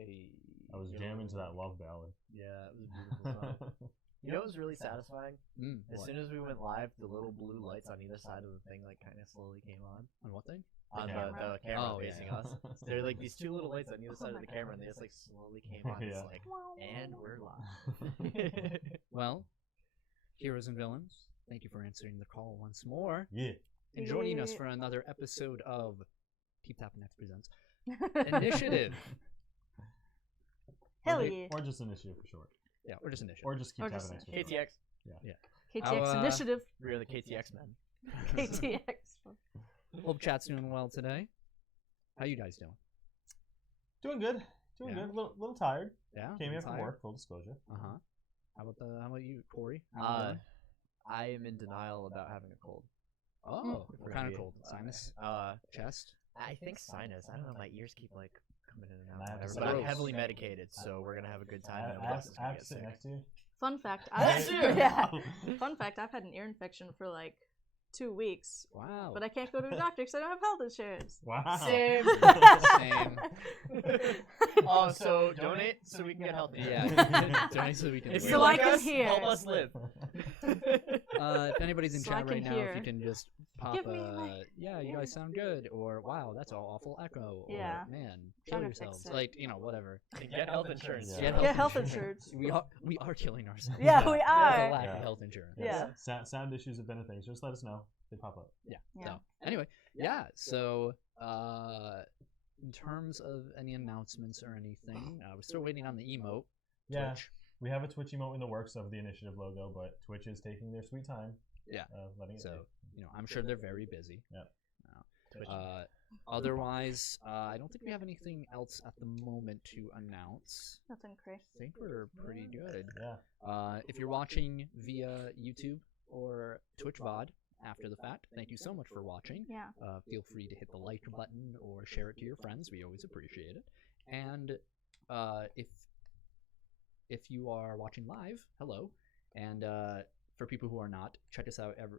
I was jamming to that love ballad. Yeah, it was a beautiful song. You know what was really satisfying? As soon as we went live, the little blue lights on either side of the thing like kind of slowly came on. On what thing? On the camera facing us. They're like these two little lights on either side of the camera, and they just like slowly came on. It's like, and we're live. Well, heroes and villains, thank you for answering the call once more. Yeah. And joining us for another episode of Keep Tapping X Presents Initiative. Hell yeah. Or just Initiative for short. Yeah, or just Initiative. Or just Keep Tapping X. KTX. Yeah. KTX Initiative. We're the KTX men. KTX. Hope chat's doing well today. How you guys doing? Doing good. Doing good. A little tired. Yeah. Came here from work, full disclosure. How about you, Cory? I am in denial about having a cold. Oh, what kind of cold? Sinus? Chest? I think sinus. I don't know. My ears keep like coming in and out. That's But I'm gross. heavily medicated, so we're gonna have a good time. I have to sit next to you. Fun fact. Fun fact. I've had an ear infection for like 2 weeks. Wow. But I can't go to the doctor because I don't have health insurance. Wow. Same. Same. Oh, so donate so we can get healthy. Yeah. Donate so we can. If live. you So like I can us, hear. help us live. If anybody's in So I chat right can now, hear. if you can just pop Give me my- yeah, you guys sound good, or wow, that's all awful echo, or Yeah. man, kill Trying to fix yourselves, it. like, whatever. Get health insurance. Yeah. Get health insurance. We are killing ourselves. Yeah, for we the are. lack Yeah. of health insurance. Yeah. Sound issues have been a thing. So just let us know. They pop up. Yeah. Yeah. So anyway, yeah. So in terms of any announcements or anything, we're still waiting on the emote. Yeah. Twitch. We have a Twitch emote in the works of the Initiative logo, but Twitch is taking their sweet time. Yeah. Letting it So be. I'm sure they're very busy. Yeah. Otherwise, I don't think we have anything else at the moment to announce. Nothing crazy. I think we're pretty good. Yeah. If you're watching via YouTube or Twitch VOD after the fact, thank you so much for watching. Yeah. Feel free to hit the like button or share it to your friends. We always appreciate it. And if you are watching live, hello. And for people who are not, check us out at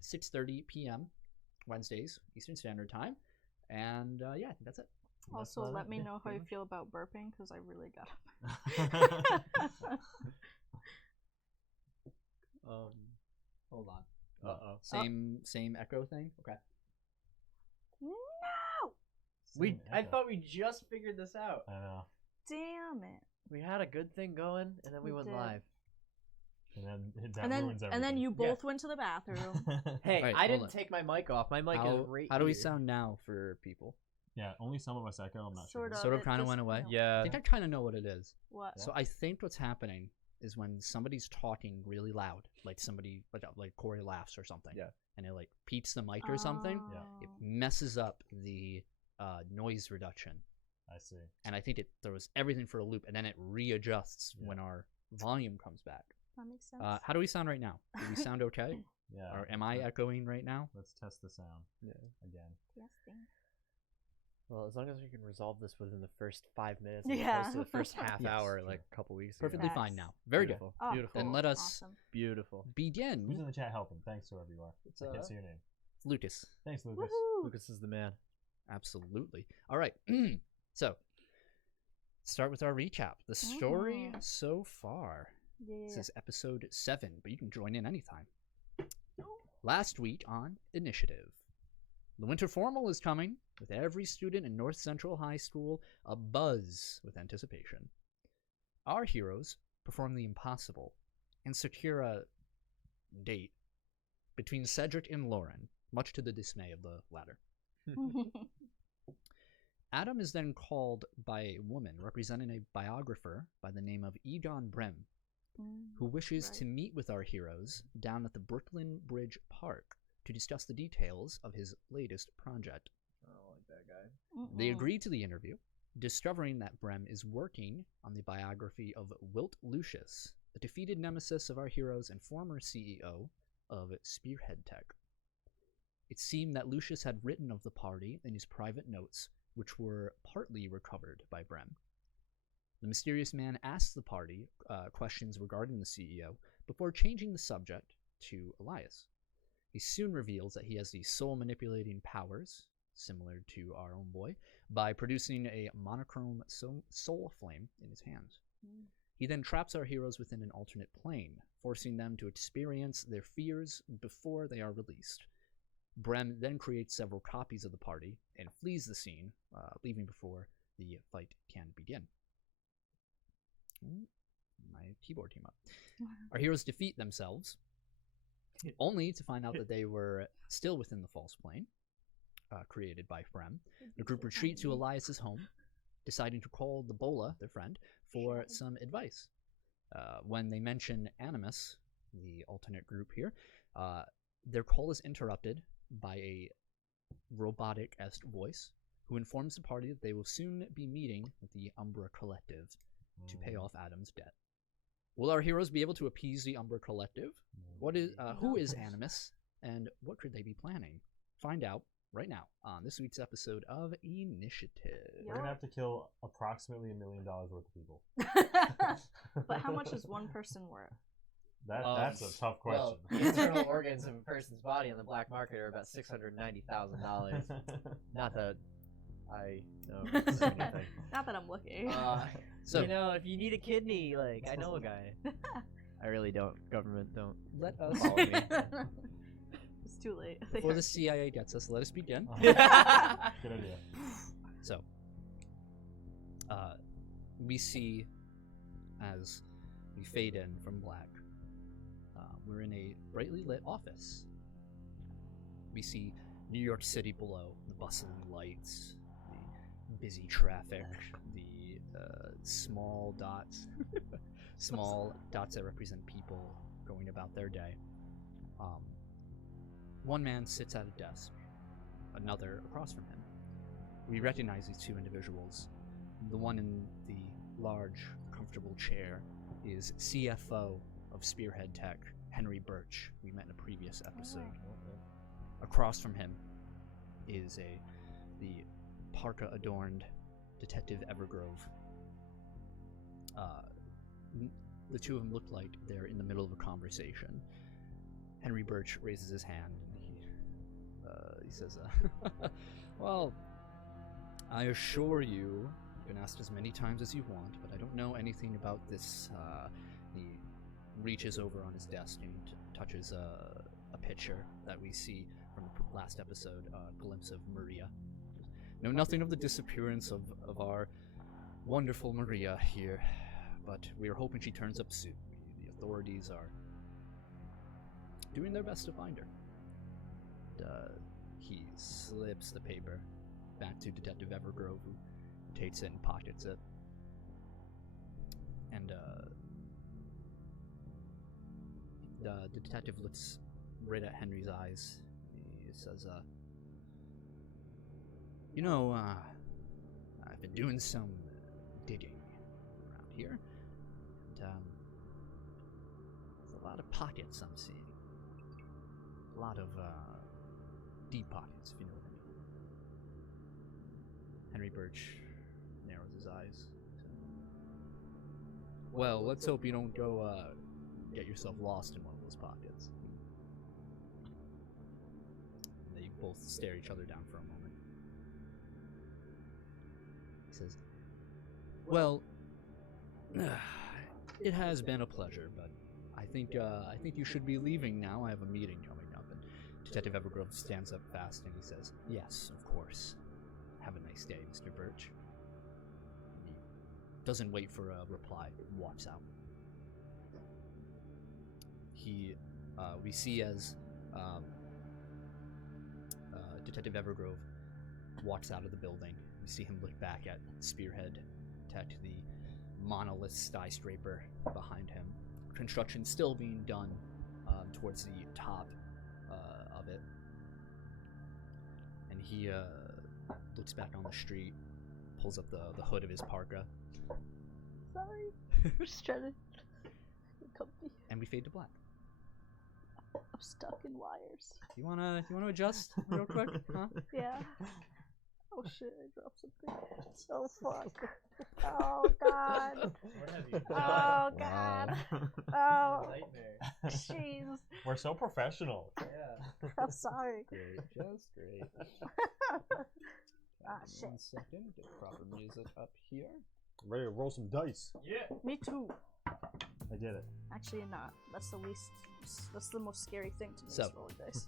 6:30 p.m. Wednesdays, Eastern Standard Time. And yeah, I think that's it. Also, let me know how you feel about burping because I really got Hold on. Same echo thing. Okay. No! I thought we just figured this out. I know. Damn it. We had a good thing going, and then we went did. live. And then ruins And everything. then you both went to the bathroom. Hey, Right, I hold didn't on. take my mic off. My mic is right How do we here. sound now for people? Yeah, only some of us echo. I'm not Sort sure. of. Sort of it kind of just- went away? no. I Yeah. think I kind of know what it is. What? So I think what's happening is when somebody's talking really loud, like somebody, like Cory laughs or something, Yeah. and it like peeps the mic or something, Yeah. it messes up the noise reduction, I see. and I think it throws everything for a loop, and then it readjusts Yeah. when our volume comes back. That makes sense. How do we sound right now? Do we sound okay? Yeah. Or am I echoing right now? Let's test the sound. Yeah. Again. Testing. Well, as long as we can resolve this within the first 5 minutes, Yeah. as opposed to the first half Yes, hour, sure. like a couple weeks Perfectly ago. fine Facts. now. Very good. Beautiful. Oh, Beautiful. cool. Then let us Awesome. Beautiful. Who's begin. in the chat helping? Thanks, whoever you are. I can't see your name. Lucas. Thanks, Lucas. Woohoo! Lucas is the man. Absolutely. All right. So, start with our recap. The story so far. Yeah. This is episode 7, but you can join in anytime. Last week on Initiative. The winter formal is coming, with every student in North Central High School abuzz with anticipation. Our heroes perform the impossible and secure a date between Cedric and Lauren, much to the dismay of the latter. Adam is then called by a woman representing a biographer by the name of Egon Brem, who wishes to meet with our heroes down at the Brooklyn Bridge Park to discuss the details of his latest project. I don't like that guy. They agree to the interview, discovering that Brem is working on the biography of Wilt Lucius, the defeated nemesis of our heroes and former CEO of Spearhead Tech. It seemed that Lucius had written of the party in his private notes, which were partly recovered by Brem. The mysterious man asks the party questions regarding the CEO before changing the subject to Elias. He soon reveals that he has the soul-manipulating powers, similar to our own boy, by producing a monochrome soul flame in his hands. He then traps our heroes within an alternate plane, forcing them to experience their fears before they are released. Brem then creates several copies of the party and flees the scene, leaving before the fight can begin. My keyboard came up. Our heroes defeat themselves, only to find out that they were still within the false plane created by Brem. The group retreat to Elias's home, deciding to call the Bola, their friend, for some advice. When they mention Animus, the alternate group here, their call is interrupted by a robotic-esque voice who informs the party that they will soon be meeting with the Umbra Collective to pay off Adam's debt. Will our heroes be able to appease the Umbra Collective? Who is Animus, and what could they be planning? Find out right now on this week's episode of Initiative. We're going to have to kill approximately $1 million worth of people. But how much is one person worth? That's a tough question. Well, the internal organs of a person's body on the black market are about $690,000. Not that I know anything. Not that I'm looking. So, if you need a kidney, I know a guy. I really don't. Government, don't let us follow me. It's too late. Before the CIA gets us, let us begin. Good idea. So, we see as we fade in from black, we're in a brightly lit office. We see New York City below, the bustling lights, the busy traffic, the small dots that represent people going about their day. One man sits at a desk, another across from him. We recognize these two individuals. The one in the large, comfortable chair is CFO of Spearhead Tech, Henry Birch. We met in a previous episode. Across from him is the parka-adorned Detective Evergrove. The two of them look like they're in the middle of a conversation. Henry Birch raises his hand and he says, well, I assure you, you can ask as many times as you want, but I don't know anything about this. He reaches over on his desk and touches a picture that we see from the last episode, a glimpse of Maria. Know nothing of the disappearance of our wonderful Maria here, but we are hoping she turns up soon. The authorities are doing their best to find her. He slips the paper back to Detective Evergrove, who takes it and pockets it. And the detective looks right at Henry's eyes. He says, I've been doing some digging around here. And, there's a lot of pockets I'm seeing. A lot of, deep pockets, if you know what I mean. Henry Birch narrows his eyes. Well, let's hope you don't go, get yourself lost in one of those pockets. They both stare each other down for a moment. He says, well, it has been a pleasure, but I think you should be leaving now. I have a meeting coming up. And Detective Evergrove stands up fast and he says, yes, of course. Have a nice day, Mr. Birch. He doesn't wait for a reply, walks out. We see as Detective Evergrove walks out of the building. We see him look back at Spearhead Tech, the monolith skyscraper behind him. Construction still being done towards the top of it. And he looks back on the street, pulls up the hood of his parka. Sorry. I'm just trying to be comfy. And we fade to black. I'm stuck in wires. You wanna adjust real quick? Huh? Yeah. Oh shit, I dropped something. Oh fuck. Oh god. Oh god. Oh. Nightmare. Jeez. We're so professional. Yeah. I'm sorry. Great, just great. Ah, shit. 1 second. Get proper music up here. I'm ready to roll some dice. Yeah. Me too. I did it. Actually, not. That's the least. That's the most scary thing to me. So. Is rolling dice.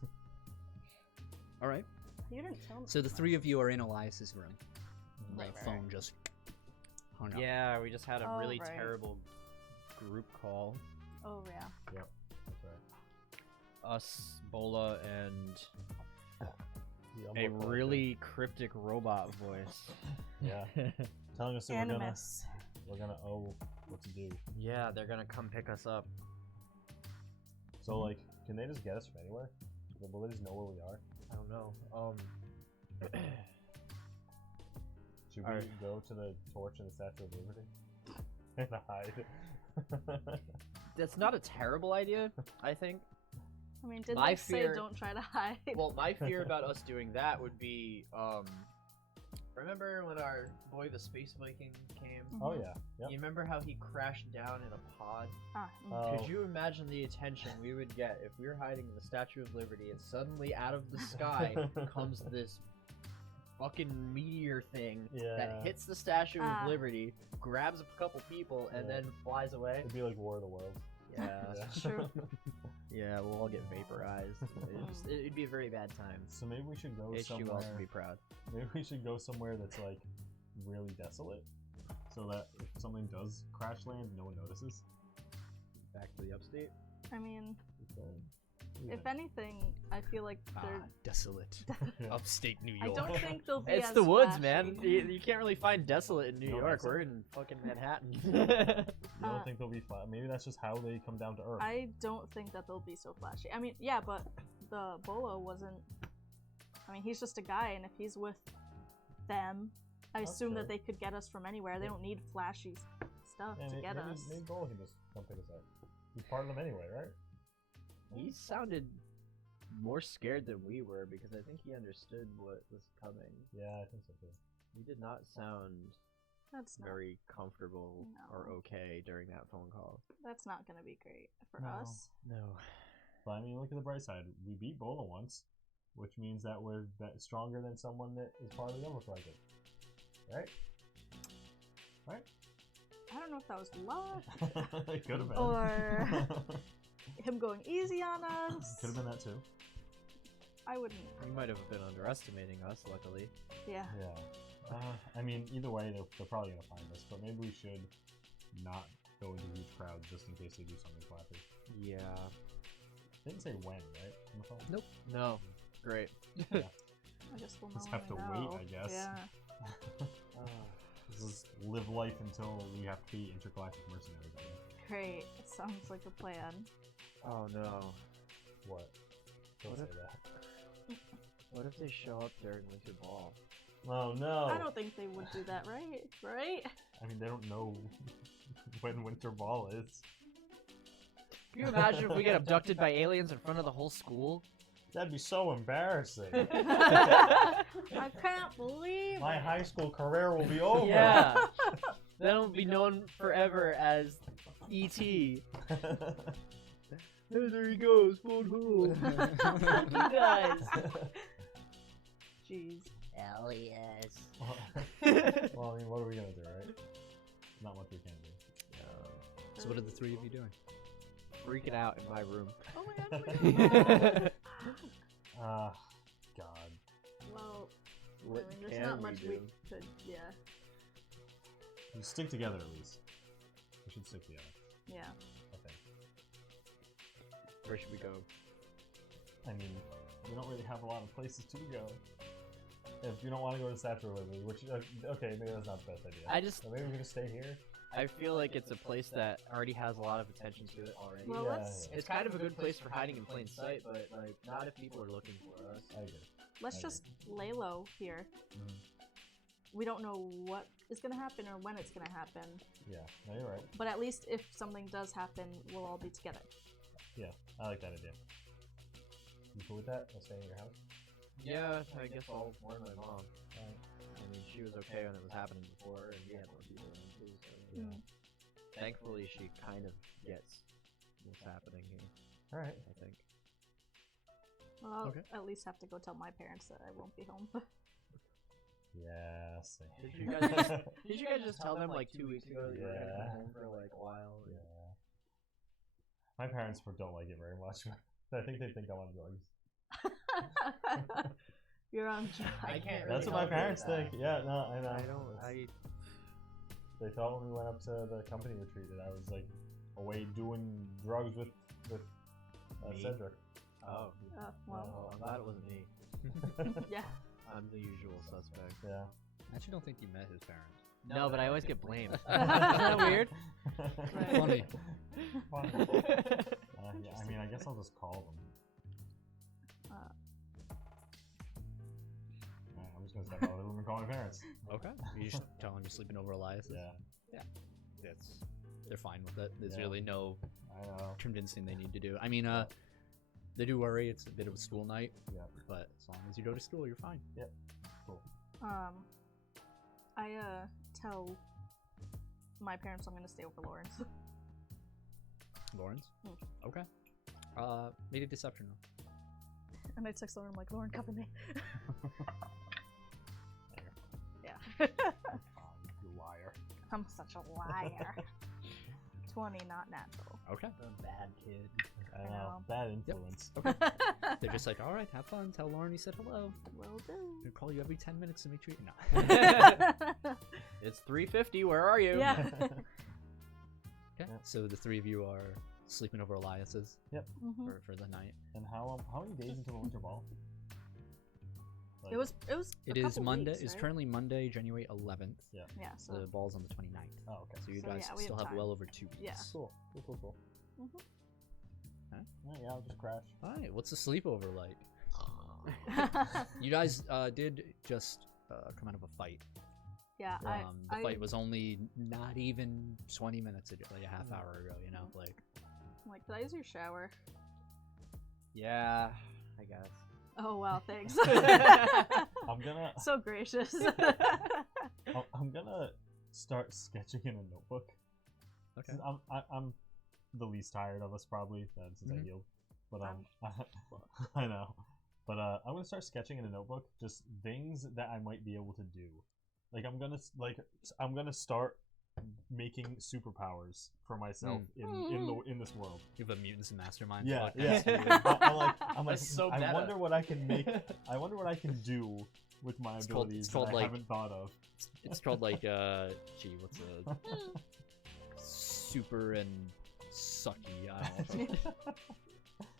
All right. You didn't tell me. So the three of you are in Elias's room. The Right, phone just hung up. Yeah, we just had a Oh, really right. terrible group call. Oh yeah. Yep. That's right. Us, Bola, and The a Umbra really cryptic robot voice. Collected. Yeah. Telling us that Animus. we're gonna owe what to do. Yeah, they're gonna come pick us up. So like, can they just get us from anywhere? Will they just know where we are? I don't know. Should we Alright. go to the torch and the Statue of Liberty and hide? That's not a terrible idea, I think. I mean, did My they say fear- don't try to hide? Well, my fear about us doing that would be, remember when our boy the Space Viking came? Oh yeah. Yep. You remember how he crashed down in a pod? Ah, Oh. Could you imagine the attention we would get if we were hiding in the Statue of Liberty and suddenly out of the sky comes this fucking meteor thing Yeah. that hits the Statue Ah. of Liberty, grabs a couple people, and Yeah. then flies away? It'd be like War of the Worlds. Yeah. True. Yeah, we'll all get vaporized. It'd be a very bad time. So maybe we should go HQ somewhere. also be proud. Maybe we should go somewhere that's like really desolate, so that if something does crash land, no one notices. Back to the upstate. I mean, Yeah. if anything, I feel like they're. Desolate. Yeah. Upstate New I York. don't think they'll be. It's as the woods, flashy. man. You can't really find desolate in New No, York. that's We're it. in fucking Manhattan. You don't think they'll be flat? Maybe that's just how they come down to Earth. I don't think that they'll be so flashy. I mean, yeah, but the Bolo wasn't. I mean, he's just a guy, and if he's with them, I That's assume true. that they could get us from anywhere. They don't need flashy stuff Yeah, to get maybe, us. maybe Bola can just come pick us up. He's part of them anyway, right? He sounded more scared than we were because I think he understood what was coming. Yeah, I think so too. He did not sound That's not. very comfortable or No. okay during that phone call. That's not gonna be great for No. us. No. But I mean, look at the bright side. We beat Bola once, which means that we're stronger than someone that is part of the Umbra Collected. Right? Right? I don't know if that was luck It could have been. or him going easy on us. Could have been that too. I wouldn't. You might have been underestimating us, luckily. Yeah. Yeah. I mean, either way, they're probably gonna find us. But maybe we should not go into huge crowds just in case they do something flashy. Yeah. They didn't say when, right? On the phone? Nope. No. Great. I guess we'll know. Just when have we to wait, know. I guess. Yeah. This is live life until we have to be intergalactic mercenaries. I guess. Great. It sounds like a plan. Oh no. What? Don't What say if- that. What if they show up during Winter Ball? Oh no! I don't think they would do that, right? Right? I mean, they don't know when Winter Ball is. Can you imagine if we get abducted by aliens in front of the whole school? That'd be so embarrassing. I can't believe My it. high school career will be over. Yeah. That'll be known forever as E.T. Hey, there he goes, phone hole. Fuck you guys. Jeez. Hell yes. Well, I mean, what are we gonna do, right? Not much we can do. So what are the three of you doing? Freaking out in my room. Oh my god, oh my god. God. Well, What I mean, there's can not we much do? we could, yeah. We stick together at least. We should stick together, Yeah. I think. Where should we go? I mean, we don't really have a lot of places to go. If you don't want to go to Statue of Liberty, which, okay, maybe that's not the best idea. Or maybe we can just stay here. I feel like it's a place that already has a lot of attention to it already. Well, Yeah, let's yeah. It's kind of a good place for hiding in plain sight, but like not if people are looking for us. I agree. let's Okay. just lay low here. Mhm. We don't know what is gonna happen or when it's gonna happen, Yeah, no, you're right. but at least if something does happen, we'll all be together. Yeah, I like that idea. You cool with that? I'll stay in your house? Yeah, I guess I'll warn my mom. Alright. I mean, she was okay when it was happening before, and we had more people in too. So Yeah. Mm. thankfully, she kind of gets what's happening here. Alright. I think. Well, I'll Okay. at least have to go tell my parents that I won't be home. Yeah, same. Did you guys just tell them like 2 weeks ago that you were gonna Yeah. come home for like a while? Yeah. My parents don't like it very much. I think they think I'm on drugs. You're on drugs. I can't really That's what my help parents with that. think. Yeah, no, I know. I don't. They thought when we went up to the company retreat that I was like away doing drugs with Me? Cedric. Oh. Well, I'm glad it wasn't me. yeah. I'm the usual suspect. Yeah. I actually don't think you met his parents. No, but I always get blamed. Isn't that weird? Funny. Funny. Yeah, I mean, I guess I'll just call them. I'm just gonna step out of the room and call my parents. Okay. You just tell them you're sleeping over Elias's. Yeah. They're fine with it. There's Yeah. really no I know. convincing they need to do. I mean, they do worry it's a bit of a school night, Yeah. but as long as you go to school, you're fine. Cool. I tell my parents I'm gonna stay over Lauren's. Lawrence? Hmm. Okay. Made a deception roll. And I text Lauren, I'm like, Lauren, come with me. Yeah. You liar. I'm such a liar. 20, not natural. Okay. I'm a bad kid. I I know. know. Bad influence. They're just like, all right, have fun. Tell Lauren you said hello. Will do. I'll call you every 10 minutes to make sure you know. It's 3:50. Where are you? Yeah. Okay. Yep. So the three of you are sleeping over Elias's Mhm. for the night. And how many days until the winter ball? Like, It was. It a is couple Monday. weeks, It's right? currently Monday, January 11th. Yeah. So. The ball's on the 29th. Oh, okay. So you So, guys yeah, we still have have time. well over 2 weeks. Yeah. Cool. Mhm. Alright, yeah, I'll just crash. All right. What's the sleepover like? You guys did just come out of a fight. Yeah. The fight was only not even 20 minutes ago, like a half hour ago. You know, like. I'm like, did I use your shower? Yeah, I guess. Oh wow, thanks. I'm gonna So gracious. I'm gonna start sketching in a notebook. Okay. Since I'm the least tired of us probably since I Mhm. healed, but I know. But I'm gonna start sketching in a notebook just things that I might be able to do. Like I'm gonna start making superpowers for myself in this world. You have a Mutants Masterminds Yeah, podcast. yeah. I'm like, That's so I meta. wonder what I can make. I wonder what I can do with my It's abilities called, that I like- haven't thought of. It's called like what's a super and sucky? I don't know.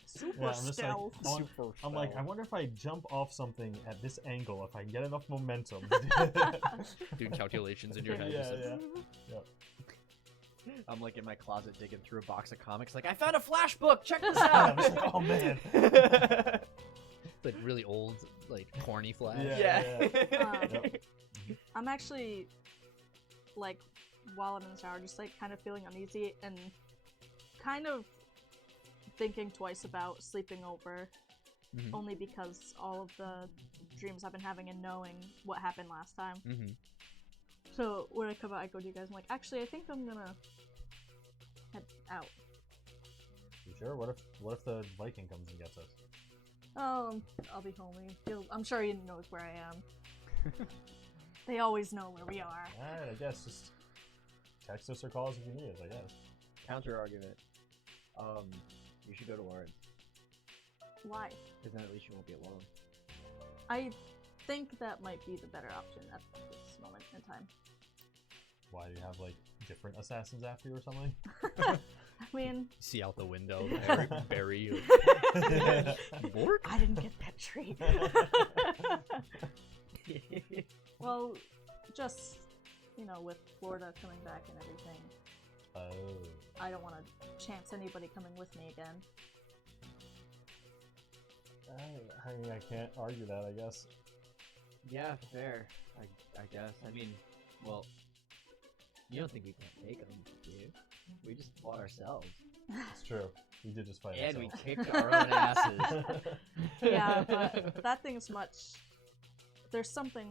Super Yeah, I'm just like, stealth. I'm like, I wonder if I jump off something at this angle, if I can get enough momentum. Doing calculations in your head. Yeah, just like, yeah. I'm like in my closet digging through a box of comics. Like, I found a flash book. Check this I'm out. just like, oh man. like really old, like corny flash. Yeah. Yep. I'm actually like while I'm in the shower, just like kind of feeling uneasy and kind of thinking twice about sleeping over, Mhm. only because all of the dreams I've been having and knowing what happened last time. Mm-hmm. So when I come out, I go to you guys. I'm like, actually, I think I'm gonna head out. You sure? What if the Viking comes and gets us? Oh, I'll be home. I'm sure he knows where I am. They always know where we are. Alright, I guess just text us or call us if you need us, I guess. Counter argument. You should go to Lauren. Why? Because then at least you won't be alone. I think that might be the better option at this moment in time. Why do you have like different assassins after you or something? I mean, See out the window, Barry. Bork? I didn't get that treat. Well, just, with Florida coming back and everything, Oh. I don't want to chance anybody coming with me again. I mean, I can't argue that, I guess. Yeah, fair. I guess. I mean, well, you don't think we can take them, do you? We just fought ourselves. It's true. We did just fight And we ourselves. kicked our own asses. Yeah, but that thing's there's something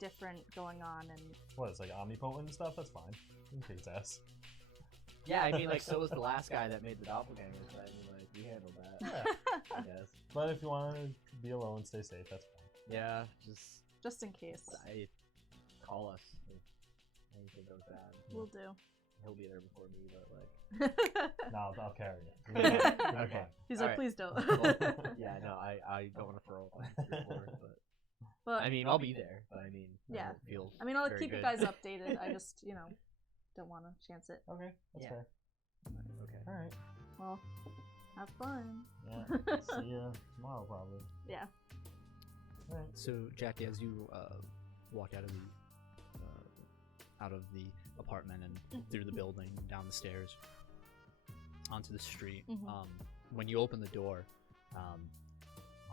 different going on, and What, it's like omnipotent and stuff? That's fine. We can kick its ass. Yeah, I mean, like, so was the last guy that made the doppelgangers, but I mean, like, we handled that, Yeah. I guess. But if you want to be alone, stay safe, that's fine. Yeah, just in case. call us if anything goes bad. Will do. He'll be there before me, but like. No, I'll carry you. Okay. He's All like, right. please don't. Well, yeah, no, I don't want to throw up on your board, but I mean, I'll be there. But I mean, Yeah. I feel I mean, I'll very keep you good. guys updated. I just, don't want to chance it. Okay, that's Yeah. fair. Okay. All right. Well, have fun. Yeah. See you tomorrow, probably. Yeah. All right. So, Jackie, as you walk out of the apartment and through the building, down the stairs, onto the street, when you open the door,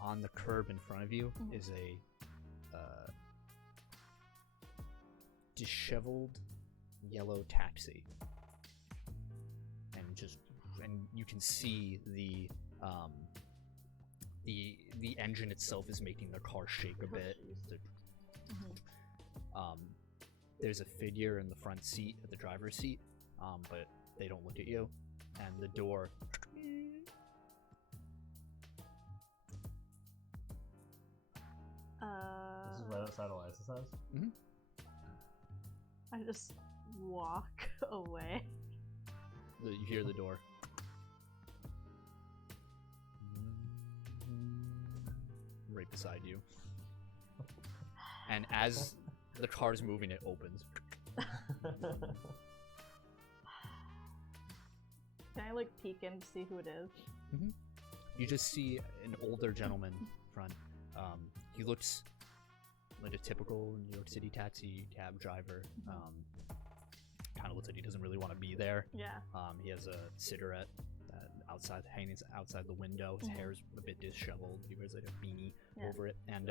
on the curb in front of you is a disheveled yellow taxi, and you can see the engine itself is making the car shake a bit. There's a figure in the front seat, at the driver's seat, but they don't look at you, and the door. This is right outside Elias's house. I just walk away. You hear the door. Right beside you. And as the car's moving, it opens. Can I like peek in to see who it is? You just see an older gentleman front. He looks like a typical New York City taxi cab driver. Kind of looks like he doesn't really want to be there. Yeah. He has a cigarette hanging outside the window. His hair's a bit disheveled. He wears like a beanie over it, and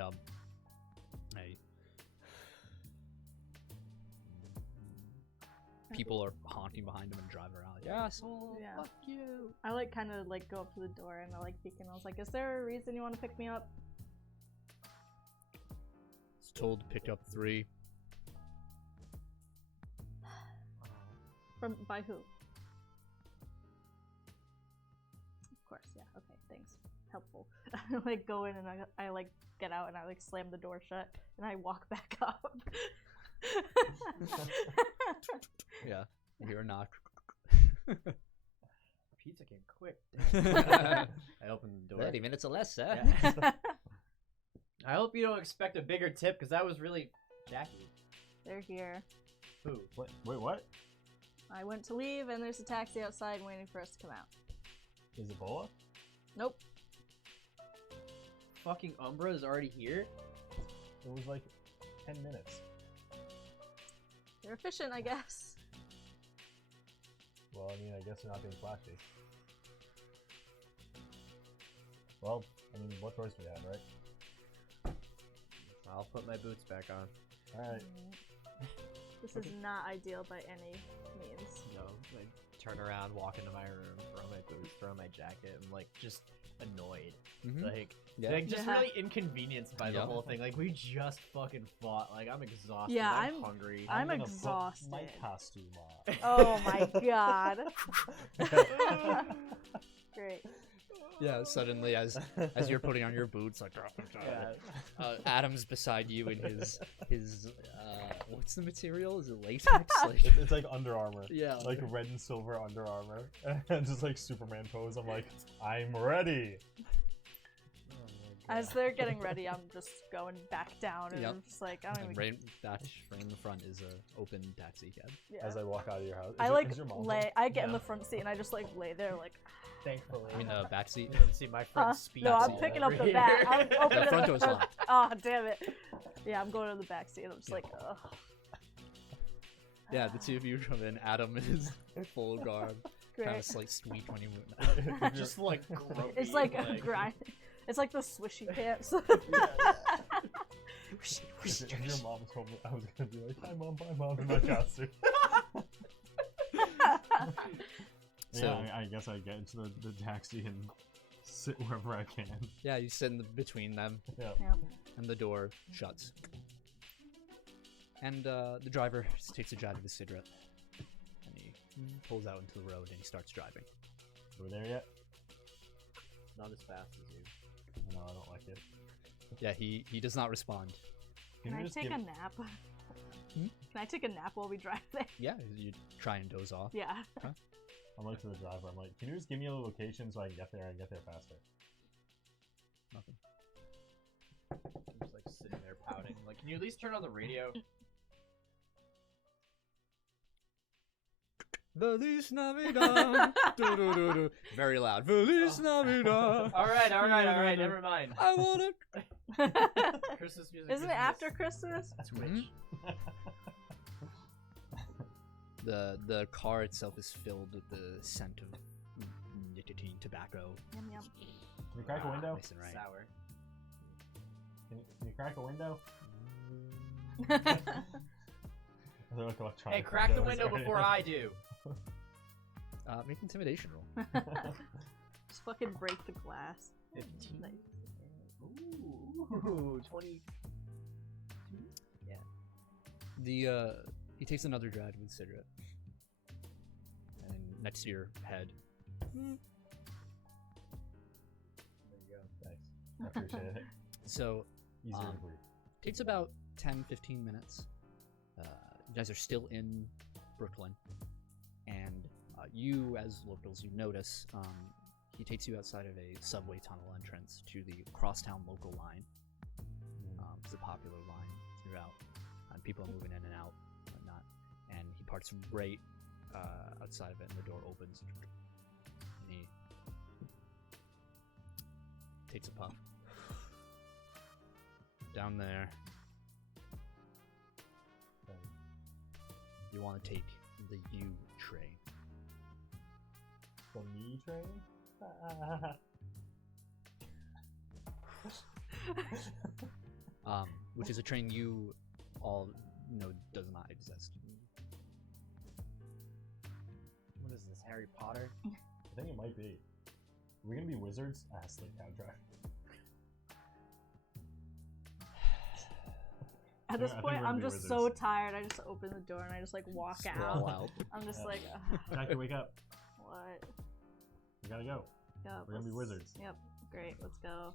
people are honking behind him and drive around. Like, yeah, so Yeah. fuck you. I like kind of like go up to the door and I like peek and I was like, is there a reason you want to pick me up? It's told to pick up 3. By who? Of course, yeah. Okay, thanks. Helpful. I like go in and I like get out and I like slam the door shut and I walk back up. Yeah, you hear a knock. Pizza came quick. I opened the door. 30 minutes or less, sir. Yeah. I hope you don't expect a bigger tip, because that was really Jackie. They're here. Who? Wait, what? I went to leave and there's a taxi outside waiting for us to come out. Is it Bola? Nope. Fucking Umbra is already here? It was like 10 minutes. You're efficient, I guess. Well, I mean, I guess you're not being flashy. Well, I mean, what choice do we have, right? I'll put my boots back on. Alright. This is not ideal by any means. No, I turn around, walk into my room, throw my boots, throw my jacket, and like just annoyed. Like just really inconvenienced by the whole thing. Like we just fucking fought. Like I'm exhausted. Yeah, I'm hungry. I'm gonna exhausted. Put my costume on. Oh my god. Great. Yeah, suddenly as you're putting on your boots, like Adam's beside you in his what's the material? Is it latex? Like, It's like Under Armour. yeah, Like red and silver Under Armour. And just like Superman pose. I'm like, I'm ready. As they're getting ready, I'm just going back down and I'm just like, I don't even. right in the front is a open taxi cab. Yeah. As I walk out of your house. I Is your mom lay. home? I get in the front seat and I just like lay there like. Thankfully. I mean, the back seat. You didn't see my friend speed. No, I'm picking up the back. I'm opening The front the door's front. locked. Oh damn it! Yeah, I'm going to the back seat. I'm just like, ugh. Yeah, the two of you come in. Adam is full garb, kind Great. of slight sweet when you move. Just like grumpy, It's like a grind. It's like the swishy pants. If your mom's home, I was gonna be like, hi mom, in my costume. So- Yeah, I guess I get into the taxi and sit wherever I can. Yeah, you sit in between them, Yeah. Yep. and the door shuts. And the driver takes a drag of his cigarette, and he pulls out into the road and he starts driving. Are we there yet? Not as fast as you. No, I don't like it. Yeah, he does not respond. Can we I just take give- a nap? Can I take a nap while we drive there? Yeah, you try and doze off. Yeah. I'm like to the driver. I'm like, can you just give me a location so I can get there and get there faster? Nothing. I'm just like sitting there pouting. Like, can you at least turn on the radio? Feliz Navidad. Do-do-do-do. Very loud. Feliz Navidad. All right. Never mind. I wanna. Christmas music. Isn't it after Christmas? Twitch. The car itself is filled with the scent of nicotine, tobacco. Yum yum. Can you crack a window? Nice and right. Sour. Can you crack a window? Hey, crack the window before I do. Make intimidation roll. Just fucking break the glass. 15. Nice. Ooh, 20. Yeah. He takes another drag with a cigarette, and next to your head. There you go. Thanks. I appreciate it. So Easier to breathe. takes about 10-15 minutes. You guys are still in Brooklyn, and you, as locals, you notice he takes you outside of a subway tunnel entrance to the crosstown local line. It's a popular line throughout, and people are moving in and out, and whatnot. And he parks right outside of it, and the door opens, and he takes a puff. Down there. You want to take the U train. The me train? Which is a train you all know does not exist. What is this, Harry Potter? I think it might be. Are we gonna be wizards? Sleep contract. At this I think point, we're I'm gonna be just so wizards. tired. I just open the door and I just like walk Sprawl out. out. I'm just Yeah. like, Jackie, wake up. what? We gotta go. Yep, We're gonna be let's- wizards. Yep, great. Let's go.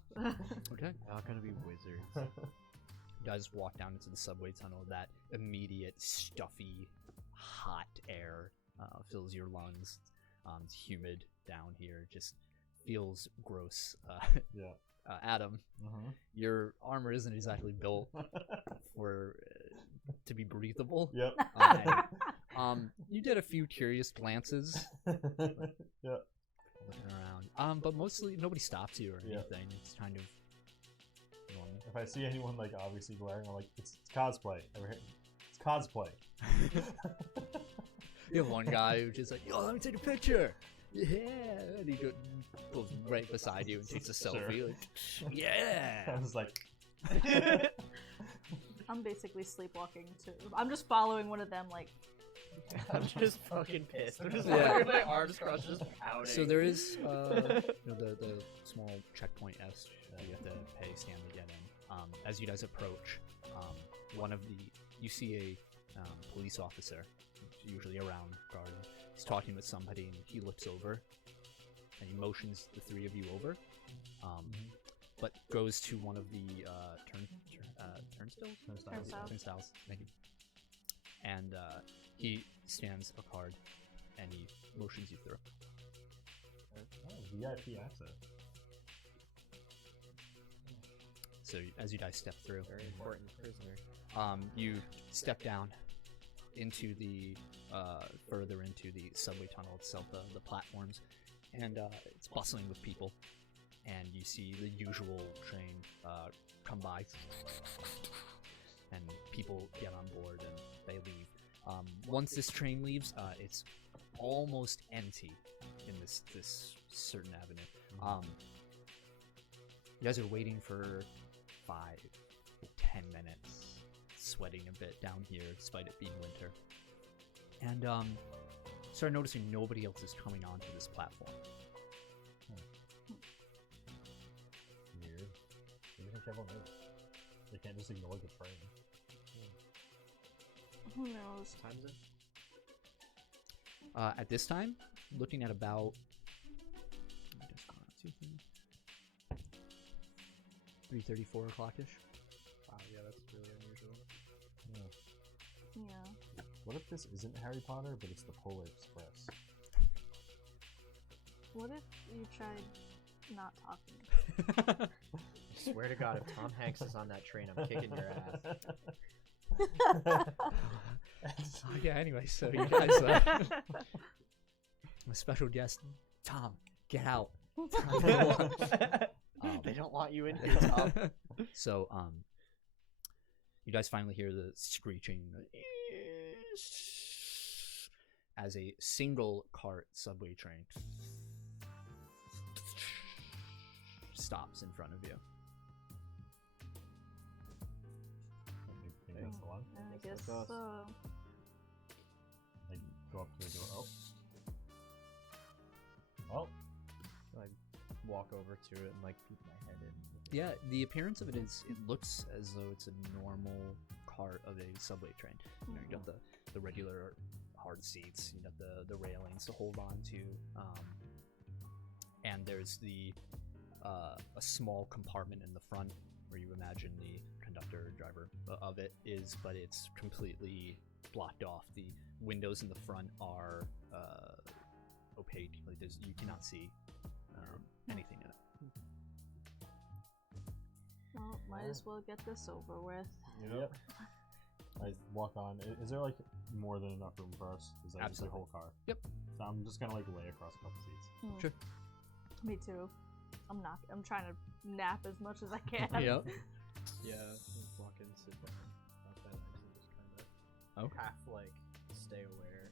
Okay. Not gonna be wizards. You guys walk down into the subway tunnel. That immediate, stuffy, hot air fills your lungs. It's humid down here. Just feels gross. Yeah. Adam, your armor isn't exactly built for to be breathable. Yep. You did a few curious glances Yep. looking around. But mostly nobody stops you or Yeah. anything. It's kind of normal. If I see anyone like obviously glaring, I'm like, it's cosplay. It's cosplay. You have one guy who's just like, yo, let me take a picture. Yeah, and he goes right beside you and takes a selfie. Sure. Like, yeah. I was like, I'm basically sleepwalking too. I'm just following one of them, like. I'm just fucking pissed. I'm just Yeah. walking my arms crossed, just pouting. So there is the small checkpoint S that you have to pay Stan to get in. As you guys approach, you see a police officer, usually around guarding. He's talking with somebody, and he looks over, and he motions the three of you over, but goes to one of the turnstiles. Thank you. And he scans a card, and he motions you through. oh, VIP access. So as you guys step through, Very important prisoner. you step down into the further into the subway tunnel itself, the platforms, and it's bustling with people, and you see the usual train come by, and people get on board and they leave. Once this train leaves, it's almost empty in this certain avenue. You guys are waiting for 5 to 10 minutes, sweating a bit down here despite it being winter, and start noticing nobody else is coming onto this platform. Weird. What do you think everyone is? They can't just ignore the train. Who knows? What time is it? At this time, looking at about 3:30, 4 o'clock-ish. Wow, yeah, that's really unusual. Yeah. What if this isn't Harry Potter, but it's the Polar Express? What if you tried not talking? I swear to God, if Tom Hanks is on that train, I'm kicking your ass. Yeah, anyway, so you guys, a special guest, Tom, get out. They don't want you in here, Tom. So, you guys finally hear the screeching as a single cart subway train stops in front of you. You think that's the one? I guess so. Like, go up to the door. Oh. Oh. I walk over to it and like peek my head in. Yeah, the appearance of it is, it looks as though it's a normal cart of a subway train. You know, you got the regular hard seats, you got the railings to hold on to, and there's a small compartment in the front where you imagine the conductor or driver of it is, but it's completely blocked off. The windows in the front are opaque, like you cannot see anything in it. Well, might as well get this over with. Yep. I walk on. Is there like more than enough room for us? Is that just the Absolutely. whole car? Yep. So I'm just gonna like lay across a couple seats. Sure. Me too. I'm trying to nap as much as I can. Yep. Yeah, walk in, sit down, outside and just kind of half like stay aware.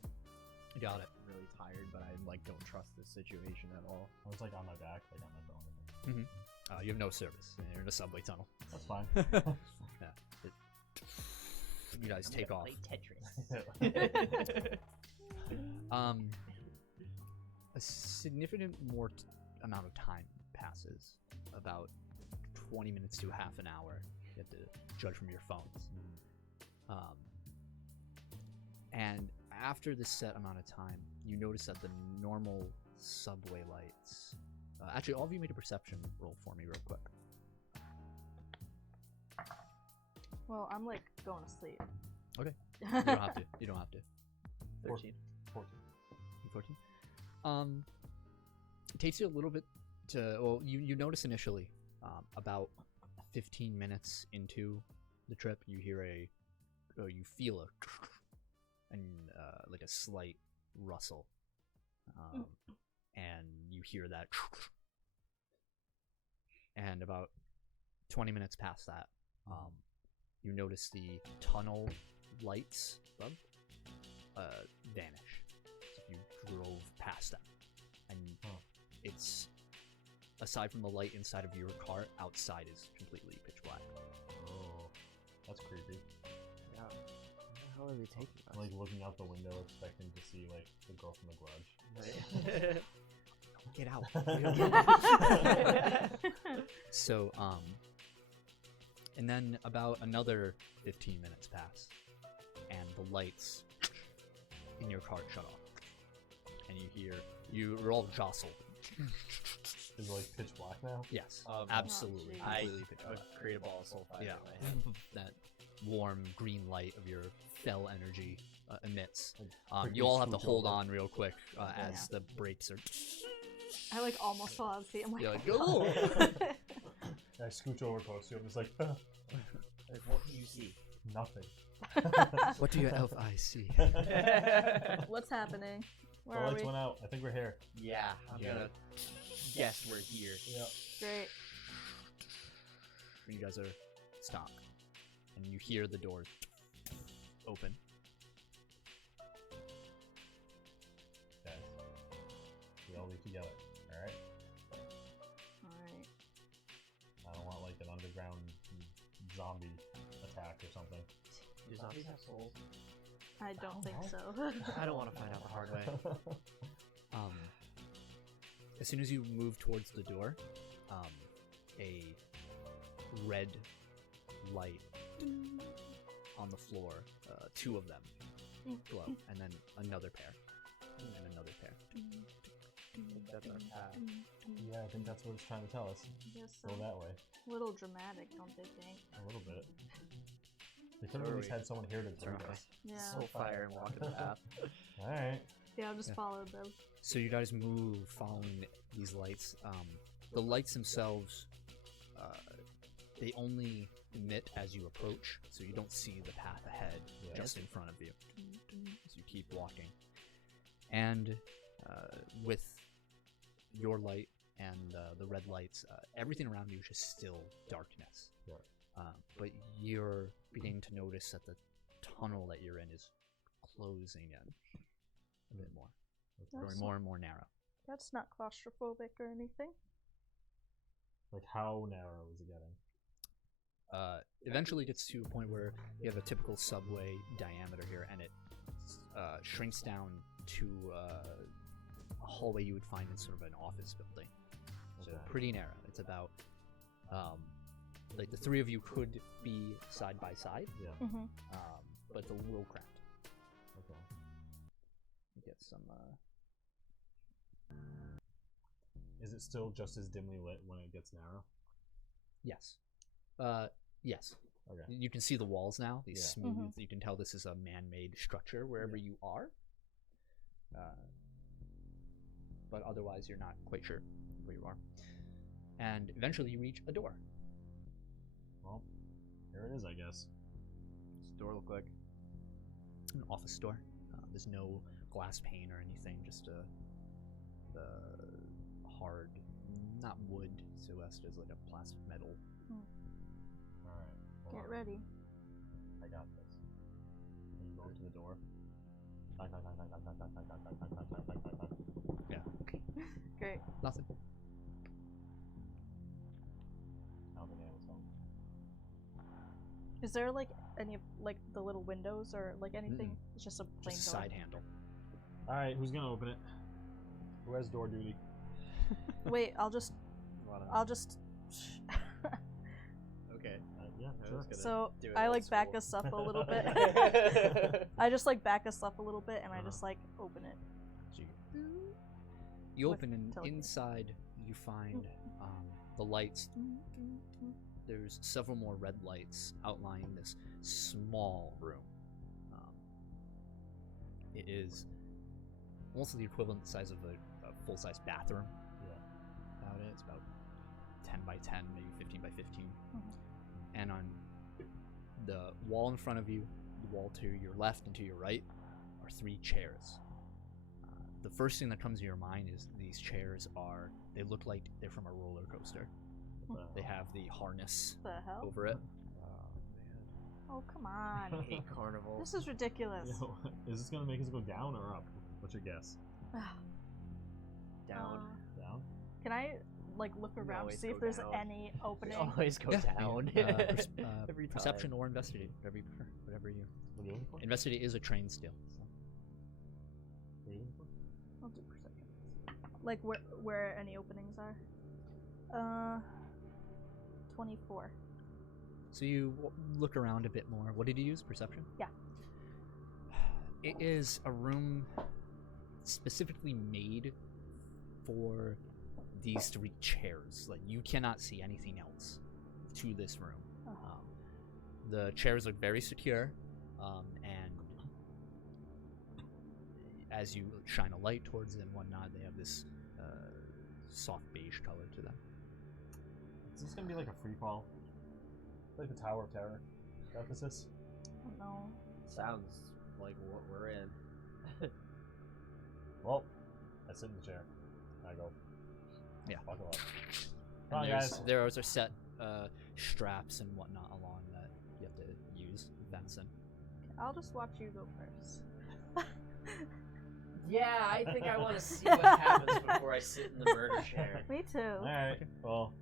Got it. Really tired, but I like don't trust this situation at all. I was like on my back, like on my phone. You have no service. You're in a subway tunnel. That's fine. Yeah. You guys take off. Play Tetris. A significant more amount of time passes, about 20 minutes to half an hour. You have to judge from your phones. And after this set amount of time, you notice that the normal subway lights. Actually, all of you made a perception roll for me, real quick. Well, I'm like going to sleep. Okay. You don't have to. You don't have to. 13. 14. It takes you a little bit to. Well, you notice initially, about 15 minutes into the trip, you hear you feel and like a slight rustle, and you hear that, and about 20 minutes past that, you notice the tunnel lights above vanish. So you drove past them, and it's, aside from the light inside of your car, outside is completely pitch black. Oh, that's creepy. Yeah. Where the hell are they taking us? Like looking out the window, expecting to see like the girl from The Grudge. Get out. So, and then about another 15 minutes pass, and the lights in your car shut off, and you're all jostled. Is it like pitch black now? Yes, Oh, absolutely. jeez. I Completely pitch black. would create a ball of sulfide Yeah. in my hand. That warm green light of your fell energy emits. Quickly You all have to scooch hold over. on real quick as the brakes are. I like almost fell out of the seat. I'm like, You're like, "Oh." I scooch over close to you. I'm just like, Like, what do you see? nothing. What do your elf eyes see? what's happening? Where The are lights we? went out. I think we're here. Yeah, I'm Yeah. gonna guess we're here. Yeah. Great. You guys are stopped, and you hear the doors open. Guys, we all leave together. All right. Alright. I don't want like an underground zombie attack or something. Do zombies have souls? I don't think so. I don't want to find out the hard way. As soon as you move towards the door, a red light on the floor, two of them glow, and then another pair, and another pair. That's our path. Yeah, I think that's what it's trying to tell us. Yes, Go that way. a little dramatic, don't they think? A little bit. They could have at least had someone here to do Alright. this. Yeah. Soul fire and walk the path. Alright. Yeah, I'll just Yeah. follow them. So you guys move following these lights. The lights themselves, they only emit as you approach, so you don't see the path ahead, just in front of you. As you keep walking. And with your light and the red lights, everything around you is just still darkness. Right. But you're beginning to notice that the tunnel that you're in is closing in a bit more. Growing more and more narrow. That's not claustrophobic or anything. Like, how narrow is it getting? Eventually gets to a point where you have a typical subway diameter here, and it shrinks down to a hallway you would find in sort of an office building. So pretty narrow. It's about like the three of you could be side by side, Mm-hmm. but it's a little cramped. Okay. Get some. Is it still just as dimly lit when it gets narrow? Yes. Yes. Okay. You can see the walls now. These smooth. Mhm. You can tell this is a man-made structure wherever you are. But otherwise, you're not quite sure where you are. And eventually, you reach a door. Well, here it is, I guess. What's the door look like? An office door. There's no glass pane or anything. Just the hard, not wood, so as like a plastic metal. Alright. Get ready. I got this. And you go to the door. Knock, knock, knock, knock, knock, knock, knock, knock, knock, knock, knock, knock, knock, knock, knock. Yeah. Great. Nothing. I don't think anyone's home. Is there like any of like the little windows or like anything? It's just a plain Just a door. side handle. Alright, who's gonna open it? Who has door duty? Wait, I'll just. Okay. Yeah, I sure. was gonna So do it I old like back school. us up a little bit. I just like back us up a little bit and I just like open it. You With open, and telekinesis. inside you find the lights. There's several more red lights outlining this small room. It is almost the equivalent size of a full-size bathroom. Yeah. About it. It's about 10 by 10, maybe 15 by 15. And on the wall in front of you, the wall to your left and to your right, are 3 chairs. The first thing that comes to your mind is these chairs they look like they're from a roller coaster. They have the harness The hell? over it. Oh, come on. I hate carnival. This is ridiculous. Yo, is this gonna make us go down or up? What's your guess? Down. Down? Can I like look We around to always see if go there's down. any opening? Always go Yeah. down. Every time. Perception or investigate, whatever you prefer. Whatever you. What are you looking for? Investigate is a trained skill. So. What are you looking for? I'll do perception. Like where any openings are. 24. So you look around a bit more. What did you use? Perception? Yeah. It is a room specifically made for these 3 chairs. Like, you cannot see anything else to this room. The chairs look very secure, and as you shine a light towards them and whatnot, they have this soft beige color to them. Is this gonna be like a free fall? Like the Tower of Terror? Ephesus? I don't know. Sounds like what we're in. Well, I sit in the chair. I go. Yeah. Buckle up. And Come on, guys. there are set straps and whatnot along that you have to use. Benson. I'll just watch you go first. Yeah, I think I want to see what happens before I sit in the murder chair. Me too. Alright, well,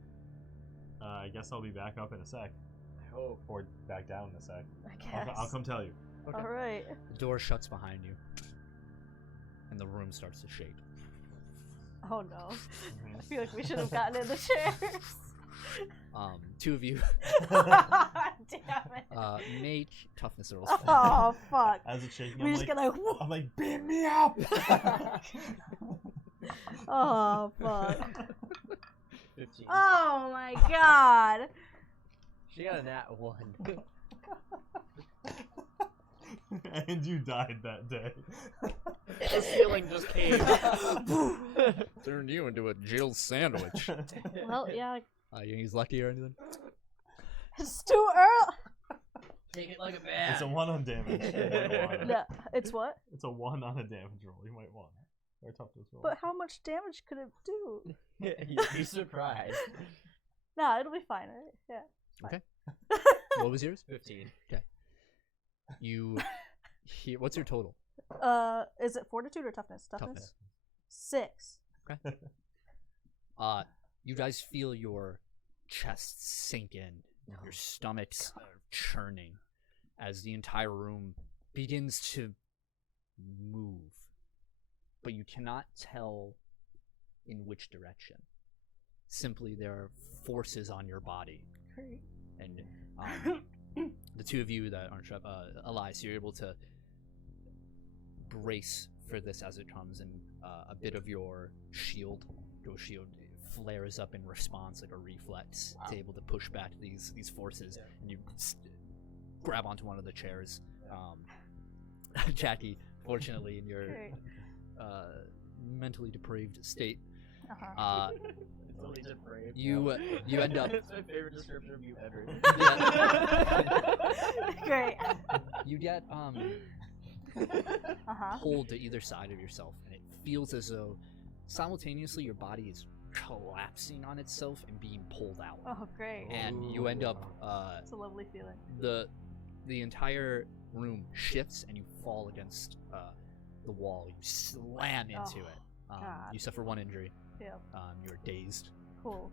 I guess I'll be back up in a sec. I hope. Or back down in a sec. I guess. I'll come tell you. Okay. All right. The door shuts behind you, and the room starts to shake. Oh no. I feel like we should have gotten in the chairs. 2 of you Damn it. make toughness rolls. Oh fuck. As it's shaking, We're just gonna. I'm like, beat me up! Oh fuck. 15. Oh my god. She got a nat 1. And you died that day. The ceiling just caved. Turned you into a Jill sandwich. Well, yeah. You think he's lucky or anything? It's too early. Take it like a man. It's a 1 on damage. You might want it. No, it's what? It's a 1 on a damage roll. You might want it. Or toughness roll. But how much damage could it do? You'd be surprised. Nah, it'll be fine, right? Yeah. Okay. What was yours? 15. Okay. You hear, what's your total? Is it fortitude or toughness? Toughness. 6. Okay. You guys feel your chests sink in, your stomachs are churning as the entire room begins to move, but you cannot tell in which direction. Simply, there are forces on your body, Great. and the two of you that aren't Elias, you're able to brace for this as it comes, and a bit of your shield flares up in response, like a reflex. It's able to push back these forces, and you grab onto one of the chairs. Jackie, fortunately, in your mentally depraved state, Mentally depraved. you end up. It's my favorite description of you ever. Great. You get pulled to either side of yourself, and it feels as though simultaneously your body is collapsing on itself and being pulled out. Oh, great. And you end up It's a lovely feeling. the entire room shifts and you fall against the wall. You slam into it. God. You suffer 1 injury. Yep. You're dazed. Cool.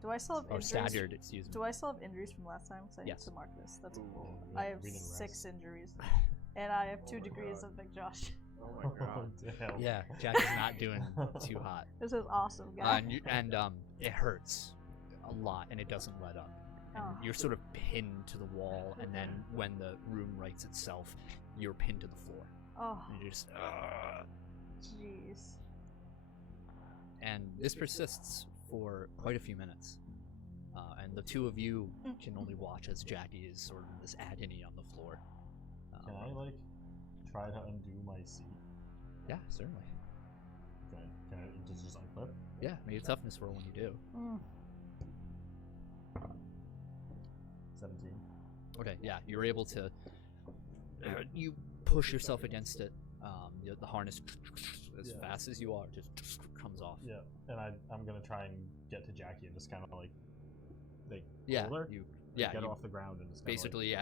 Do I still have Or injuries? staggered, excuse me. Do I still have injuries from last time? So I Yes. need to mark this. That's cool. Yeah, I have we didn't 6 injuries. And I have 2 degrees of Big Josh. Oh my god. Damn. Yeah, Jack is not doing too hot. This is awesome, guys. And it hurts a lot, and it doesn't let up. And Oh. you're sort of pinned to the wall, and then when the room rights itself, you're pinned to the floor. Oh, And you're just, jeez. and this persists for quite a few minutes. And the two of you can only watch as Jackie is sort of in this agony on the floor. Can I, try to undo my seat? Yeah, certainly. Okay. Can I just unclip? Yeah, make a toughness roll when you do. 17. Okay, yeah, you're able to. You push yourself against it. The harness, as fast as you are, just comes off. Yeah, and I'm gonna try and get to Jackie and just kind of pull her. Get her off the ground and just basically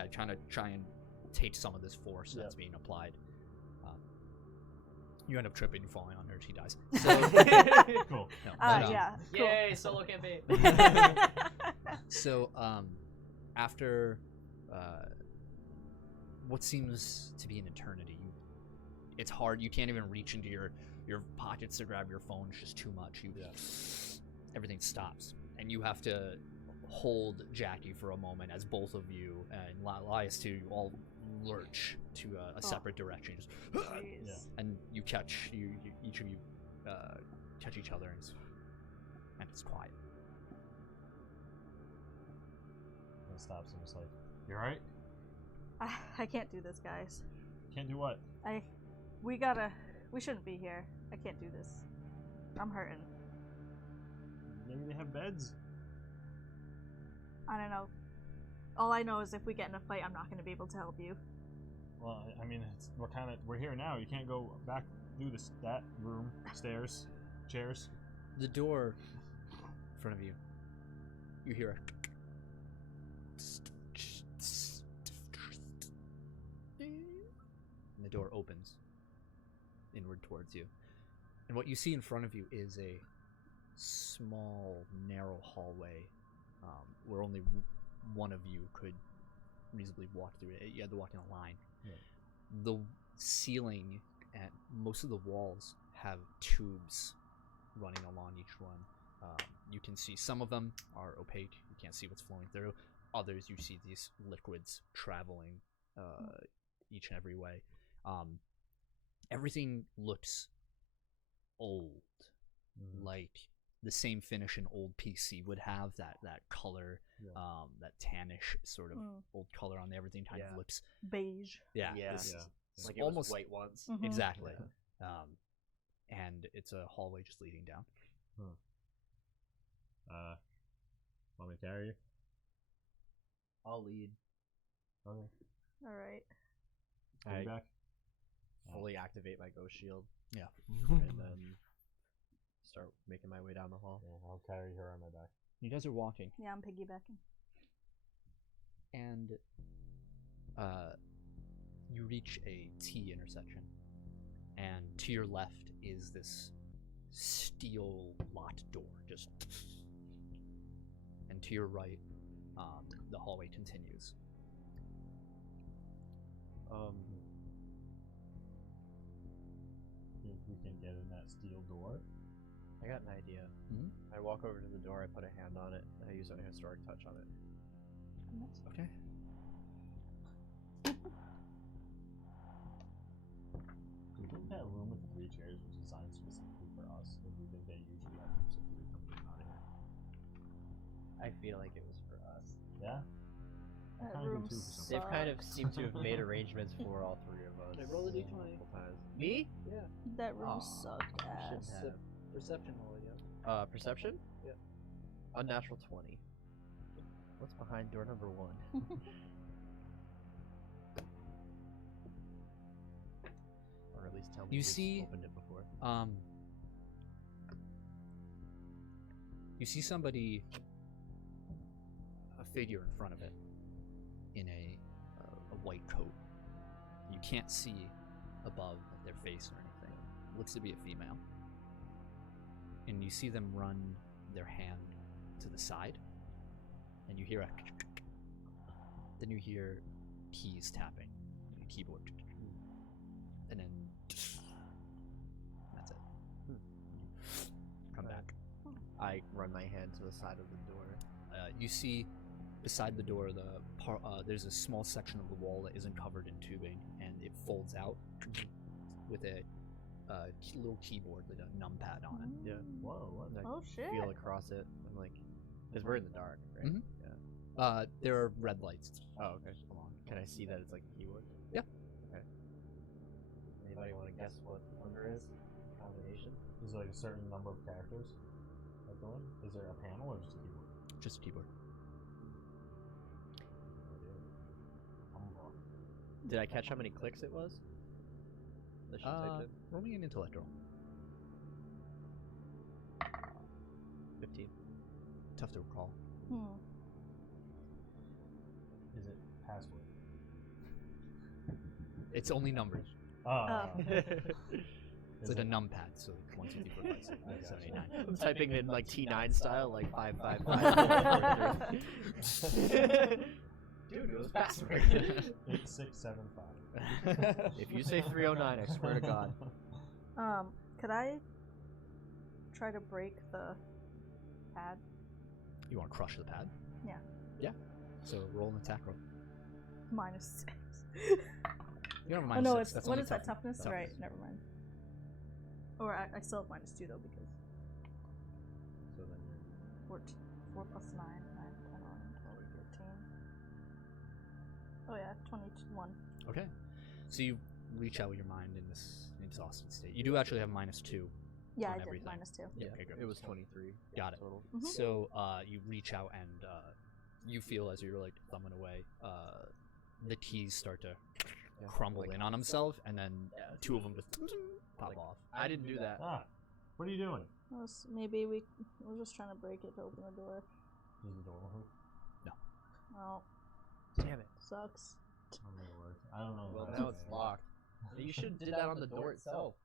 try and take some of this force that's being applied. You end up tripping and falling on her. She dies. So, cool. no, Yeah. Cool. Yay, solo campaign. So, after what seems to be an eternity, it's hard. You can't even reach into your pockets to grab your phone. It's just too much. Everything stops, and you have to hold Jackie for a moment as both of you and Elias too, you all lurch to a separate direction. Just, and you catch each of you catch each other, and it's quiet. And it stops and it's like, you alright? I can't do this, guys. Can't do what? We shouldn't be here. I can't do this. I'm hurting. Maybe they have beds. I don't know. All I know is if we get in a fight, I'm not going to be able to help you. Well, I mean, we're here now. You can't go back through that room, stairs, chairs. The door in front of you, you hear and the door opens inward towards you. And what you see in front of you is a small, narrow hallway where only one of you could reasonably walk through it. You had to walk in a line. Yeah. The ceiling and most of the walls have tubes running along each one. You can see some of them are opaque. You can't see what's flowing through. Others, you see these liquids traveling each and every way. Everything looks old, like the same finish an old PC would have, that color, that tannish sort of old color on everything, kind of looks beige. Yeah. Like it almost was white once. Exactly. And it's a hallway just leading down. Want me to carry you? I'll lead. Okay. All right. I Back. fully activate my ghost shield. Yeah. And then start making my way down the hall. Yeah, I'll carry her on my back. You guys are walking, Yeah, I'm piggybacking. and you reach a T intersection, and to your left is this steel locked door, just, and to your right, the hallway continues. Think we can get in that steel door? I got an idea. I walk over to the door, I put a hand on it, and I use a historic touch on it. Okay. Do you think that room with the 3 chairs was designed specifically for us? Or do you think they usually have groups of 3 coming out of here? I feel like it was for us. Yeah? That kinda do room too for some They've kind of seemed to have made arrangements for all 3 of us. Okay, roll a d20. multiple times. Me? Yeah. That room Aw, sucked shouldn't ass. have. Perception roll, yeah. Perception? Yeah. Unnatural 20. What's behind door number 1? Or at least tell me You who's see, opened it before. You see somebody, a figure in front of it, in a white coat. You can't see above their face or anything. Looks to be a female. And you see them run their hand to the side, and you hear a then you hear keys tapping, a keyboard, and then that's it. Come back. I run my hand to the side of the door. You see beside the door there's a small section of the wall that isn't covered in tubing, and it folds out with a little keyboard with a numpad on it. Yeah. Whoa. And I Oh shit. feel across it. I'm like, because we're in the dark, right? Mhm. Yeah. There are red lights. Oh, okay. Come on. Can I see that it's like a keyboard? Yeah. Okay. Anybody want to guess what number is? Combination? Is there like a certain number of characters that go in? Is there a panel or just a keyboard? Just a keyboard. Umbra. Did I catch how many clicks it was? That she typed in? Roll me an intellect roll. 15. Tough to recall. Is it password? It's only numbers. It's like a numpad, so 1, 2, 3, 4, 5, 6, 7, 8, 9. I'm typing in like T9 style, like 555. Dude, it was password. 8675. If you say 309, I swear to God. Could I try to break the pad? You want to crush the pad? Yeah. Yeah. So roll an attack roll. -6. You don't have a Oh minus no, 6. it's That's what only is that toughness? Right, never mind. Or I still have -2 though because So then 4 plus 9, 9, 10, 11, 12, 13. Oh yeah, 21. Okay. So you reach out with your mind in this exhausted state. You do actually have -2. Yeah, On I did everything. -2. Yeah, okay, good. it was 23. Got it. Total. Mhm. So you reach out and you feel as you're like thumbing away, the keys start to crumble in on themselves, and then 2 of them just pop off. I didn't do that. What are you doing? Maybe we're just trying to break it to open the door. Is the door open? Oh, Damn it. sucks. I'll make it work. I don't know. Well, if now that's it's fair. locked. You should have did that on the door itself.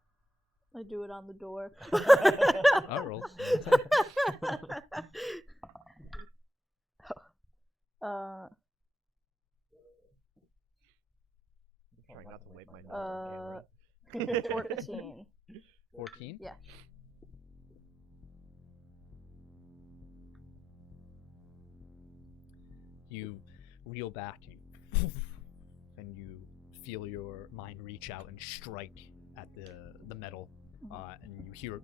I do it on the door. I roll. I'm trying not to wipe my nose on camera. 14. 14? Yeah. You reel back, and you feel your mind reach out and strike at the metal, and you hear it,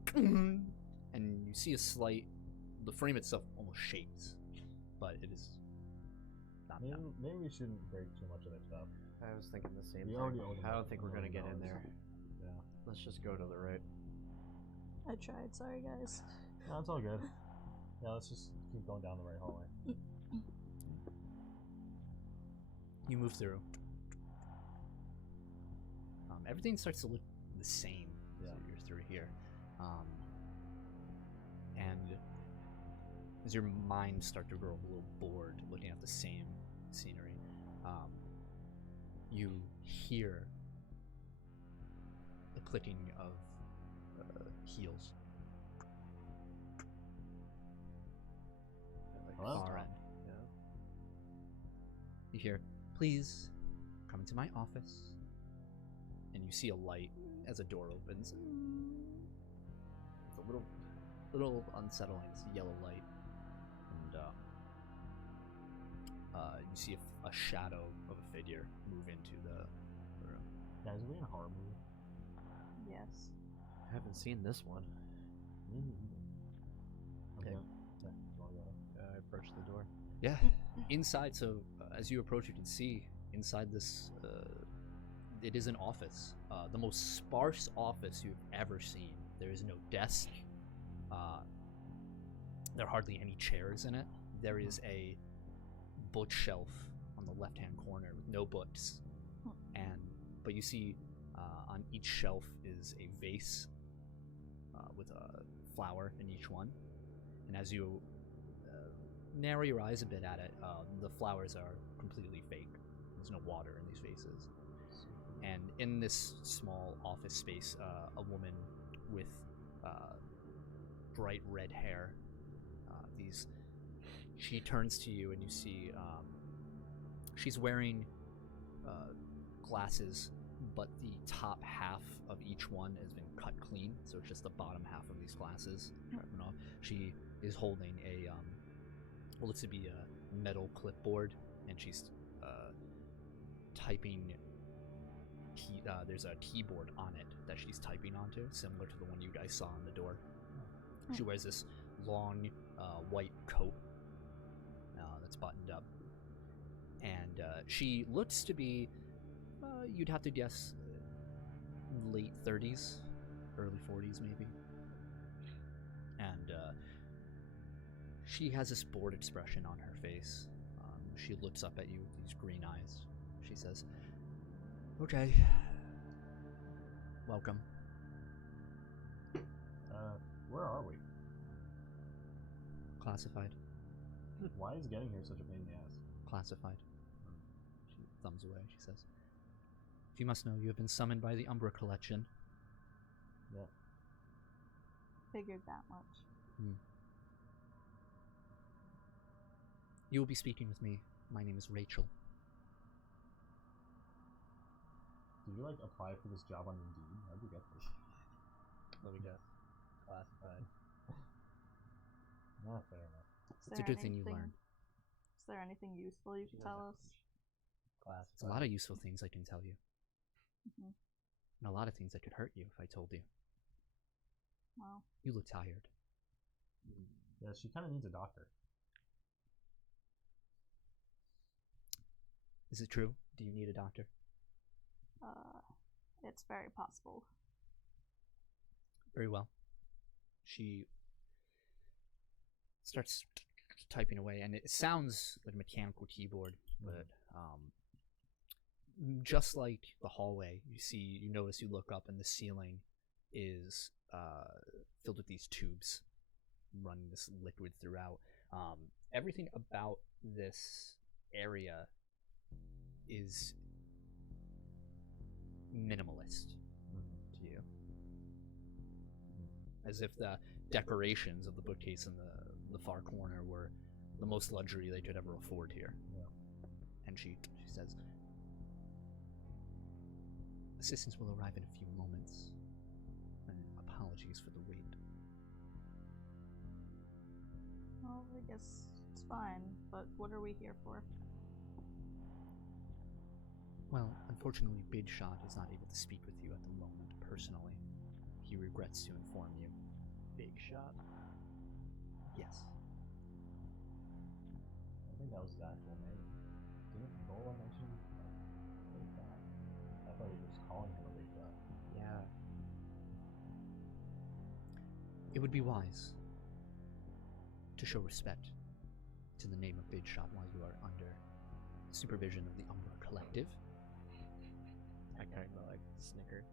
and you see a slight. The frame itself almost shakes, but it is not. Maybe we shouldn't break too much of their stuff. I was thinking the same We thing. already owe them I don't think we're gonna get in there. Yeah. Let's just go to the right. I tried. Sorry, guys. No, it's all good. Yeah, let's just keep going down the right hallway. You move through. Everything starts to look the same as you're through here. And as your mind starts to grow a little bored looking at the same scenery, you hear the clicking of heels. Far end. Yeah. You hear, "Please come into my office." And you see a light as a door opens. It's a little unsettling. It's a yellow light, and you see a shadow of a figure move into the room. Guys, are we in a horror movie? Yes. I haven't seen this one. Okay. I approached the door. Yeah, inside. So as you approach, you can see inside this. It is an office, the most sparse office you've ever seen. There is no desk. There are hardly any chairs in it. There is a bookshelf on the left-hand corner with no books, but you see on each shelf is a vase with a flower in each one. And as you narrow your eyes a bit at it, the flowers are completely fake. There's no water in these vases. And in this small office space, a woman with bright red hair, she turns to you and you see she's wearing glasses, but the top half of each one has been cut clean, so it's just the bottom half of these glasses. She is holding what looks to be a metal clipboard, and she's typing. There's a keyboard on it that she's typing onto, similar to the one you guys saw on the door. She wears this long white coat that's buttoned up, and she looks to be, you'd have to guess, late 30s, early 40s maybe. And she has this bored expression on her face. She looks up at you with these green eyes. She says, "Okay. Welcome." Where are we? Classified. Why is getting here such a pain in the ass? Classified. She thumbs away. She says, "If you must know, you have been summoned by the Umbra Collection." Yeah. Figured that much. You will be speaking with me. My name is Rachel. Did you apply for this job on Indeed? How'd you get this? Let me guess. Classified. Not fair enough. It's a good thing you learn. Is there anything useful you can tell us? Classified. There's a lot of useful things I can tell you. Mm-hmm. And a lot of things that could hurt you if I told you. Wow. You look tired. Yeah, she kind of needs a doctor. Is it true? Do you need a doctor? It's very possible. Very well. She starts typing away, and it sounds like a mechanical keyboard, but just like the hallway, you notice, you look up, and the ceiling is filled with these tubes running this liquid throughout. Everything about this area is minimalist to you, as if the decorations of the bookcase in the far corner were the most luxury they could ever afford here. Yeah. And she says, "Assistance will arrive in a few moments, and apologies for the wait." Well, I guess it's fine, but what are we here for? Well, unfortunately, Big Shot is not able to speak with you at the moment personally. He regrets to inform you. Big Shot? Yes. I think that was his actual name. Didn't Nola mention Big Shot? I thought he was just calling him a Big Shot. Yeah. It would be wise to show respect to the name of Big Shot while you are under supervision of the Umbra Collective. I kind of like snicker.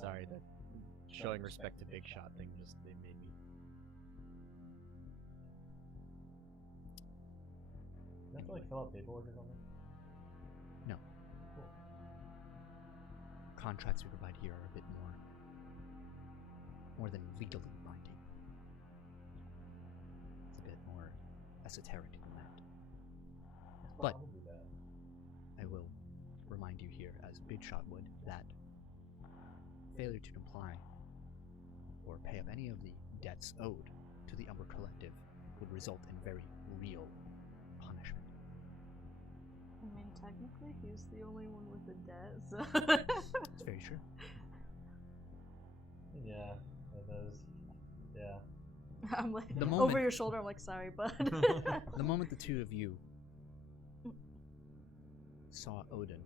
Sorry, that showing respect to Big Shot thing just they made me. You have to like fill out paperwork or something? No. Cool. Contracts we provide here are a bit more than legally binding. It's a bit more esoteric than that. But Probably that. I will remind you here, as Big Shot would, that failure to comply or pay up any of the debts owed to the Umbra Collective would result in very real punishment. I mean, technically, he's the only one with the debt, so... It's very true. Yeah, that is. Yeah. I'm like, The over moment- your shoulder, I'm like, sorry, bud. The moment the two of you saw Odin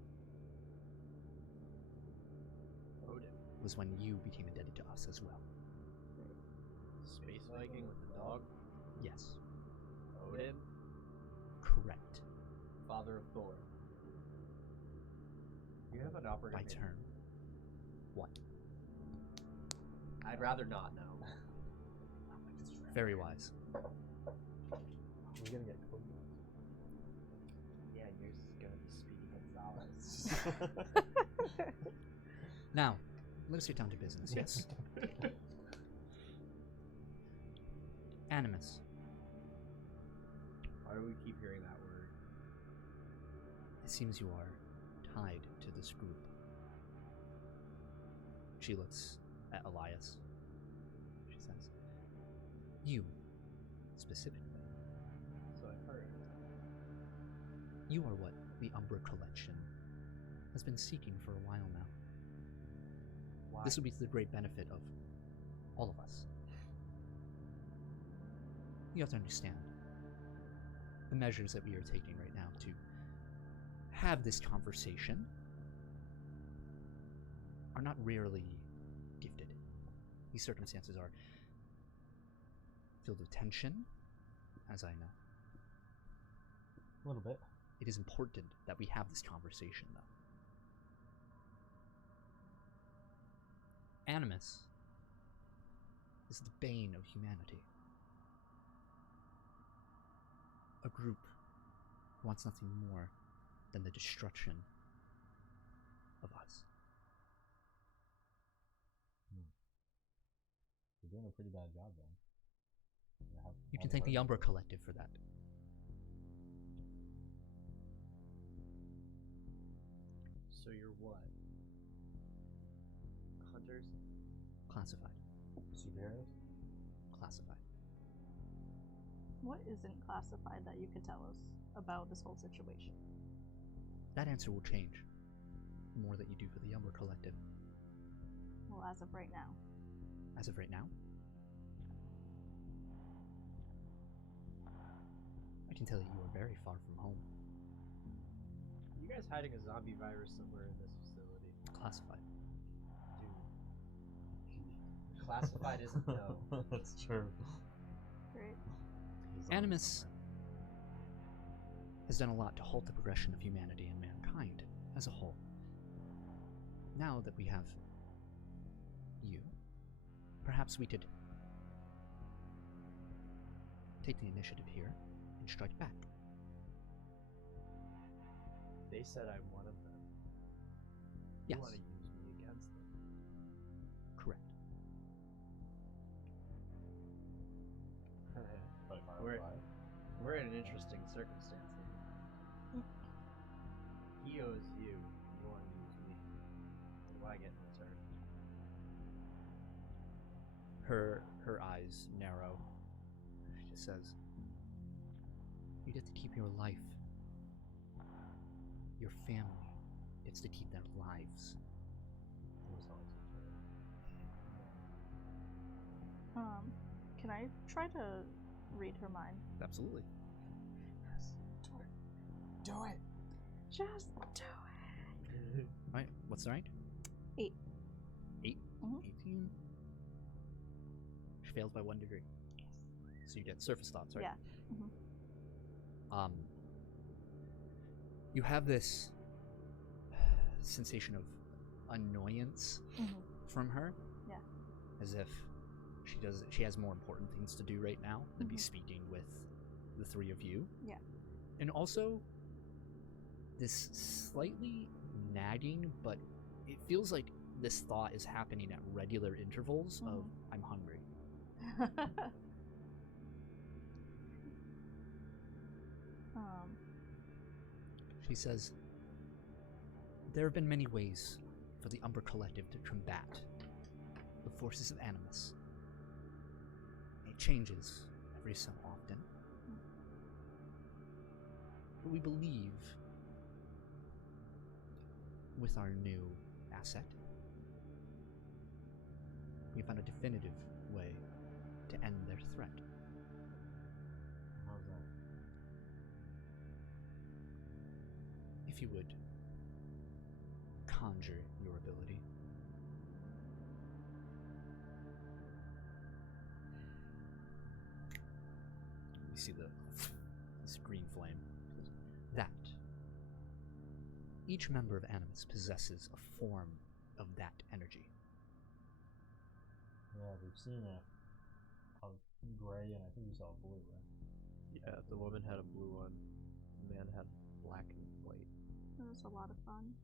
was when you became indebted to us as well. Space Viking with the dog? Yes. Odin? Correct. Father of Thor. You have an opera By name. turn. What? I'd rather not know. Very wise. We're gonna get Cody. Yeah, yours is gonna be Speedy Gonzalez. Now, let us get down to business, yes? Animus. Why do we keep hearing that word? It seems you are tied to this group. She looks at Elias. She says, you, specifically, So I've heard. you are what the Umbra Collection has been seeking for a while now. Why? This will be to the great benefit of all of us. You have to understand the measures that we are taking right now to have this conversation are not rarely gifted. These circumstances are filled with tension, as I know. A little bit. It is important that we have this conversation, though. Animus is the bane of humanity. A group who wants nothing more than the destruction of us. You're doing a pretty bad job then. You can thank the Umbra Collective for that. So you're what? Hunters? Classified. Superheroes? Classified. What isn't classified that you could tell us about this whole situation? That answer will change the more that you do for the Umbra Collective. Well, as of right now. As of right now, I can tell you are very far from home. Are you guys hiding a zombie virus somewhere in this facility? Classified. Dude. Classified isn't no. That's true. Great. Animus has done a lot to halt the progression of humanity and mankind as a whole. Now that we have you, perhaps we could take the initiative here and strike back. They said I'm one of them. Yes. You want to use me against them? Correct. We're in an interesting circumstance here. He owes you. You want to use me. What do I get in return? Her eyes narrow. She just says, you get to keep your life. Your family gets to keep their lives. Can I try to read her mind? Absolutely. Do it. Just do it. Right, what's the rank? 8. 8? Mhm. 18? She fails by 1 degree. So you get surface thoughts, right? Yeah. You have this sensation of annoyance from her. Yeah. As if she has more important things to do right now than be speaking with the three of you. Yeah. And also this slightly nagging, but it feels like this thought is happening at regular intervals of I'm hungry. She says, there have been many ways for the Umbra Collective to combat the forces of Animus. It changes every so often. But we believe with our new asset, we found a definitive way to end their threat. How's that? If you would conjure your ability. You see this green flame. That. Each member of Animus possesses a form of that energy. Yeah, we've seen a gray and I think we saw a blue, right? Yeah, the woman had a blue one. The man had black and white. It was a lot of fun.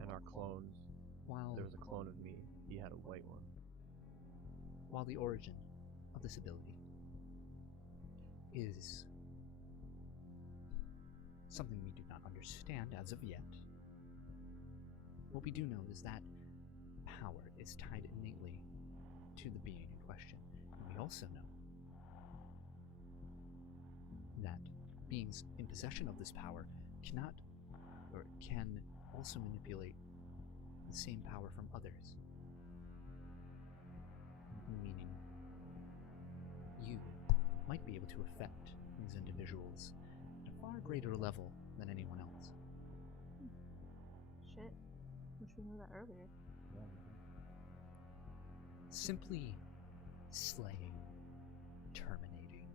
And our clones. While There was a clone of me. He had a white one. While the origin of this ability is something we do not understand as of yet, what we do know is that power is tied innately to the being in question. And we also know that beings in possession of this power cannot or can also manipulate the same power from others. Meaning, you might be able to affect these individuals at a far greater level than anyone else. Shit. Wish we knew that earlier. Yeah. Simply slaying, terminating,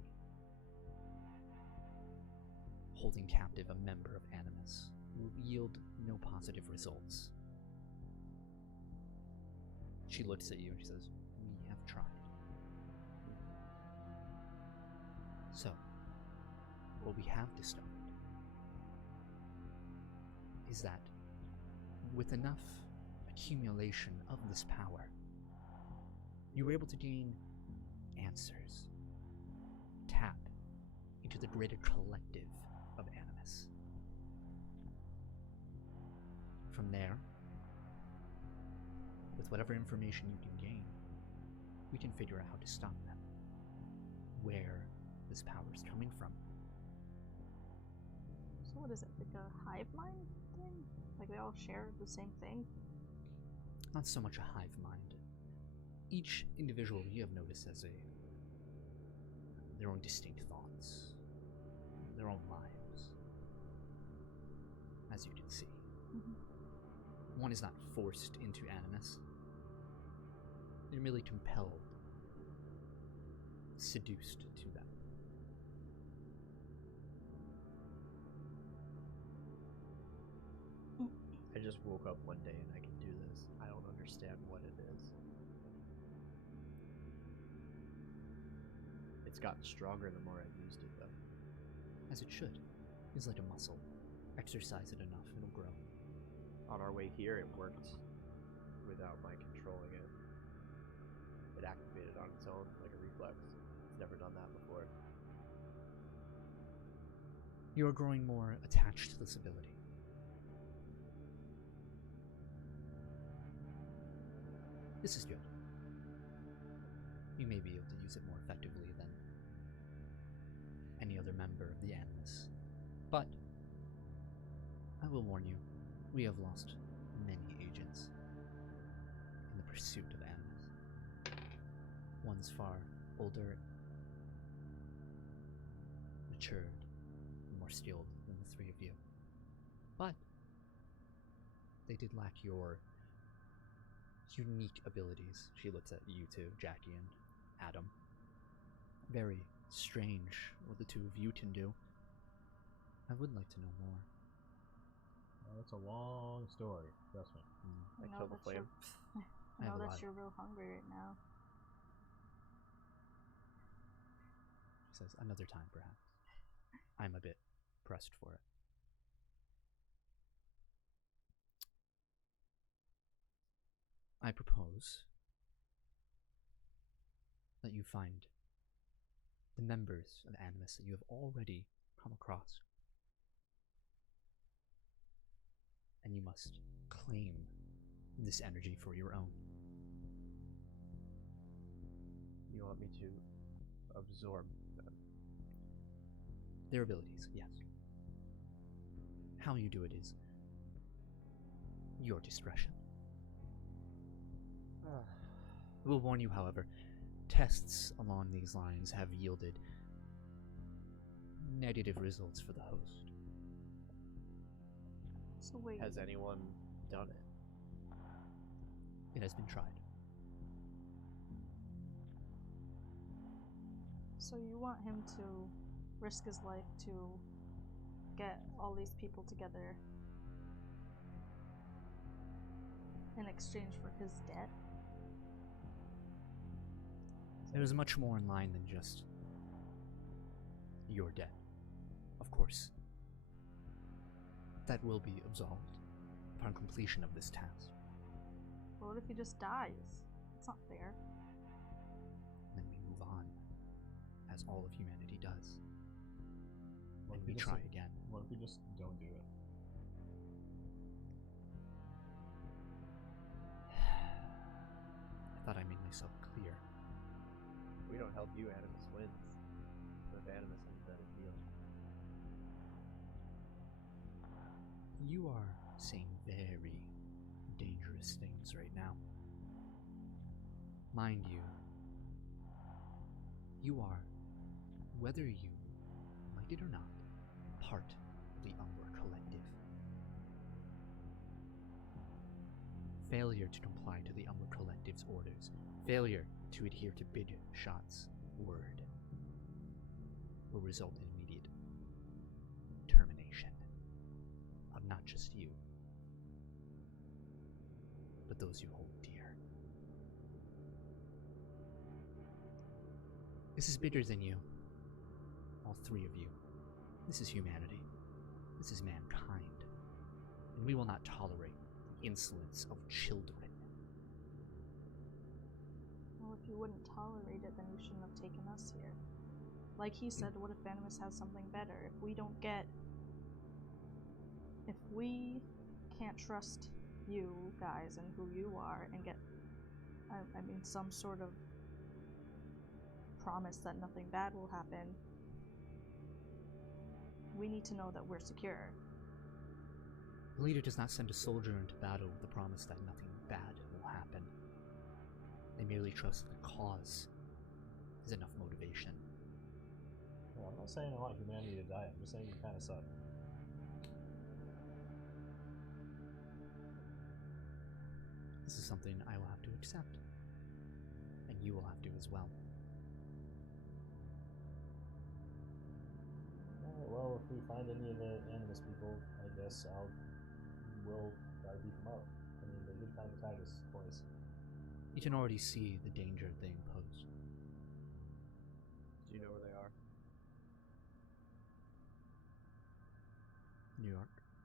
holding captive a member of Animus will yield no positive results. She looks at you and she says, "We have tried." So, what we have discovered is that with enough accumulation of this power, you were able to gain answers, tap into the greater collective of Animus. From there, with whatever information you can gain, we can figure out how to stop them, where this power is coming from. So what is it, like a hive mind thing? Like they all share the same thing? Not so much a hive mind. Each individual you have noticed has their own distinct thoughts, their own lives, as you can see. One is not forced into Animus. They're merely compelled, seduced to them. I just woke up one day and I can do this. I don't understand what it is. It's gotten stronger the more I've used it, though. As it should. It's like a muscle. Exercise it enough, it'll grow. On our way here, it worked without my controlling it. It activated on its own, like a reflex. It's never done that before. You are growing more attached to this ability. This is good. You may be able to use it more effectively than any other member of the Animus. But I will warn you, we have lost many agents in the pursuit of Animus. One's far older, matured, and more skilled than the three of you. But they did lack your unique abilities. She looks at you two, Jackie and Adam. Very strange what the two of you can do. I would like to know more. That's a long story, trust me. I killed the flame. I know that you're real hungry right now. She says, another time perhaps. I'm a bit pressed for it. I propose that you find the members of Animus that you have already come across. And you must claim this energy for your own. You want me to absorb them? Their abilities, yes. How you do it is your discretion. We'll warn you, however, tests along these lines have yielded negative results for the host. So wait. Has anyone done it? It has been tried. So you want him to risk his life to get all these people together in exchange for his debt? It is much more in line than just your debt. Of course, that will be absolved upon completion of this task. Well, what if he just dies? It's not fair. Then we move on, as all of humanity does. What And if we just try again. What if we just don't do it? I thought I made myself clear. If we don't help you, Animus wins. But if Animus has done a deal. You are saying very dangerous things right now. Mind you, you are, whether you like it or not, part of the Umbra Collective. Failure to comply to the Umbra Collective's orders, failure to adhere to Big Shot's word, will result in immediate termination of not just you, but those you hold dear. This is bigger than you, all three of you. This is humanity. This is mankind. And we will not tolerate the insolence of children. Well, if you wouldn't tolerate it, then you shouldn't have taken us here. Like he said, what if Animus has something better? If we can't trust you guys and who you are and get, some sort of promise that nothing bad will happen, we need to know that we're secure. The leader does not send a soldier into battle with the promise that nothing bad will happen. They merely trust the cause is enough motivation. Well, I'm not saying I want humanity to die, I'm just saying you kind of suck. This is something I will have to accept. And you will have to as well. Alright, well, if we find any of the Animus people, I guess we'll try to beat them up. I mean, they did kind of attack us twice. You can already see the danger they impose. Do you know where they are?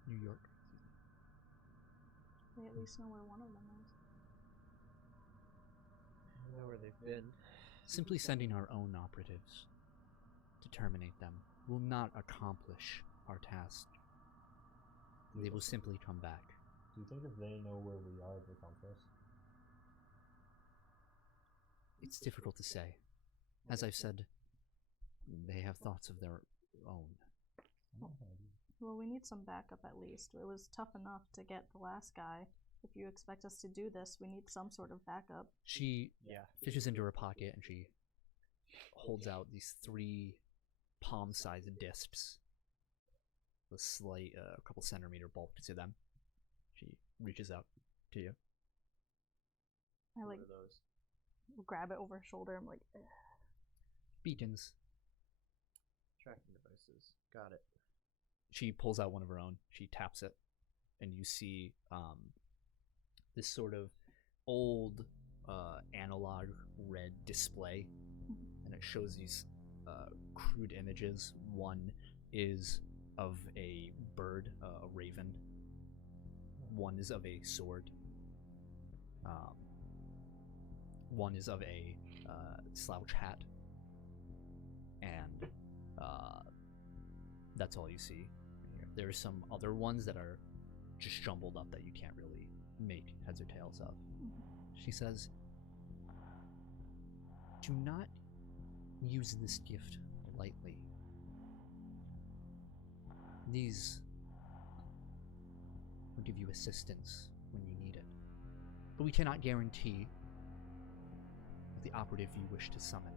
New York. We at least know where one of them is. I know where they've been. Simply sending our own operatives to terminate them will not accomplish our task. They will simply come back. Do you think if they know where we are, they'll come for us? It's difficult to say. As I've said, they have thoughts of their own. Well, we need some backup at least. It was tough enough to get the last guy. if you expect us to do this, we need some sort of backup. She fishes into her pocket and she holds out these 3 palm-sized discs, a slight, couple centimeter bulk to them. She reaches out to you. I like those? grab it over her shoulder. I'm like, ugh. Beacons. Tracking devices. Got it. She pulls out one of her own. She taps it, and you see this sort of old analog red display, and it shows these crude images. One is of a bird, a raven. One is of a sword. One is of a slouch hat. And that's all you see. There's some other ones that are just jumbled up that you can't really make heads or tails of. She says, do not use this gift lightly. These will give you assistance when you need it. But we cannot guarantee that the operative you wish to summon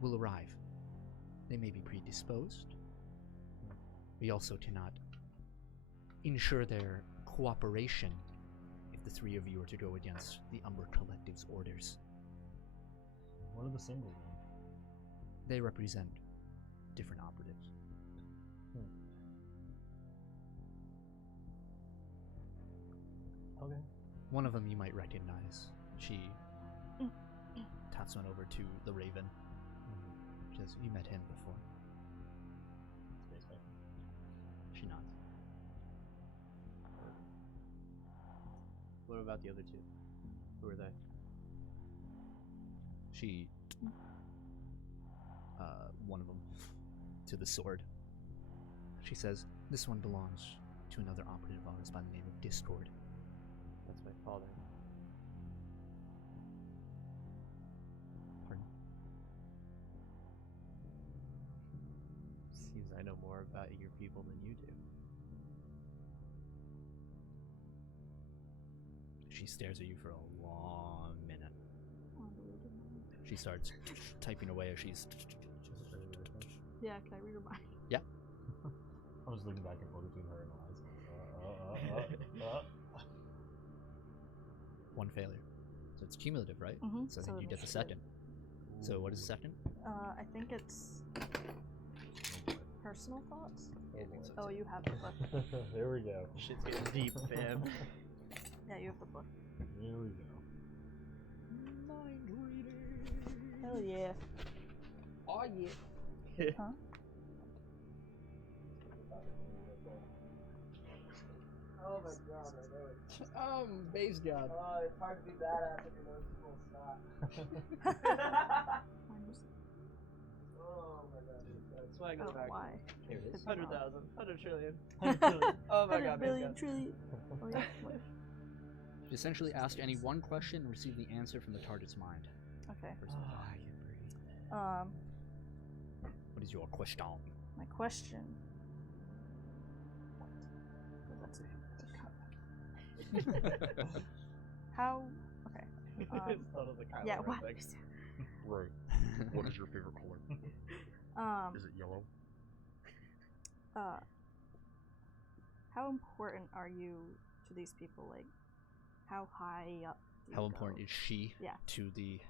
will arrive. They may be predisposed. We also cannot ensure their cooperation if the 3 of you are to go against the Umbra Collective's orders. What are the symbols then? They represent different operatives. Okay. One of them you might recognize. She taps one over to the Raven. She says, you met him before. Space Viking. She nods. What about the other 2? Who are they? She, one of them, to the sword. She says, this one belongs to another operative of ours by the name of Discord. That's my father. Pardon? Seems I know more about your people than you do. She stares at you for a long minute. She starts typing away as she's... Yeah, can I read her mind? Yeah. I was looking back and forth between her and Eliza. One failure. So it's cumulative, right? So I think you get the second. So what is the second? I think it's personal thoughts. I think so, Oh, too. you have the book. There we go. Shit's getting deep, fam. Yeah, you have the book. There we go. Mind reading. Hell yeah. Oh yeah. Huh? Oh my god, I know it. Base god. Oh, it's hard to be badass if you know people stop. Oh my god. That's why I go Oh, back. why? Here it is. 100,000. 100 trillion. Oh my 100 god, billion base trillion. Oh, yeah. What? You essentially ask any one question and receive the answer from the target's mind. Okay. Ah, What is your question? My question. Oh, that's it. How? Okay. Thought of the Kylo Yeah. Ren What? thing. Right. What is your favorite color? Is it yellow? How important are you to these people? Like, how high up? Do you How go? important is she Yeah. to the...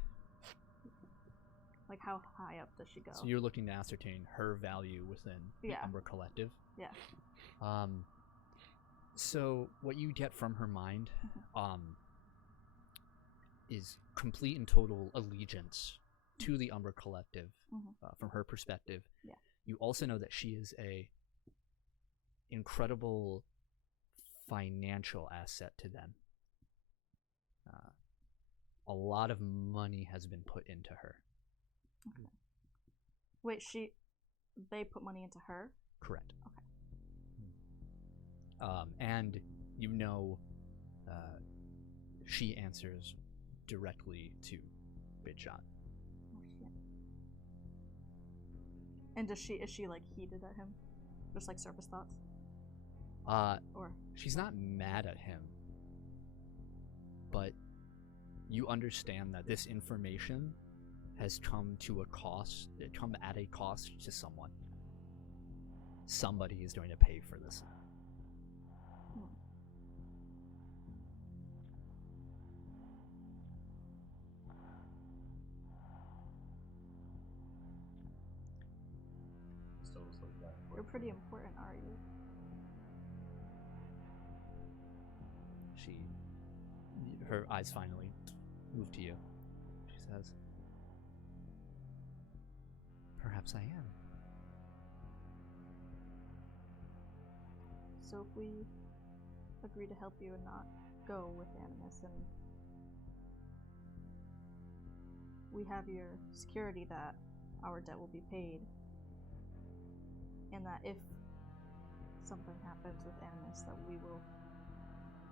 Like, how high up does she go? So you're looking to ascertain her value within the Yeah. Umbra Collective. Yeah. So what you get from her mind is complete and total allegiance to the Umbra Collective from her perspective. Yeah. You also know that she is a incredible financial asset to them. A lot of money has been put into her. Okay. Wait, they put money into her? Correct. Okay. And you know, she answers directly to Bidshot. Oh shit. And is she like heated at him? Just like surface thoughts? Or she's not mad at him, but you understand that this information has come at a cost to someone. Somebody is going to pay for this. you're pretty important, are you? Her eyes finally move to you. She says, "Perhaps I am." So if we agree to help you and not go with Animus, and we have your security that our debt will be paid, and that if something happens with Animus, that we will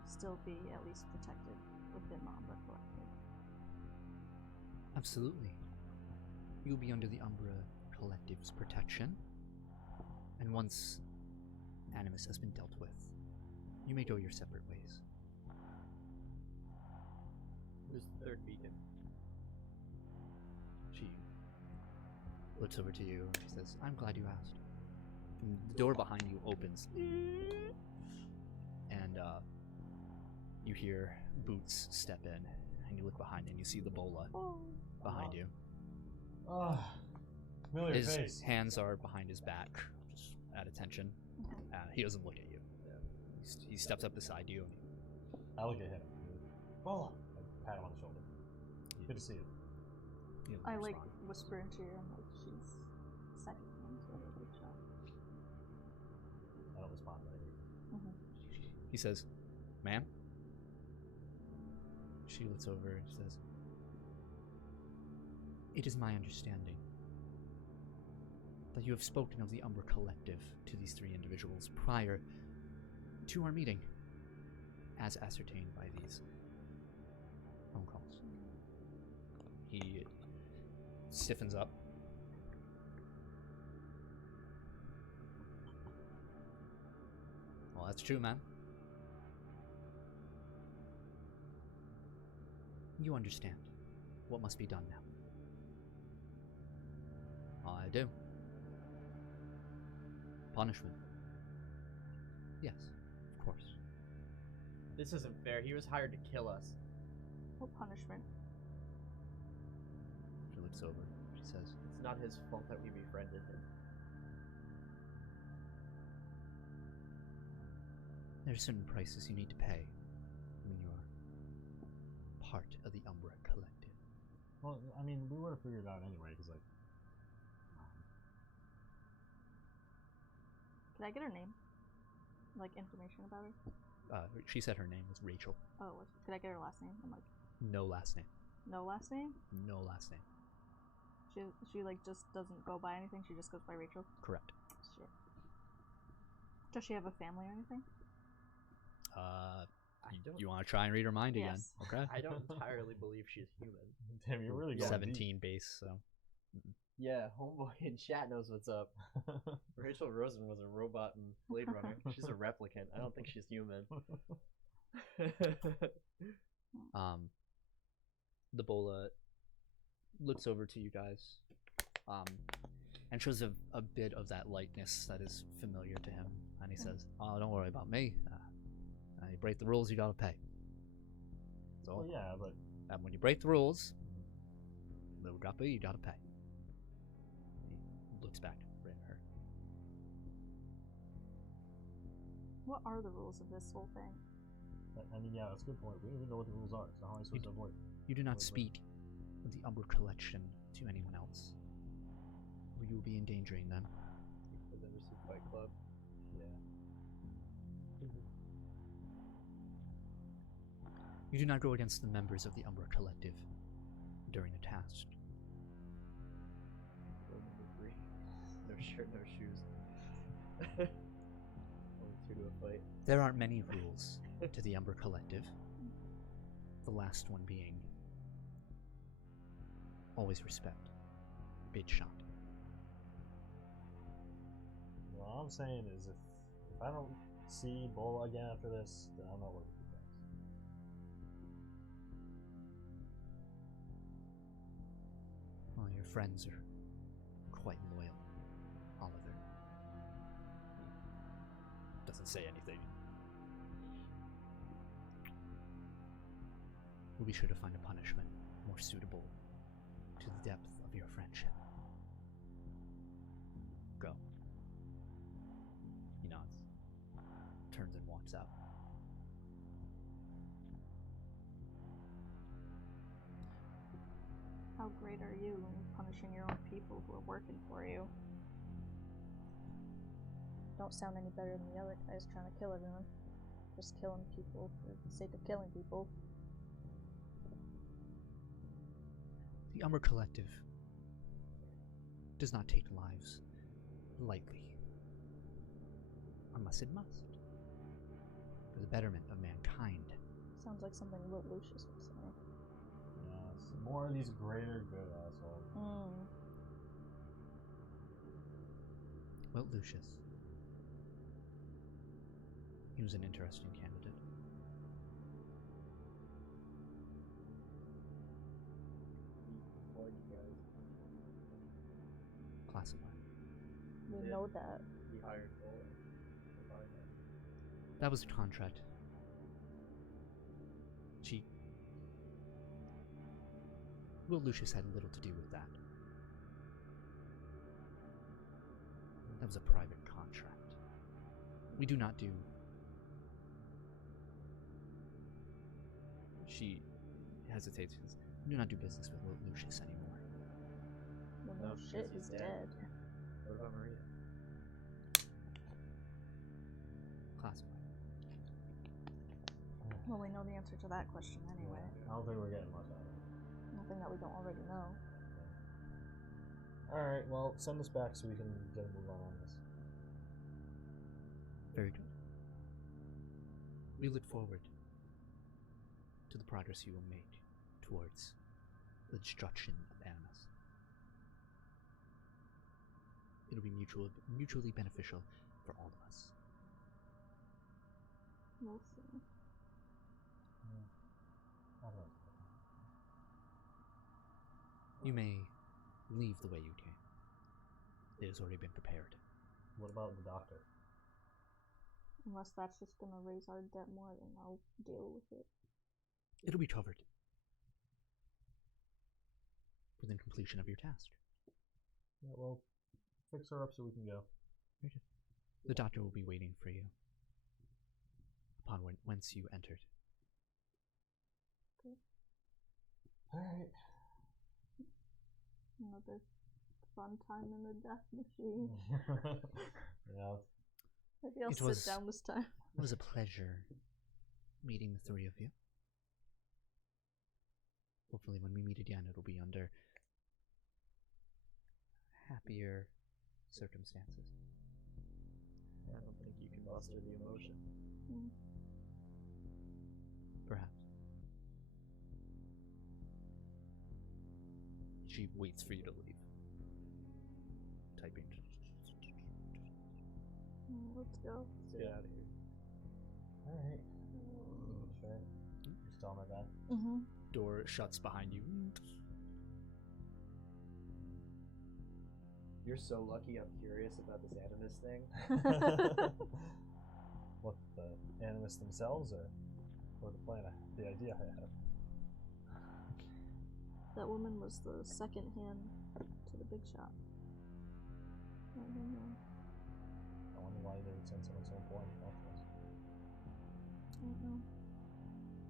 still be at least protected within the Umbra Collected. Absolutely. You'll be under the Umbra Collective's protection, and once Animus has been dealt with, you may go your separate ways. Who's the third beacon? She looks over to you and she says, "I'm glad you asked." And the door behind you opens, and you hear boots step in, and you look behind and you see the bola behind you. Oh, familiar His face. hands are behind his back, just at attention. He doesn't look at you. He steps up beside you. I look at him. Bola. I pat him on the shoulder. Good to see you. I like whisper into your ear, like she's second one, so a good shot. I don't respond right. He says, "Ma'am?" She looks over and says, "It is my understanding that you have spoken of the Umbra Collective to these three individuals prior to our meeting, as ascertained by these phone calls." He stiffens up. "Well, that's true, ma'am. You understand what must be done now." "I do." "Punishment." "Yes, of course." This isn't fair. He was hired to kill us. What punishment? She looks over. She says, It's not his fault that we befriended him. "There are certain prices you need to pay when you're part of the Umbra Collective." Well, I mean, we would have figured it out anyway, because, like... Can I get her name? Like, information about her? She said her name was Rachel. Oh, could I get her last name? I'm like, No last name. no last name? No last name. She like, just doesn't go by anything? She just goes by Rachel? Correct. Shit. Does she have a family or anything? You want to try and read her mind again? Yes. Okay. I don't entirely believe she's human. Damn, you're really going 17 base, so. Yeah, homeboy in chat knows what's up. Rachel Rosen was a robot in Blade Runner. She's a replicant. I don't think she's human. The bola looks over to you guys, and shows a bit of that lightness that is familiar to him, and he says, "Oh, don't worry about me. You break the rules, you gotta pay." So, Well, yeah, but... and when you break the rules, little guppy, you gotta pay. He looks back right at her. What are the rules of this whole thing? I mean, yeah, that's a good point. We don't even know what the rules are, so how am I supposed to avoid? You do not speak of the Umbra Collection to anyone else, or you will be endangering them. I've never seen Fight Club. Yeah. You do not go against the members of the Umbra Collective during a task. Rule number 3. No shirt, no shoes. Only 2 to a fight. There aren't many rules to the Umbra Collective. The last one being always respect. Big shot. Well, all I'm saying is if I don't see Bull again after this, then I'm not working with you guys. Well, your friends are quite loyal, Oliver. He doesn't say anything. We'll be sure to find a punishment more suitable to the depth of your friendship. Go. He nods, turns and walks out. How great are you in punishing your own people who are working for you? Don't sound any better than the other guys trying to kill everyone. Just killing people for the sake of killing people. The Umbra Collective does not take lives lightly, unless it must, for the betterment of mankind. Sounds like something Will Lucius would say. Yes, more of these greater good assholes. Well, Lucius. He was an interesting candidate. What you guys? Classified. We know that. He hired Bull. That was a contract. Will Lucius had little to do with that. That was a private contract. We do not do... She hesitates. We do not do business with Will Lucius anymore. Well, no shit, he's dead. What about Maria? Classified. Well, we know the answer to that question anyway. I don't think we're getting much out of it. Nothing that we don't already know. Alright, well, send us back so we can get a move on this. Very good. We look forward to the progress you will make towards the destruction of Animus. It'll be mutually beneficial for all of us. We'll see. I don't know. You may leave the way you came. It has already been prepared. What about the doctor? Unless that's just gonna raise our debt more, then I'll deal with it. It'll be covered within completion of your task. Yeah, well, fix her up so we can go. The doctor will be waiting for you upon whence you entered. Okay. Alright. Another fun time in the death machine. Yeah. Maybe I'll sit down this time. It was a pleasure meeting the three of you. Hopefully when we meet again, it'll be under happier circumstances. I don't think you can muster the emotion. Perhaps. She waits for you to leave. Typing. Let's go. Let's get out of here. Alright. Sure. You're still on my back? Mm-hmm. Door shuts behind you. You're so lucky I'm curious about this Animus thing. What, the Animus themselves, or the plan, the idea I have? That woman was the second hand to the big shot. I don't know. I wonder why they would send someone so important to talk to us. I don't know.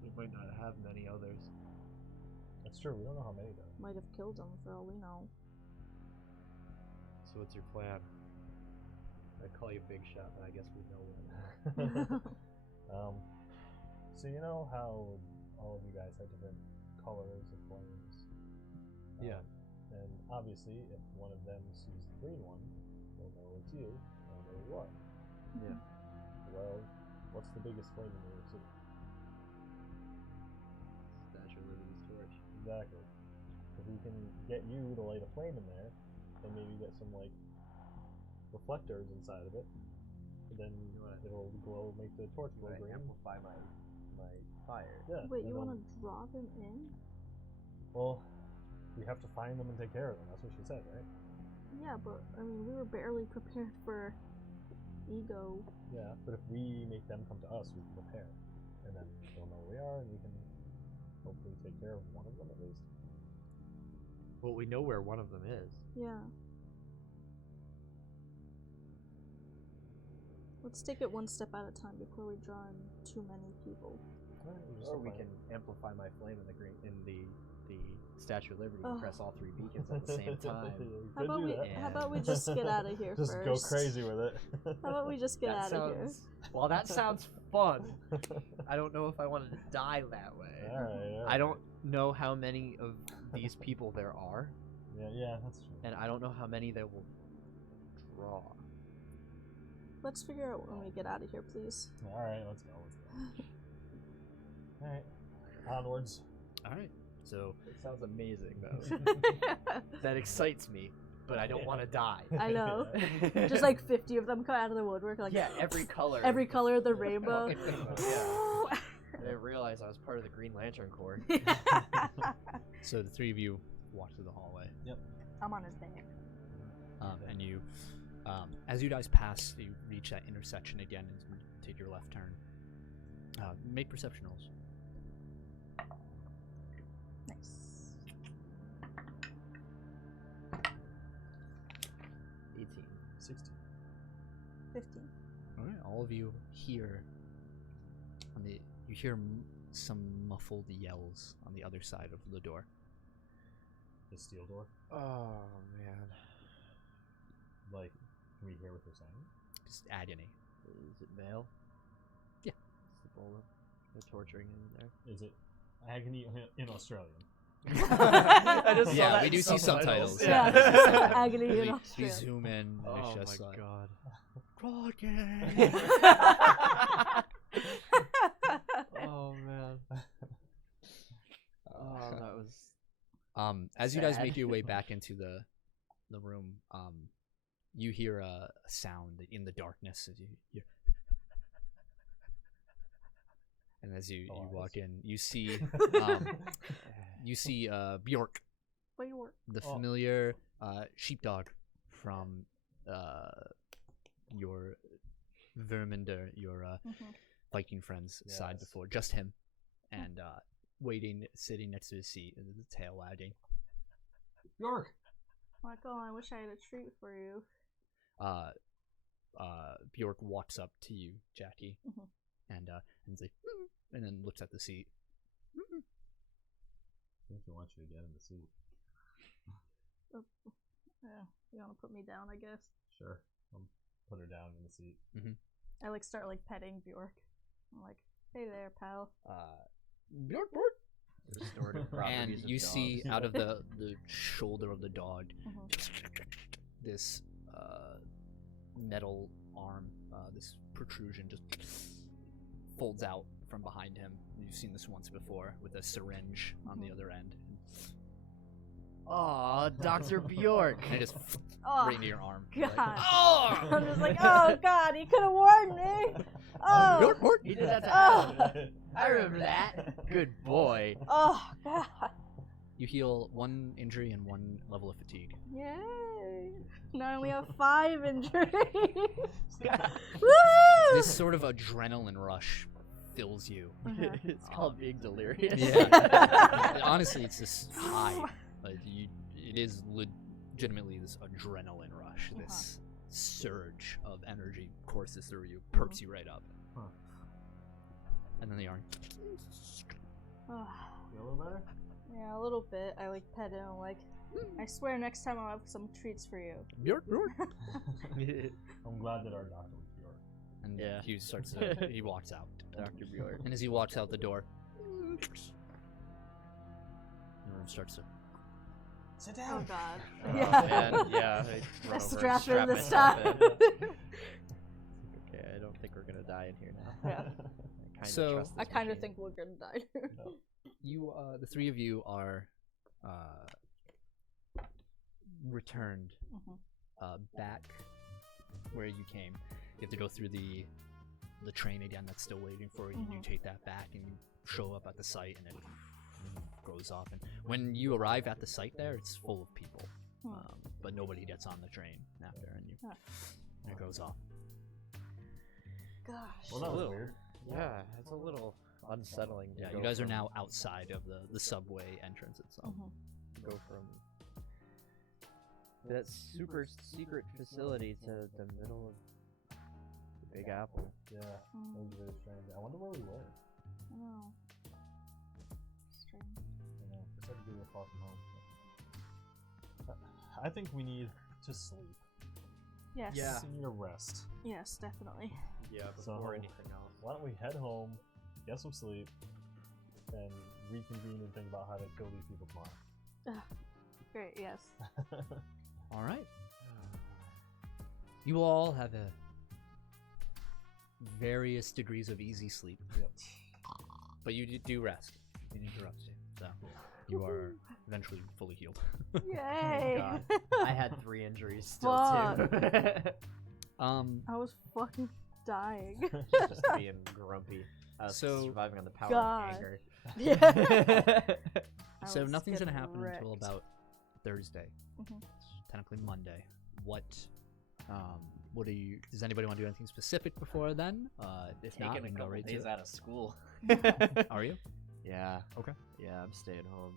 We might not have many others. That's true, we don't know how many though. Might have killed him for all we know. So what's your plan? I call you Big Shot, but I guess we know one. So you know how all of you guys had different colors of flames? Yeah. And obviously, if one of them sees the green one, they'll know it's you, and know you are. Yeah. Well, what's the biggest flame in New York City? Statue of Liberty's torch. Exactly. If we can get you to light a flame in there, and maybe get some, like, reflectors inside of it, then it'll glow, make the torch glow Right, green. amplify my fire. Yeah. Wait, and you they'll- want to draw them in? Well, we have to find them and take care of them. That's what she said, right? Yeah, but I mean, we were barely prepared for ego. Yeah. But if we make them come to us, we can prepare, and then they'll know where we are, and we can hopefully take care of one of them at least. Well, we know where one of them is. Yeah. Let's take it one step at a time before we draw in too many people. Alright, we'll just Or we find can them. amplify my flame in the Statue of Liberty and press all 3 beacons at the same time. You How could about do we? that. How about we just get out of here Just first? go crazy with it. How about we just get out of here? Well, that sounds fun. I don't know if I wanted to die that way. Alright. I don't know how many of these people there are, Yeah, that's true. and I don't know how many they will draw. Let's figure out when we get out of here, please. Alright, let's go. Alright. Onwards. All right. So It sounds amazing, though. That excites me, but I don't want to die. I know. Just like 50 of them come out of the woodwork, like Yeah, every color. every color of the rainbow. Yeah. I didn't realize I was part of the Green Lantern Corps. so the three of you walk through the hallway. I'm on his back. And you, as you guys pass, you reach that intersection again and take your left turn. Make perception rolls. Nice. 18. 16. 15. All right, all of you hear you hear some muffled yells on the other side of the door. The steel door. Oh, man. Like, can we hear what they're saying? Just agony. Is it male? Yeah. Is the bullet? They're torturing him in there. Is it agony in Australian? I just saw Yeah, that we in do see subtitles. Yeah, Yeah. this is like agony in We Australia. zoom in. And Oh it's just my like, god. Rocket. Oh man. Oh, that was. As you guys sad. make your way back into the room, you hear a sound in the darkness as you hear. And as you walk in, you see Bjork, the familiar sheepdog from your Verminder, your Viking friend's side Yes. before. Just him, and waiting, sitting next to his seat, and the tail wagging. York! Michael, I wish I had a treat for you. Bjork walks up to you, Jackie, Mhm. and he's like, and then looks at the seat. I think he wants you to get in the seat. Yeah, you want to put me down, I guess. Sure. I'll put her down in the seat. I like start like petting Bjork. I'm like, hey there, pal. Bjork. Restorative And properties of you dogs. see out of the shoulder of the dog Mhm. this metal arm, this protrusion just folds out from behind him. You've seen this once before with a syringe on the other end. Aw, Dr. Bjork. And it just Oh, right into your arm. God. Oh! I'm just like, oh, God, he could have warned me. Oh, He did that to Oh. Adam. I remember that. Good boy. oh, God. You heal 1 injury and 1 level of fatigue. Yay. Now I only have 5 injuries. Woo! This sort of adrenaline rush fills you. It's called being delirious. Yeah. Honestly, it's this high. Like it is legitimately this adrenaline rush. This surge of energy courses through you, perks you right up. Huh. And then the arm. Oh, Feel a little better? yeah, a little bit. I like pet him. I'm like, I swear next time I'll have some treats for you. Bjork. I'm glad that our doctor was York. And Yeah. he walks out. Dr. Bjork. And as he walks out the door, the room starts to. Sit Oh, down! God. Oh, Yeah. man, yeah. I run over and Strap in this myself time. in. Okay, I don't think we're gonna die in here now. Yeah. I kinda So- trust this I kind of machine. think we're gonna die. You, the three of you are returned Mhm. back where you came. have to go through the train again that's still waiting for you. You take that back and you show up at the site, and it goes off. And when you arrive at the site there, it's full of people, but nobody gets on the train after, and it goes off. Gosh. Well, that was weird. Yeah, it's a little unsettling. Yeah, you guys are now outside of the subway entrance itself. Go from that super secret facility to the middle of the Big Apple. Yeah, that was very strange. I wonder where we were. I know. Strange. I know. It's like we were far from home. I think we need to sleep. Yes. Yeah. We need a rest. Yes, definitely. Yeah, So, before anything else. Why don't we head home, get some sleep, and reconvene and think about how to kill these people tomorrow. Great, yes. All right. You all have various degrees of easy sleep. Yep. But you do rest. You need to rest, so you are eventually fully healed. Yay! God. I had 3 injuries still Fuck. too. I was fucking dying. Just being grumpy. I was So- surviving on the power God. of anger. Yeah. I So was nothing's gonna getting happen until wrecked. about Thursday. Mhm. It's technically Monday. What do you? Does anybody want to do anything specific before then? If not, we Taking a can go couple right to days it. out of school. Are you? Yeah. Okay. Yeah, I'm staying home.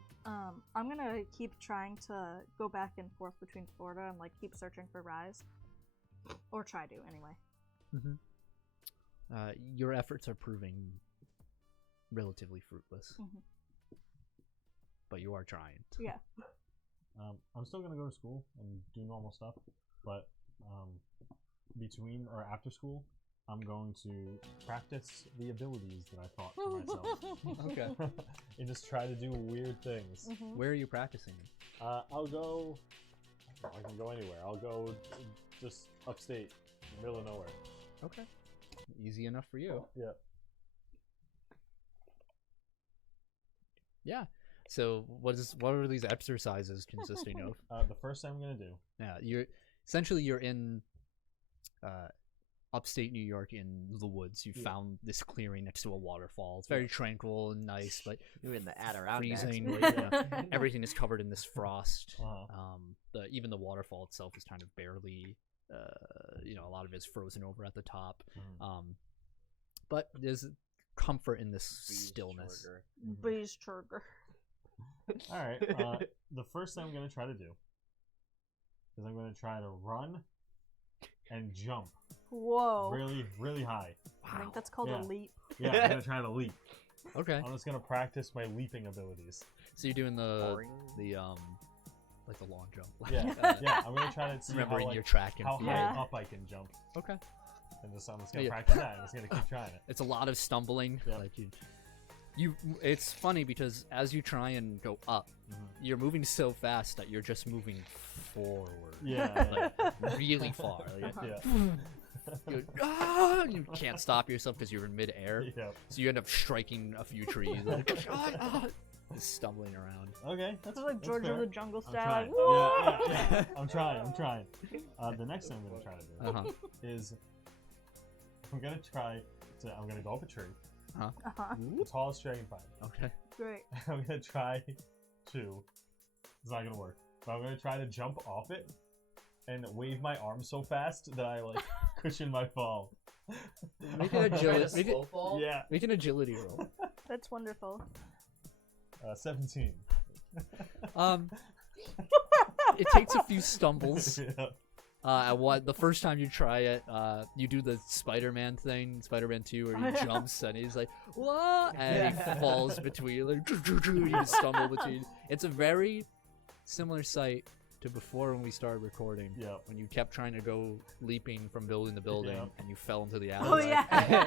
I'm gonna keep trying to go back and forth between Florida and like keep searching for Rise, or try to anyway. Your efforts are proving relatively fruitless, but you are trying. Yeah. I'm still gonna go to school and do normal stuff, but between or after school, I'm going to practice the abilities that I taught for myself. Okay. And just try to do weird things. Where are you practicing? I'll go. I can go anywhere. I'll go just upstate, middle of nowhere. Okay. Easy enough for you. Yeah. Yeah. So what are these exercises consisting of? The first thing I'm gonna do. Yeah, you're in upstate New York in the woods. You found this clearing next to a waterfall. It's very tranquil and nice, but You're in the Adirondacks. freezing. boy. Everything is covered in this frost. Uh-huh. Even the waterfall itself is kind of barely, a lot of it is frozen over at the top. But there's comfort in this stillness. Beast trigger. All right. The first thing I'm gonna try to do is I'm gonna try to run and jump Whoa. really, really high. I think that's called Yeah. a leap. Yeah, I'm gonna try to leap. Okay. I'm just gonna practice my leaping abilities. So you're doing the long jump. Yeah, yeah. I'm gonna try to see Remembering how, your track and how field. high Yeah. up I can jump. Okay. And just, I'm just gonna Yeah. practice that. I'm just gonna keep trying it. It's a lot of stumbling. Yeah. Like you. It's funny because as you try and go up, you're moving so fast that you're just moving forward. Yeah. Like, really far. Like, Yeah. you can't stop yourself because you're in midair. Yeah. So you end up striking a few trees. Like, just stumbling around. Okay. This is like George of the Jungle I'm style. trying. Like, Yeah. I'm trying. The next thing I'm gonna try to do is I'm gonna go up a tree. The tallest tree I can find. Okay. Great. I'm gonna try to. It's not gonna work. But I'm gonna try to jump off it and wave my arms so fast that I like cushion my fall. Make an agility. Yeah. Make an agility roll. That's wonderful. 17. It takes a few stumbles. Yeah. The first time you try it, you do the Spider-Man thing, Spider-Man 2, where he jumps and he's like, "What?" and he falls between, like, you stumble between. It's a very similar sight to before when we started recording. Yeah. When you kept trying to go leaping from building to building Yeah. and you fell into the alley. Oh yeah.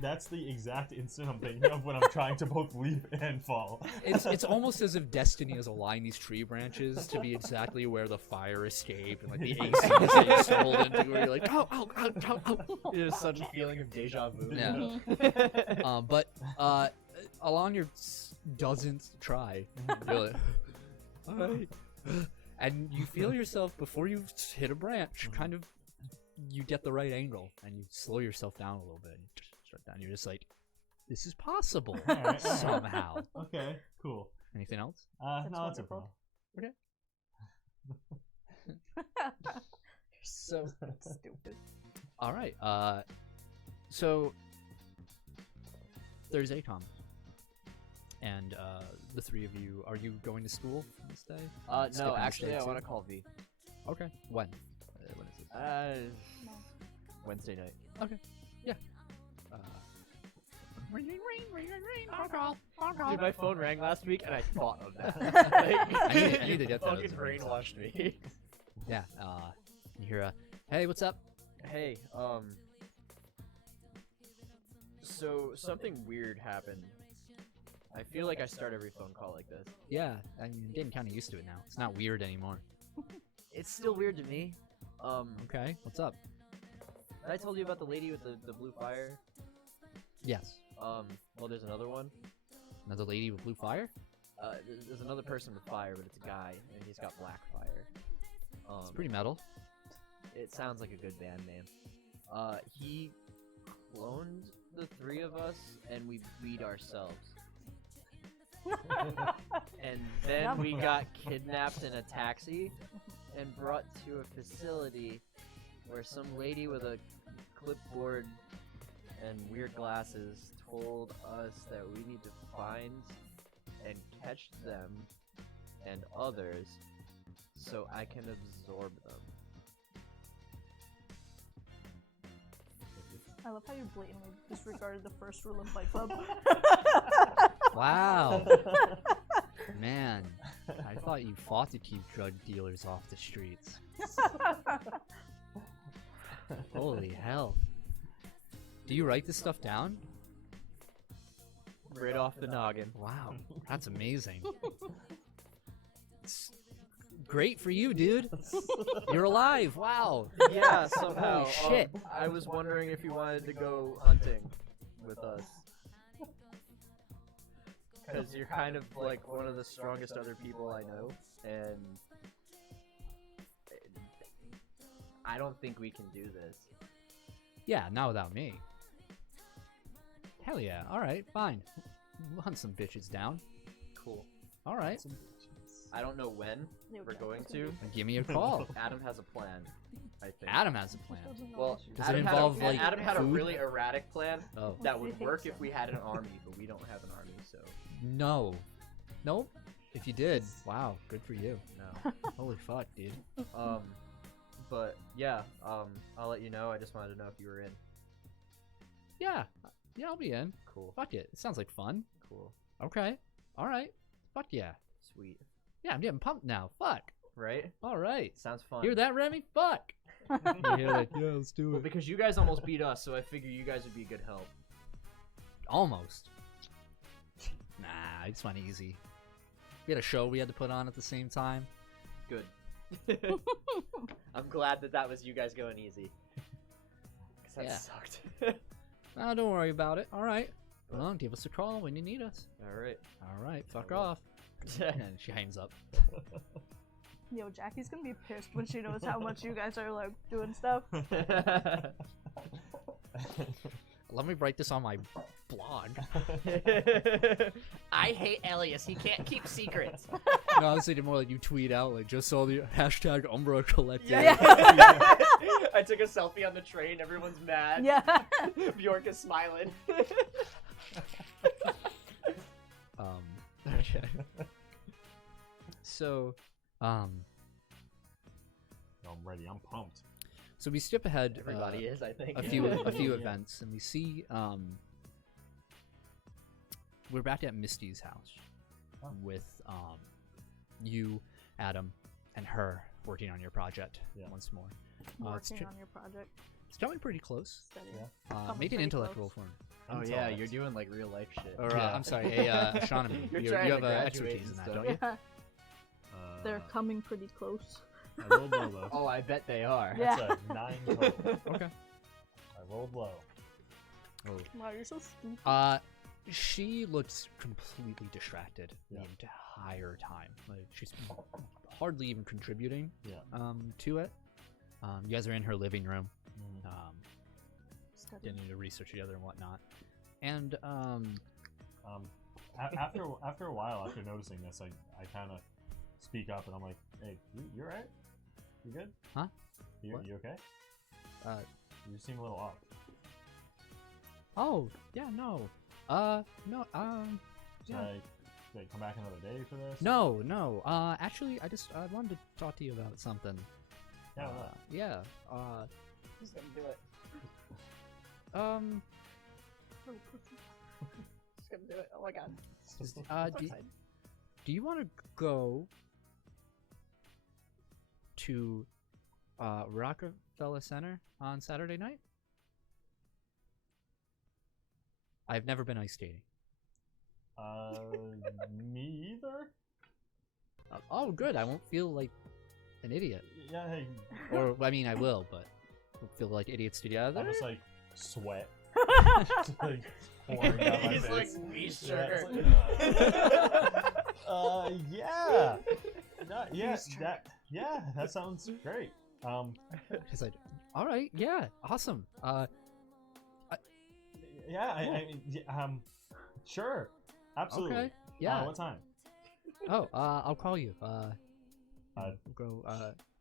That's the exact instant I'm thinking of when I'm trying to both leap and fall. It's almost as if destiny has aligned these tree branches to be exactly where the fire escaped and like the AC is getting stumbled into, where you're like, oh. It is such a feeling of deja vu. Yeah. But along your dozenth try, you're like, all right. And you feel yourself, before you hit a branch, kind of you get the right angle and you slow yourself down a little bit and start down. You're just like, this is possible somehow. Okay, cool. Anything else? No, that's it for now. Okay. You're so stupid. All right. So there's ACOM, and the three of you. Are you going to school this day? No, actually, I want to call V. Okay. When? When is it? Wednesday night. Okay. Yeah. Ring, ring, ring, ring, ring, ring. Phone call. Phone call. Dude, my phone rang last week, and I thought of that. I need to get that as fucking a ring brainwashed me. Yeah. You hear hey, what's up? Hey, so something weird happened. I feel like I start every phone call like this. Yeah. I mean, I'm getting kind of used to it now. It's not weird anymore. It's still weird to me. Okay. What's up? I told you about the lady with the blue fire. Yes. Well, there's another one. Another lady with blue fire? There's another person with fire, but it's a guy, and he's got black fire. It's pretty metal. It sounds like a good band name. He cloned the three of us, and we beat ourselves. And then we got kidnapped in a taxi and brought to a facility where some lady with a clipboard and weird glasses told us that we need to find and catch them and others so I can absorb them. I love how you blatantly disregarded the first rule of Fight Club. Wow. Man, I thought you fought to keep drug dealers off the streets. Holy hell. Do you write this stuff down? Right off the noggin. Wow, that's amazing. It's great for you, dude. You're alive. Wow. Yeah, somehow. Holy shit. I was wondering if you wanted to go hunting with us. Because you're kind of like one of the strongest other people I know, and I don't think we can do this. Yeah, not without me. Hell yeah. Alright, fine. We'll hunt some bitches down. Cool. Alright. I don't know when we're going to. Give me a call. Adam has a plan, I think. Adam has a plan. Well, Does Adam it involve, had a, like, Adam had a food? really erratic plan Oh. that would work if we had an army, but we don't have an army, so No. Nope. If you did, wow, good for you. no. Holy fuck, dude. But yeah, I'll let you know. I just wanted to know if you were in. Yeah. Yeah, I'll be in. Cool. Fuck it. It sounds like fun. Cool. Okay. Alright. Fuck yeah. Sweet. Yeah, I'm getting pumped now. Fuck. Right? Alright. Sounds fun. Hear that, Remy? Fuck. You hear like, yeah, let's do Well, it. because you guys almost beat us, so I figure you guys would be a good help. Almost. Nah, I just went easy. We had a show we had to put on at the same time. Good. I'm glad that was you guys going easy. Because that Yeah. sucked. Oh, don't worry about it. Alright. Well, give us a call when you need us. Alright. Alright, fuck off. And she hangs up. Yo, Jackie's gonna be pissed when she knows how much you guys are like doing stuff. Let me write this on my blog. I hate Elias. He can't keep secrets. No, I was thinking more like you tweet out, like, just saw the hashtag Umbra Collected. Yeah. I took a selfie on the train. Everyone's mad. Yeah. Bjork is smiling. Okay. So, I'm ready. I'm pumped. so we skip ahead Everybody is, I think. a few Yeah. events, and we see we're back at Misty's house with you, Adam, and her working on your project once more. Working on your project. It's coming pretty close. Steady. Yeah. Make an pretty intellect close. roll for me. Oh yeah, you're doing like real life shit. Or Yeah. I'm sorry, astronomy. You're you trying have to graduate expertise in and that, stuff. don't you? Yeah. They're coming pretty close. I rolled low though. Oh, I bet they are. Yeah. That's a 9 total. Okay. I rolled low. Wow, you're so stupid. She looks completely distracted Yeah. the entire time. Like she's hardly even contributing Yeah. to it. You guys are in her living room. Getting to research together and whatnot. And after a while, after noticing this, I kind of speak up and I'm like, "Hey, you all right? You good? Huh? You okay? You seem a little off." Oh yeah, no. No. Should I come back another day for this? No. Actually, I wanted to talk to you about something. Yeah. Yeah. Who's gonna do it? Just gonna do it. Oh my god. Do you want to go to Rockefeller Center on Saturday night? I've never been ice skating. Me either. Oh, good. I won't feel like an idiot. Yeah. Hey. Or I mean, I will, but we'll feel like idiots together. I just like sweat. Just, like, pouring down my He's face. like, we sure. Yeah. That sounds great. He's like, all right, yeah, awesome. Sure, absolutely. Okay, yeah. What time? Oh, I'll call you. Go.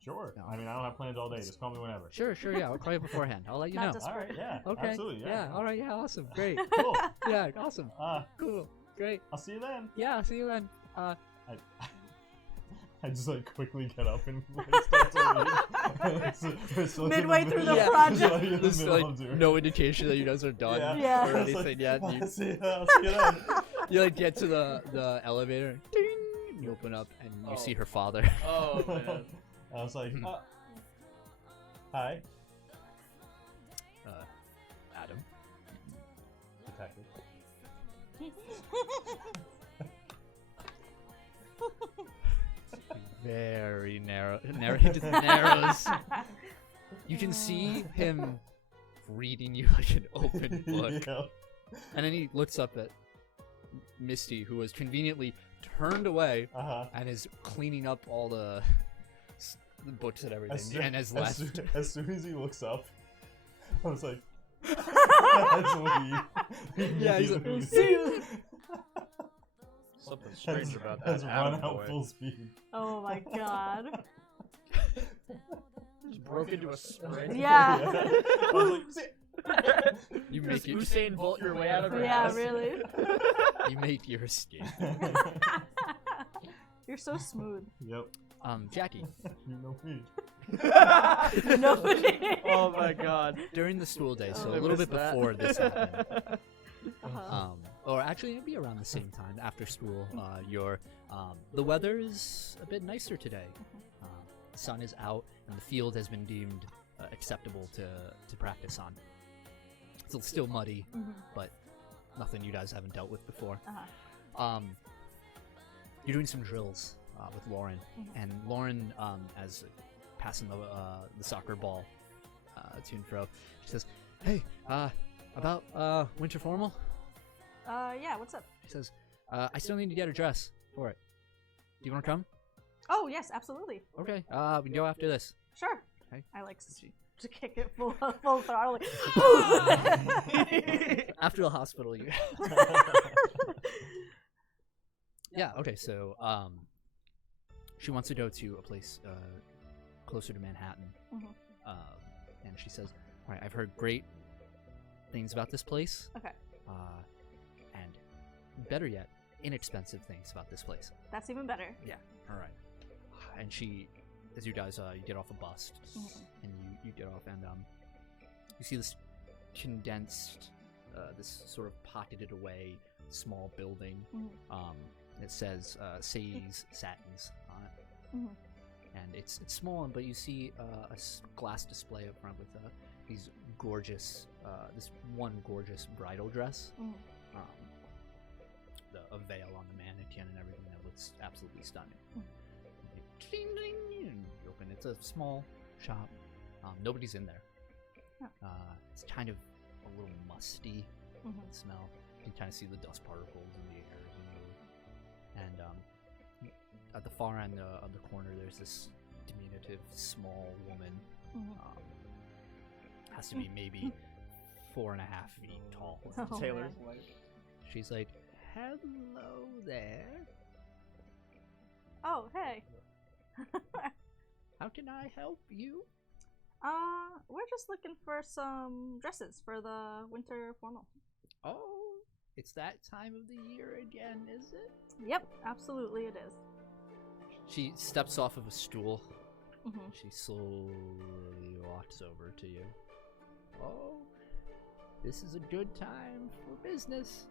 Sure. No. I mean, I don't have plans all day. Just call me whenever. Sure, yeah. I'll call you beforehand. I'll let you know. Not just- All right. Yeah. Okay. Absolutely. Yeah. All right. Yeah. Awesome. Great. Cool. Yeah. Awesome. Cool. Great. I'll see you then. Yeah. I'll see you then. I just like quickly get up and start to leave. Midway through the Yeah. project. There's like no indication that you guys are done Yeah. or It's like, anything yet. I'll see you then. You like get to the elevator. Ding! You open up and you see her father. Oh man. I was like, hi. Adam. Detective. Very narrows. You can see him reading you like an open book. Yeah. And then he looks up at Misty, who was conveniently turned away and is cleaning up all the books and everything, and has left. As soon as he looks up, I was like, "Let's leave." Yeah, he's like, Immediately. Something strange about that. Has run Adam out boy. full speed. Oh my god. Just broke into a sprint. Yeah. I was like, "See-" You Just make it. Usain Bolt your way out of her Yeah, house. really. You make your escape. You're so smooth. Yep. Jackie. You know me. Nobody. Oh my god. During the school day, so I a little missed bit that. before this happened. Uh-huh. Or actually, it'd be around the same time after school. The weather is a bit nicer today. The sun is out, and the field has been deemed acceptable to practice on. It's still muddy, but nothing you guys haven't dealt with before. You're doing some drills with Lauren, and Lauren, as passing the soccer ball to and fro, she says, "Hey, about winter formal." Yeah, what's up? She says, I still need to get a dress for it. Do you want to come? Oh, yes, absolutely. Okay, we can go after this. Sure. Okay. I like to kick it full throttle. After the hospital, you. Yeah, okay, so she wants to go to a place closer to Manhattan. And she says, all right, I've heard great things about this place. Okay. And better yet, inexpensive things about this place. That's even better. Yeah, all right. And she, as you guys, you get off a bus, and you get off, and you see this condensed, this sort of pocketed away small building. It says Say's Satins on it. And it's small, but you see a glass display up front with these gorgeous, this one gorgeous bridal dress. A veil on the mannequin and everything that looks absolutely stunning. Ding, ding, and you open. It's a small shop. Nobody's in there. It's kind of a little musty smell. You can kind of see the dust particles in the air. And at the far end of the corner, there's this diminutive, small woman has to be maybe 4.5 feet tall. Oh, Taylor's man. like, She's like, "Hello there. Oh, hey. How can I help you?" We're just looking for some dresses for the winter formal. "Oh, it's that time of the year again, is it?" Yep, absolutely it is. She steps off of a stool. Mm-hmm. She slowly walks over to you. "Oh, this is a good time for business."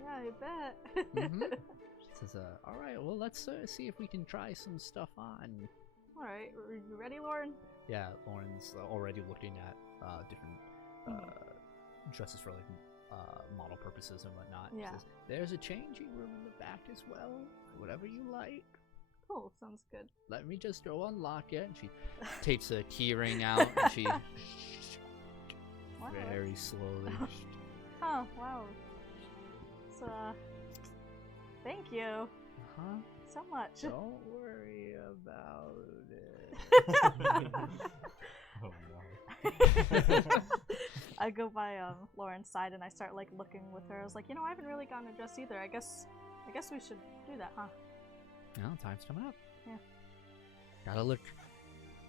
Yeah, I bet. Mhm. She says, "All right, well, let's see if we can try some stuff on." Alright, are you ready, Lauren? Yeah, Lauren's already looking at different dresses for like model purposes and whatnot. She Yeah. says, "There's a changing room in the back as well. Whatever you like. Cool, sounds good. Let me just go unlock it." And she takes a key ring out and she Wow. very slowly. Oh, wow. So, thank you Huh? so much. Don't worry about it. Oh no. I go by Lauren's side and I start like looking with her. I was like, I haven't really gotten a dress either. I guess we should do that, huh? Well, time's coming up. Yeah. Gotta look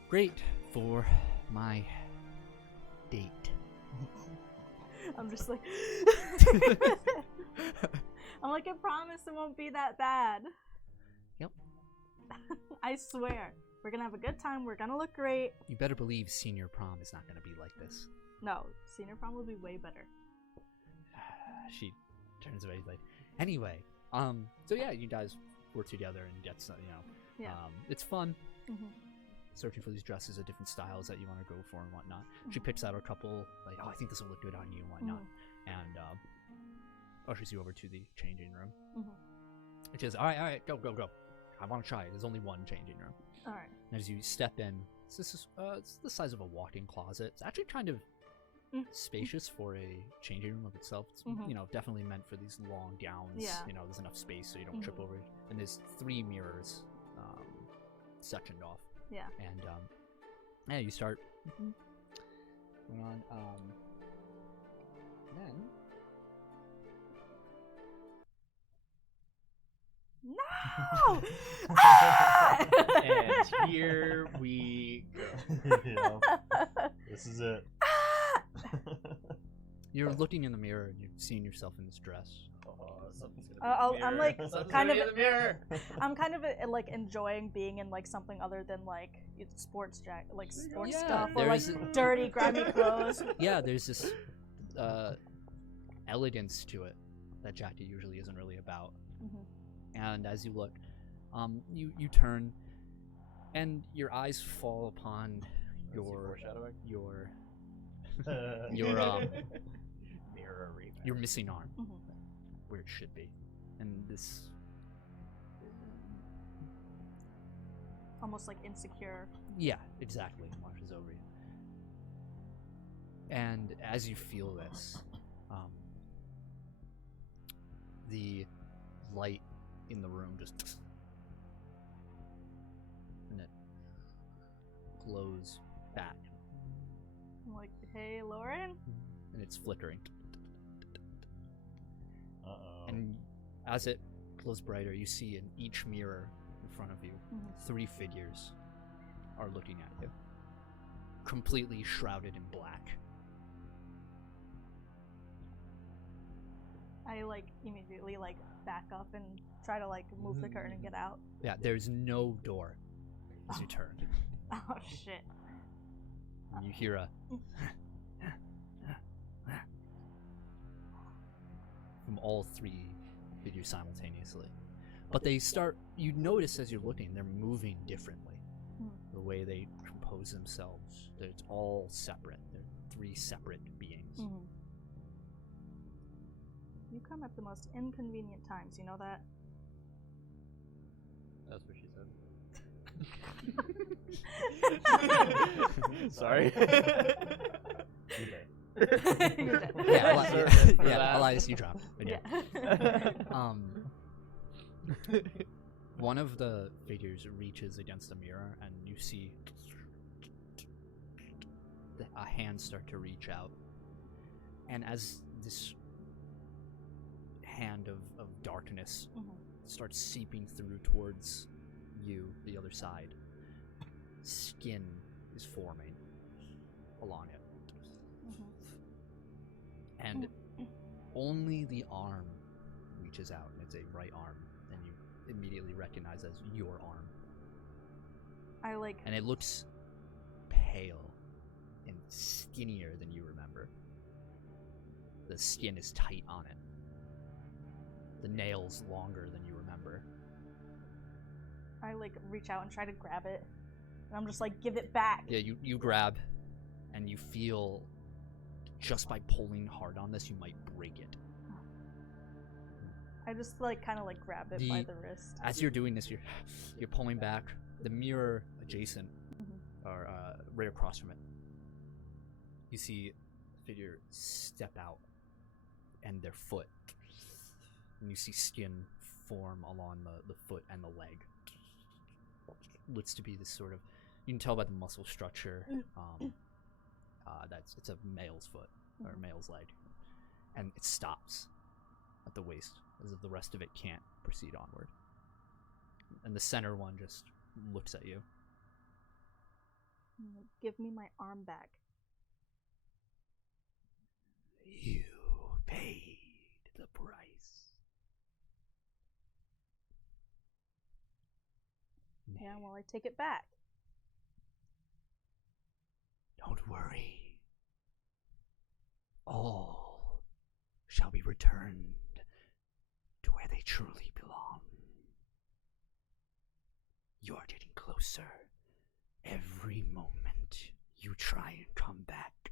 great for my date. I'm just like, I'm like, I promise it won't be that bad. Yep. I swear. We're gonna have a good time. We're gonna look great. You better believe senior prom is not gonna be like this. No, senior prom will be way better. She turns away like, anyway, so yeah, you guys work together and get some, Yeah. it's fun. Mm-hmm. Searching for these dresses of different styles that you want to go for and whatnot. She picks out a couple, like, "Oh, I think this will look good on you" and whatnot, and ushers you over to the changing room. And she says, all right, go. I want to try it. There's only one changing room. Alright. And as you step in, it's the size of a walk-in closet. It's actually kind of spacious for a changing room of itself. It's definitely meant for these long gowns. Yeah. There's enough space so you don't trip over it. And there's 3 mirrors sectioned off. Yeah. And yeah, you start going on. Then No! Ah! and here we go. Yeah. This is it. you're looking in the mirror and you're seeing yourself in this dress. Something's gonna be in the I'm mirror. like Something's kind gonna of be in the mirror. I'm kind of like enjoying being in like something other than like sports sports Yeah, stuff or like there's dirty, grimy clothes. Yeah, there's this elegance to it that Jackie usually isn't really about. And as you look, you turn, and your eyes fall upon your mirror repair. your missing arm, where it should be, and this Almost like insecure. yeah, exactly washes over you. And as you feel this, the light in the room just and it glows back I'm like, hey, Lauren. and it's flickering. Uh-oh. And as it glows brighter, you see in each mirror in front of you 3 figures are looking at you, completely shrouded in black. I like immediately like back up and try to like move the curtain and get out. Yeah, there's no door as you turn. Oh shit. And you hear a from all 3 figures simultaneously. But they start, you notice as you're looking, they're moving differently. The way they compose themselves, it's all separate. They're 3 separate beings. You come at the most inconvenient times, you know that? That's what she said. Sorry. You're dead. Yeah, Elias, you dropped. Yeah. One of the figures reaches against the mirror, and you see a hand start to reach out. And as this hand of darkness starts seeping through towards you, the other side, skin is forming along it. And only the arm reaches out, and it's a right arm, and you immediately recognize as your arm. And it looks pale and skinnier than you remember. The skin is tight on it. The nails longer than you remember. I reach out and try to grab it. And I'm just like, give it back. Yeah, you grab, and you feel just by pulling hard on this, you might break it. I just kind of grab it by the wrist. As you're doing this, you're pulling back. The mirror adjacent, or right across from it, you see a figure step out, and their foot, and you see skin form along the foot and the leg. Looks to be this sort of, you can tell by the muscle structure, it's a male's foot or a male's leg, and it stops at the waist as if the rest of it can't proceed onward. And the center one just looks at you. Give me my arm back. You paid the price. Yeah, well, I take it back. Don't worry. All shall be returned to where they truly belong. You are getting closer. Every moment you try and come back.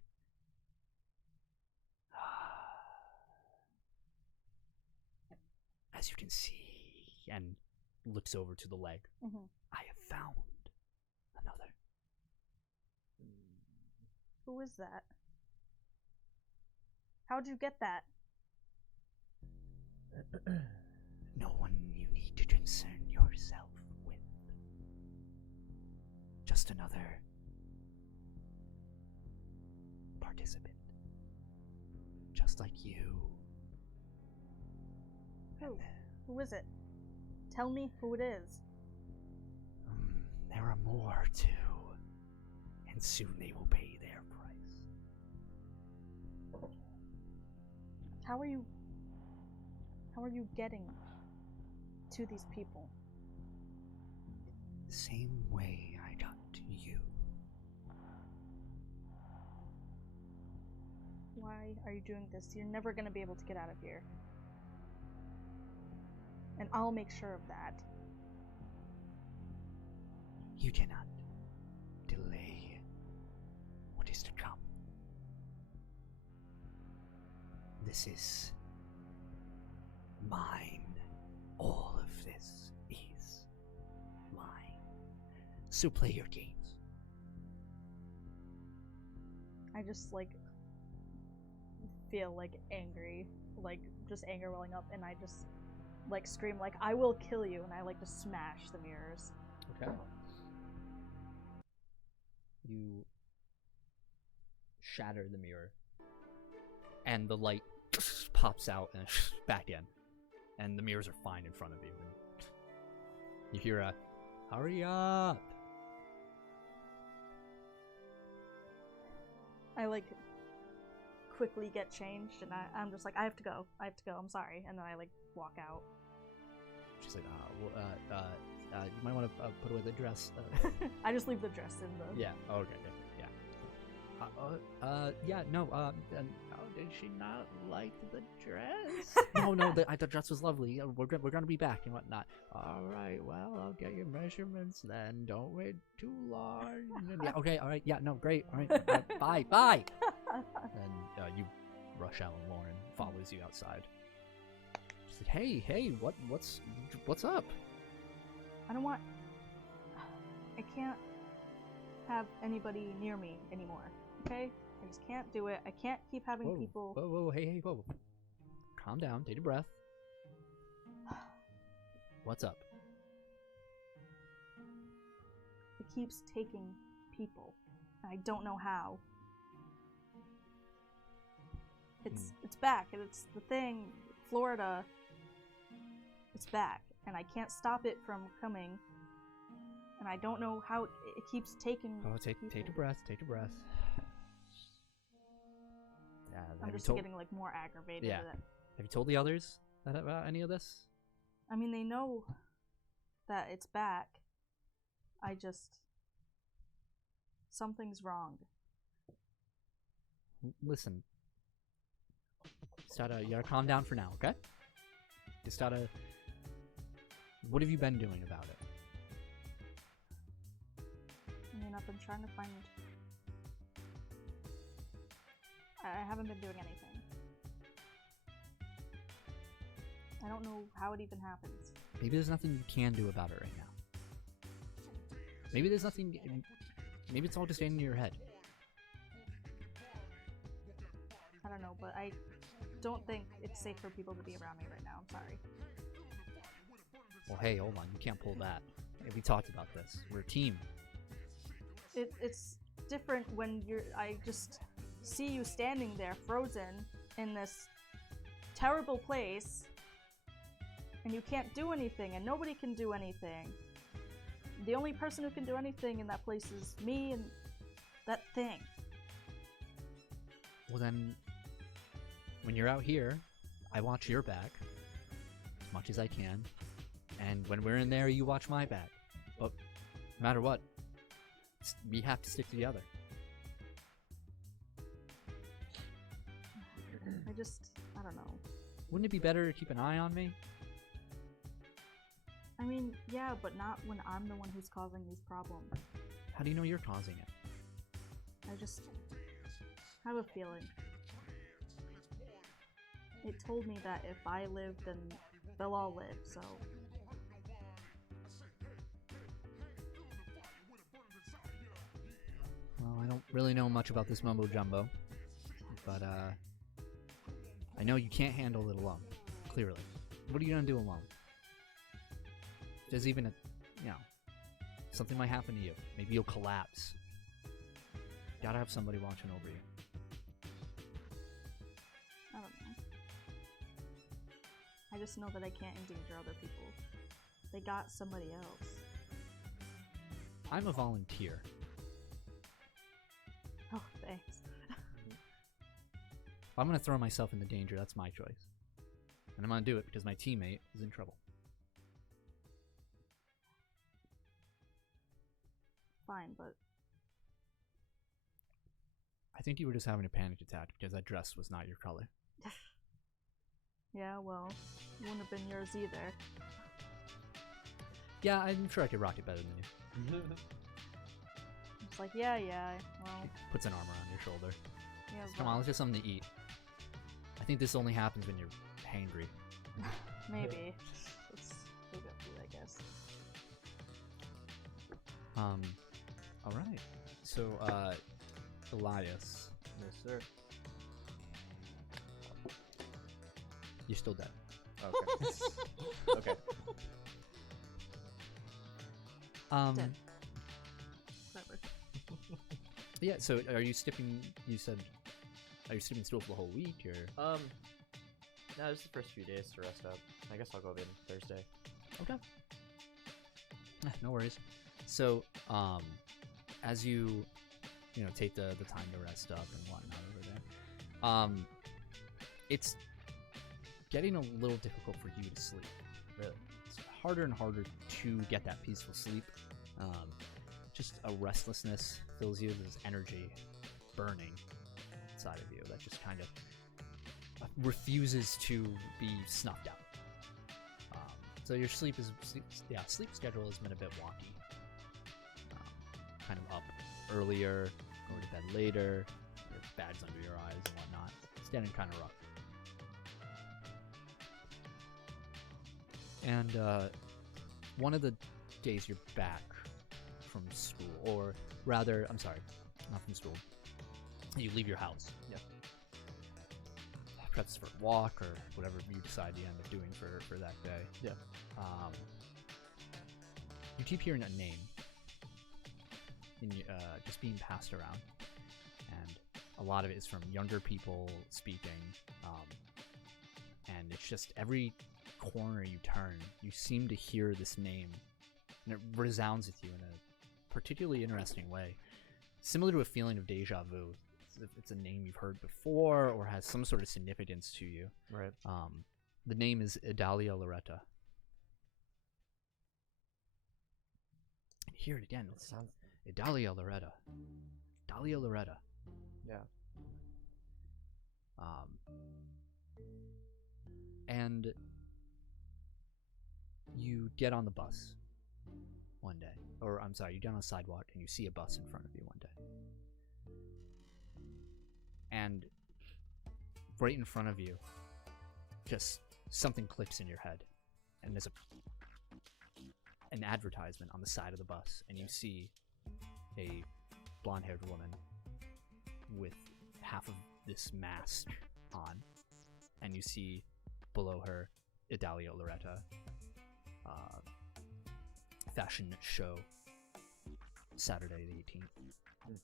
As you can see, and looks over to the leg, I have found another. Who is that? How'd you get that? No one you need to concern yourself with. Just another participant. Just like you. Who? Who is it? Tell me who it is. There are more too. And soon they will pay their price. How are you getting to these people? The same way I got to you. Why are you doing this? You're never going to be able to get out of here. And I'll make sure of that. You cannot delay what is to come. This is mine. All of this is mine. So play your games. I just feel angry, just anger welling up, and I just scream I will kill you, and I just smash the mirrors. Okay. You shatter the mirror, and the light pops out and back in, and the mirrors are fine in front of you. And you hear a, "Hurry up!" I quickly get changed, and I'm just I have to go, I'm sorry, and then I walk out. She's like, you might want to put away the dress. I just leave the dress in the... Yeah, okay, yeah. No, did she not like the dress? No, the dress was lovely. We're gonna be back and whatnot. All right, well, I'll get your measurements then. Don't wait too long. Yeah, okay, all right, yeah, no, great, all right, bye. And you rush out, and Lauren follows you outside. She's like, hey, what's up? I can't have anybody near me anymore, okay? I just can't do it. I can't keep having people... Whoa, hey, whoa. Calm down, take a breath. What's up? It keeps taking people. I don't know how. It's back, and it's the thing. Florida. It's back, and I can't stop it from coming. And I don't know how it keeps taking. Oh, take a breath. Take a breath. Yeah, I'm just getting like more aggravated. Yeah. Have you told the others about any of this? I mean, they know that it's back. I just something's wrong. Listen, you gotta calm down for now, okay? Just gotta. What have you been doing about it? I mean, I've been trying to find. I haven't been doing anything. I don't know how it even happens. Maybe there's nothing you can do about it right now. Maybe there's nothing. Maybe it's all just in your head. I don't know, but I don't think it's safe for people to be around me right now. I'm sorry. Well, hey, hold on. You can't pull that. Hey, we talked about this. We're a team. It's different when I just see you standing there frozen in this terrible place, and you can't do anything, and nobody can do anything. The only person who can do anything in that place is me and that thing. Well then, when you're out here, I watch your back as much as I can, and when we're in there, you watch my back. But no matter what, we have to stick together. I don't know. Wouldn't it be better to keep an eye on me? I mean, yeah, but not when I'm the one who's causing these problems. How do you know you're causing it? I just have a feeling. It told me that if I live, then they'll all live, so... Well, I don't really know much about this mumbo-jumbo, but, I know you can't handle it alone, clearly. What are you gonna do alone? There's even something might happen to you. Maybe you'll collapse. You gotta have somebody watching over you. I don't know. I just know that I can't endanger other people. They got somebody else. I'm a volunteer. Oh, thanks. If I'm gonna throw myself into danger, that's my choice. And I'm gonna do it because my teammate is in trouble. Fine, but... I think you were just having a panic attack because that dress was not your color. Yeah, well, it wouldn't have been yours either. Yeah, I'm sure I could rock it better than you. It's like, yeah, well... He puts an armor on your shoulder. Yeah, Come on, let's get something to eat. I think this only happens when you're hangry. Maybe. Let's go get food, I guess. Alright. So, Elias. Yes, sir. You're still dead. Okay. Okay. Dead. Clever. Yeah, so are you skipping, are you skipping school for the whole week, or? No, this is the first few days to rest up. I guess I'll go in Thursday. Okay. No worries. So, as you take the time to rest up and whatnot over there, it's getting a little difficult for you to sleep. Really, it's harder and harder to get that peaceful sleep. Just a restlessness fills you. There's energy burning inside of you that just kind of refuses to be snuffed out. So your sleep schedule has been a bit wonky. Kind of up earlier, going to bed later, your bags under your eyes and whatnot. It's getting kind of rough. And one of the days you're back from school, or rather, I'm sorry, not from school. You leave your house. Yeah. Perhaps for a walk or whatever you decide you end up doing for that day. Yeah. You keep hearing a name just being passed around, and A lot of it is from younger people speaking, and it's just every corner you turn, you seem to hear this name, and it resounds with you in a particularly interesting way, similar to a feeling of deja vu. It's a name you've heard before or has some sort of significance to you. Right. The name is Idalia Loretta. Hear it again. It sounds... Idalia Loretta. Idalia Loretta. Yeah. And you get on the bus one day. Or, I'm sorry, you get on a sidewalk and you see a bus in front of you one day. And right in front of you, just something clicks in your head. And there's an advertisement on the side of the bus. And you see a blonde-haired woman with half of this mask on. And you see below her Idalia Loretta. Fashion show Saturday the 18th. Right.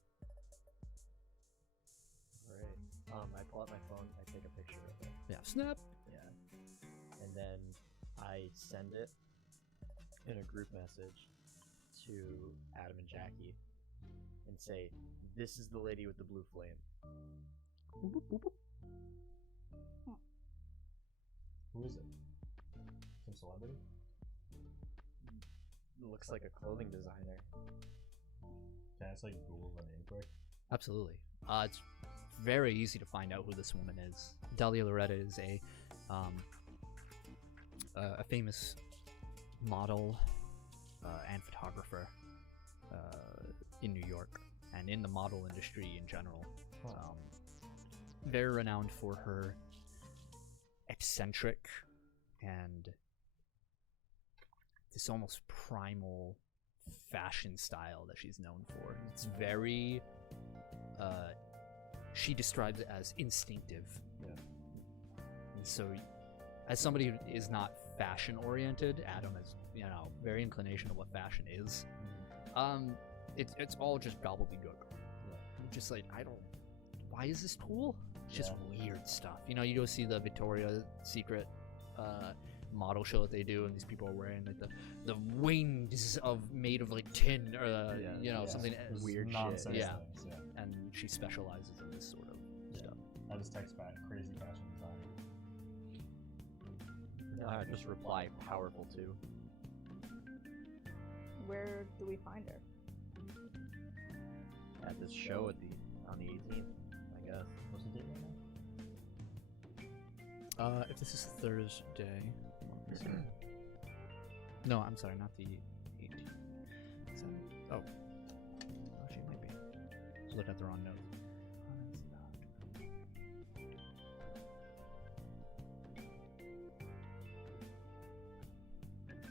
I pull out my phone, I take a picture of it. Yeah. Snap. Yeah. And then I send it in a group message to Adam and Jackie and say, "This is the lady with the blue flame." Boop, boop, boop, boop. Who is it? Some celebrity? Looks like a clothing designer. Can I just like Google the name quick? Absolutely. It's very easy to find out who this woman is. Idalia Loretta is a famous model and photographer in New York and in the model industry in general. Very renowned for her eccentric and this almost primal fashion style that she's known for. It's very she describes it as instinctive. Yeah. And so as somebody who is not fashion oriented, Adam is, very inclination of what fashion is. It's all just gobbledygook. Yeah. Just like, why is this cool? It's just weird stuff. You go see the Victoria's Secret model show that they do, and these people are wearing like the wings made of like tin or something weird nonsense shit. Things, yeah. And she specializes in this sort of stuff. I just text back crazy fashion design. I just reply powerful too. Where do we find her? At this show on the 18th, I guess. What's the date right now? If this is Thursday. No, I'm sorry, not the 18th. Oh, she might be. Just look at the wrong notes.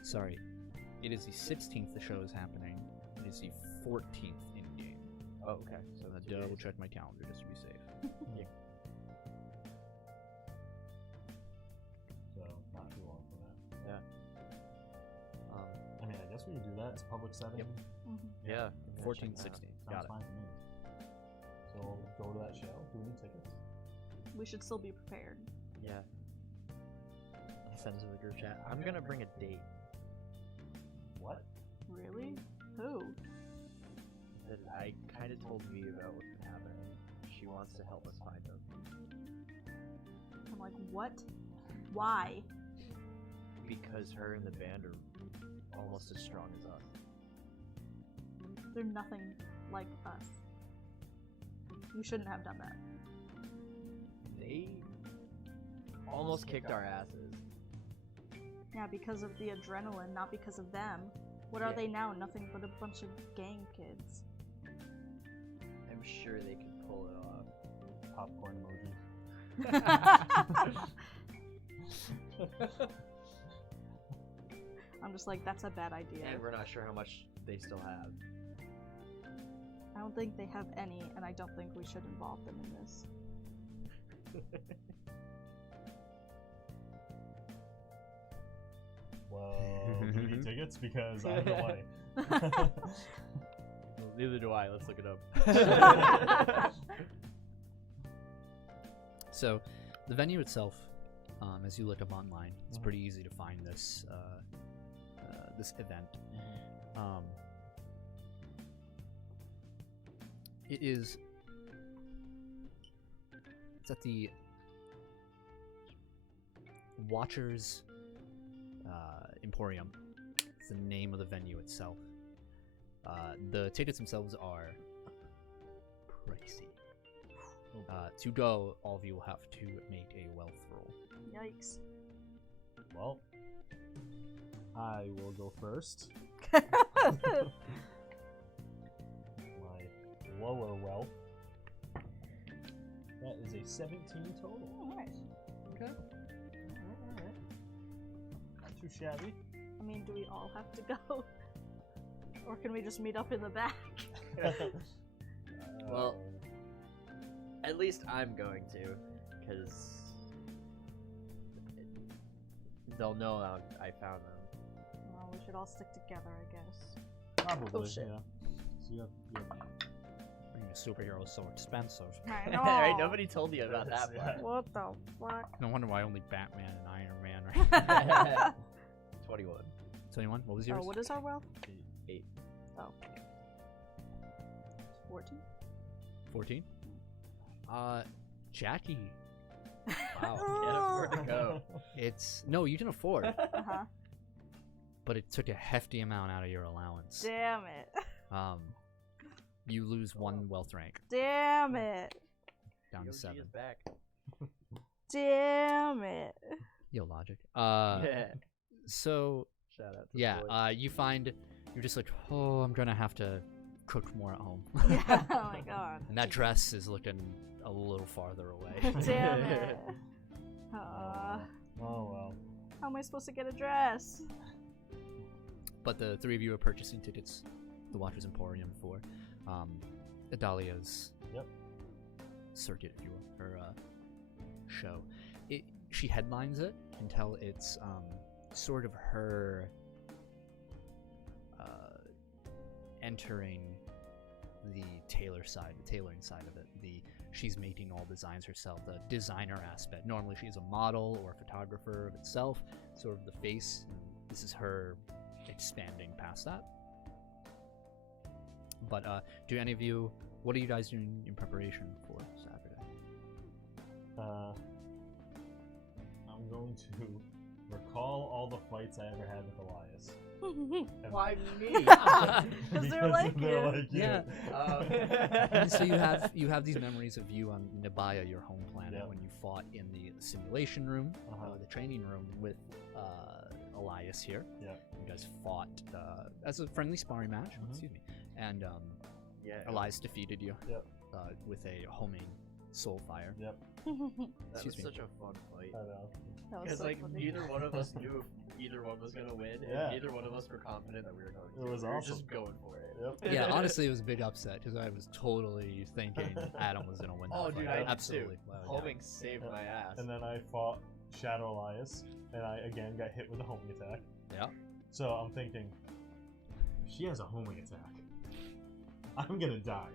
Sorry, it is the 16th the show is happening. It is the 14th in game. Oh, okay. So that's Double check my calendar just to be safe. Yeah. So not too long from that. Yeah. I mean, I guess we can do that. It's a public setting. Yep. Mm-hmm. Yeah. 14th, 16th. Sounds Got it. fine to me. So we'll go to that show. Do we need tickets? We should still be prepared. Yeah. I send it to the group chat. I'm gonna bring a date. What? Really? Who? That I kind of told me about what's been happening. She wants to help us find them. I'm like, what? Why? Because her and the band are almost as strong as us. They're nothing like us. You shouldn't have done that. They almost kicked our asses. Yeah, because of the adrenaline, not because of them. What are they now? Nothing but a bunch of gang kids. I'm sure they can pull it off. Popcorn emoji. I'm just like, that's a bad idea. And we're not sure how much they still have. I don't think they have any, and I don't think we should involve them in this. Well, do we need tickets? Because I have no money. Neither do I. Let's look it up. So, the venue itself, as you look up online, it's pretty easy to find this this event. It's at the Watchers Emporium. It's the name of the venue itself. The tickets themselves are pricey. To go, all of you will have to make a wealth roll. Yikes. Well, I will go first. My lower wealth. That is a 17 total. Oh, nice. Okay. Not too shabby. I mean, do we all have to go? Or can we just meet up in the back? Well, at least I'm going to, because they'll know I found them. Well, we should all stick together, I guess. Probably, Oh, shit. yeah. So you have Being a superhero is so expensive. I know. Right? Nobody told you about that Yeah. part. What the fuck? No wonder why only Batman and Iron Man are 21. 21. What was yours? Oh, what is our wealth? 8. Oh. 14? 14. Jackie. Wow, can't afford to go. It's no, you didn't afford, Uh-huh. but it took a hefty amount out of your allowance. Damn it. You lose 1 wealth rank Damn it. down to DOG 7. is back. Damn it. Yo, logic. Yeah. So Shout out to yeah, the boys. you find you're just like, oh, I'm gonna have to cook more at home. Yeah, oh my god. And that dress is looking a little farther away. Damn it. Oh well. How am I supposed to get a dress? But the 3 of you are purchasing tickets, the Watchers Emporium for Adalia's circuit, if you will, her show. She headlines it until it's sort of her entering the tailoring side of it. She's making all designs herself, the designer aspect. Normally she's a model or a photographer of itself, sort of the face. This is her expanding past that. But do any of you, what are you guys doing in preparation for Saturday? I'm going to recall all the fights I ever had with Elias. Why me? Because they're like you. Yeah. Oh. And so you have these memories of you on Nabaya, your home planet, when you fought in the simulation room, the training room with Elias here. Yeah. You guys fought as a friendly sparring match. Excuse me. And Elias defeated you. Yep. With a homing soul fire. Yep. That was such a fun fight. I know. That was Because so like funny. neither one of us knew if either one was gonna win, Yeah. and neither one of us were confident that we were going to. It was we were awesome. just going for it. Yep. Yeah, honestly, it was a big upset because I was totally thinking Adam was gonna win. Oh, that dude, fight. I did absolutely. too. Wow, Homing saved my ass. And then I fought Shadow Elias, and I again got hit with a homing attack. Yeah. So I'm thinking, if she has a homing attack, I'm gonna die.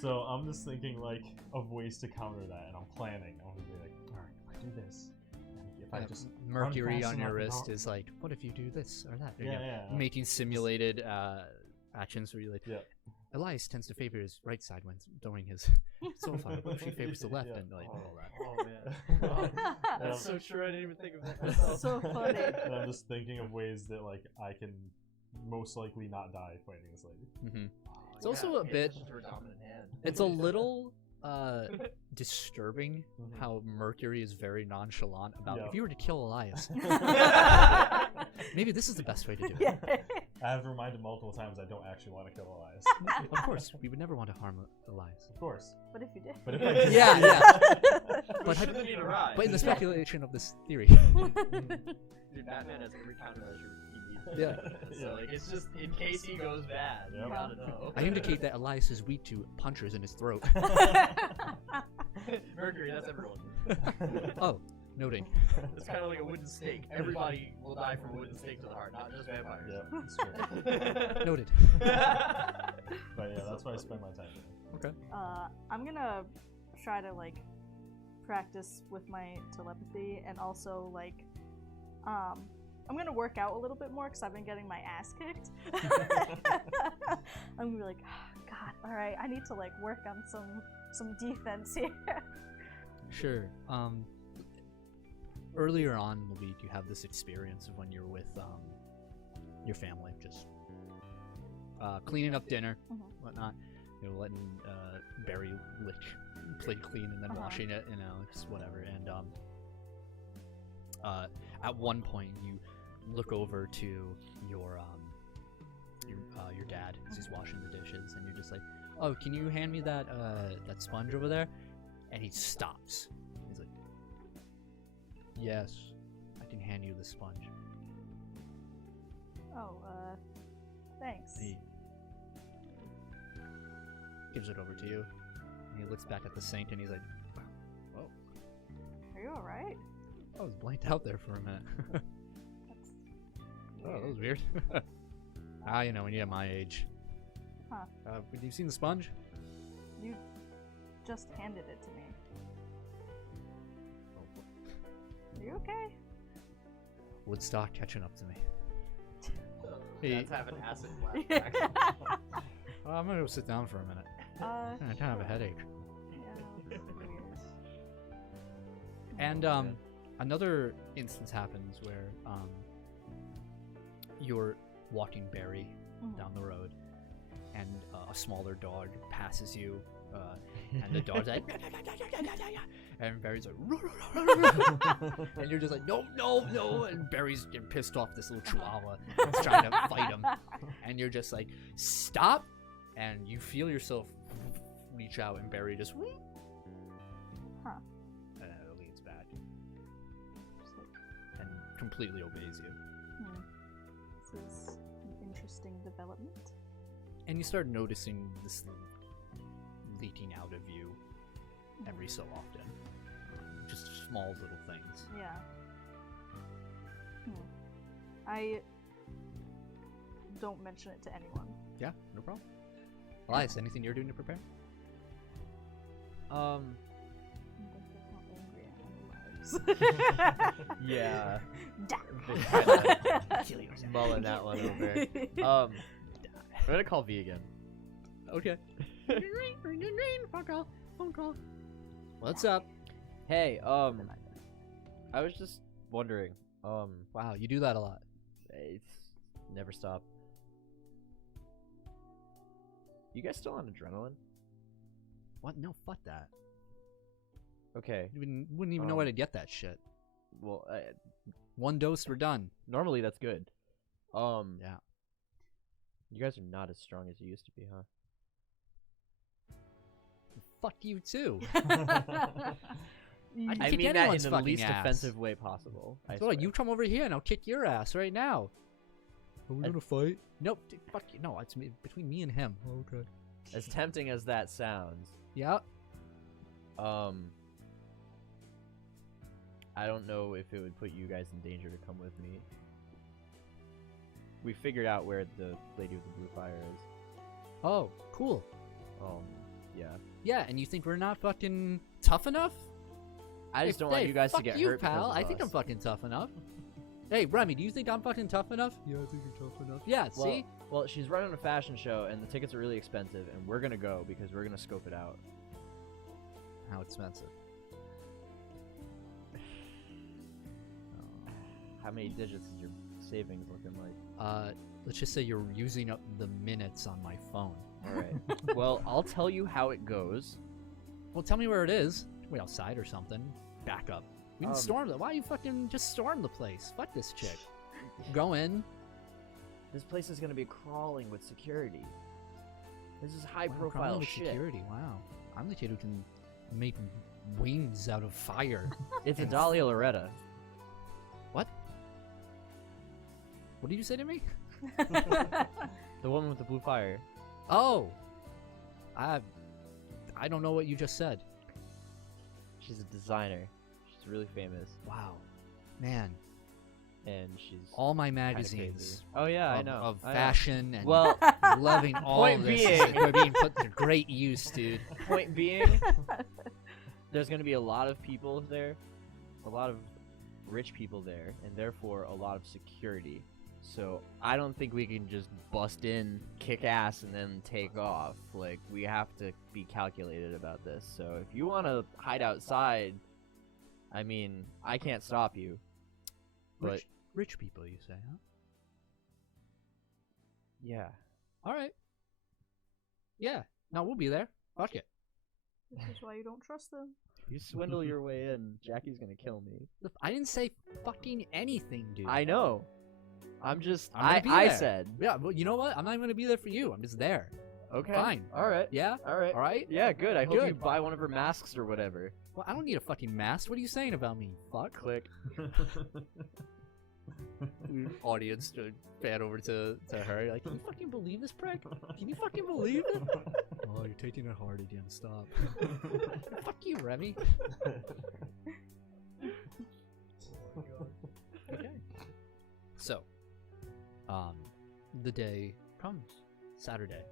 So I'm just thinking like of ways to counter that, and I'm planning. I'm gonna be like, all right, if I do this, and if I just Mercury run fast on your enough and wrist all- is like, what if you do this or that? You Yeah, know, yeah. making simulated actions where you like. Yeah. Elias tends to favor his right side when throwing his soul fire. What if she favors the left? Yeah. And like all that. Oh man, that's so true. I didn't even think of that myself. So funny. And I'm just thinking of ways that like I can most likely not die fighting this lady. Mm-hmm. It's also a bit. It's a little disturbing how Mercury is very nonchalant about if you were to kill Elias. Maybe this is the best way to do it. Yeah. I have to remind him multiple times I don't actually want to kill Elias. Of course, we would never want to harm Elias. Of course. What if you did? But if I did, Yeah, yeah. But, shouldn't need a ride. but in the speculation of this theory, Dude, Batman has every countermeasure he needs. Yeah. So like, it's just in case he goes bad. Yep. You gotta know. I indicate that Elias is weak to punchers in his throat. Mercury, that's everyone. Oh, noting. It's kind of like a wooden stake. Everybody will die from a wooden stake to the heart, not just vampires. Yeah, it's true. Noted. But yeah, that's why I spend my time doing. Okay. I'm gonna try to like practice with my telepathy, and also like I'm gonna work out a little bit more because I've been getting my ass kicked. I'm gonna be like, oh, God, all right, I need to like work on some defense here. Sure. Earlier on in the week, you have this experience of when you're with your family, just cleaning up dinner, whatnot. You know, letting Barry lick plate clean and then washing it, you know, just whatever. And at one point, you look over to your dad as he's washing the dishes, and you're just like, "Oh, can you hand me that sponge over there?" And he stops. He's like, "Yes, I can hand you the sponge." Oh, thanks. He gives it over to you, and he looks back at the sink, and he's like, "Oh, are you all right?" I was blanked out there for a minute." Oh, that was weird. You know, when you're my age. Huh. Have you seen the sponge? You just handed it to me. Are you okay? Woodstock catching up to me. That's having acid flashbacks. I'm gonna go sit down for a minute. I kind of have a headache. Yeah, that's weird. And another instance happens where you're walking Barry down the road, and a smaller dog passes you, and the dog's like, and Barry's like, and you're just like, no, and Barry's getting pissed off this little chihuahua that's trying to fight him, and you're just like, stop, and you feel yourself reach out, and Barry just, and it leans back, and completely obeys you. This is an interesting development. And you start noticing this leaking out of you every so often. Just small little things. Yeah. I don't mention it to anyone. Yeah, no problem. Elias, anything you're doing to prepare? I think they're not angry at my lives. Yeah. Kill yourself. Mulling that one over. I'm gonna call V again. Okay. Phone call. What's up? Hey, I was just wondering. Wow, you do that a lot. It's never stop. You guys still on adrenaline? What? No, fuck that. Okay. You wouldn't even know where to get that shit. Well, One dose, we're done. normally that's good. Yeah. You guys are not as strong as you used to be, huh? Fuck you too. You- I I kick mean that in anyone's the fucking least ass. offensive way possible. I So swear. you come over here and I'll kick your ass right now. Are we I- gonna fight? Nope. Dude, fuck you. No, it's between me and him. Okay. As tempting as that sounds, Yeah. I don't know if it would put you guys in danger to come with me. We figured out where the lady with the blue fire is. Oh, cool. Yeah. Yeah, and you think we're not fucking tough enough? I just Hey, don't want hey, you guys to fuck get you, hurt. pal. because of I think I'm us. fucking tough enough. Hey, Remy, do you think I'm fucking tough enough? Yeah, I think you're tough enough. Yeah, Well, see? well, she's running a fashion show, and the tickets are really expensive, and we're gonna go because we're gonna scope it out. How expensive? How many digits is your savings looking like? Let's just say you're using up the minutes on my phone. All right. Well, I'll tell you how it goes. Well, tell me where it is. Wait outside or something. Back up. We can Um, storm it. Why you fucking just storm the place? Fuck this chick. Go in. This place is gonna be crawling with security. This is Wow, high-profile crawling with shit. security. Wow. I'm the kid who can make wings out of fire. It's a Dahlia Loretta. What? What did you say to me? The woman with the blue fire. Oh. I don't know what you just said. She's a designer. She's really famous, Wow. Man, and she's all my kinda magazines crazy. Oh yeah, I know. of I know. fashion and Well, loving all point of this being- we're being put to great use, dude. point being, there's going to be a lot of people there, a lot of rich people there, and therefore a lot of security. So I don't think we can just bust in, kick ass, and then take off. Like, we have to be calculated about this. So if you want to hide outside, I mean, I can't stop you. But Rich people, you say, huh? yeah. All right. Yeah. No, we'll be there. Fuck it. This is why you don't trust them. You swindle your way in, Jackie's gonna kill me. Look, I didn't say fucking anything, dude. I know. I'm just. I'm gonna be I there. said. Yeah, well, you know what? I'm not even gonna be there for you. I'm just there. Okay. Fine. All right. Yeah? All right. All right? Yeah, good. I hope Good. you buy one of her masks or whatever. Well, I don't need a fucking mask. What are you saying about me? Fuck. Click. Audience to fan over to her. Like, can you fucking believe this prick? Can you fucking believe it? Oh, you're taking it hard again. Stop. Fuck you, Remy. Okay. So, the day comes. Saturday.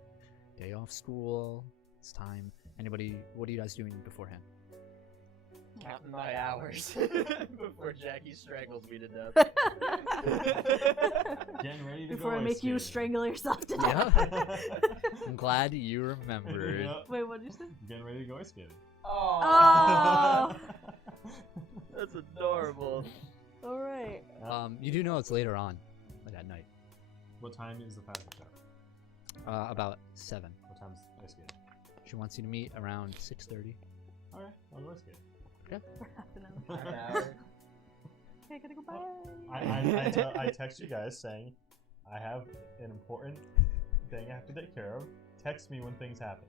Day off school. It's time. Anybody, what are you guys doing beforehand? Counting my hours before Jackie strangles me to death. Getting ready to Before go I make ice you skating. strangle yourself to Yeah. death. I'm glad you remembered. Yep. Wait, what did you say? Getting ready to go ice skating. Oh. That's adorable. All right. You do know it's later on, like at night. What time is the fashion show? About 7. What time's ice skating? She wants you to meet around 6:30. Alright, I'll go ice skating. For half an hour. An hour. Okay, I gotta go bye. I text you guys saying I have an important thing I have to take care of. Text me when things happen.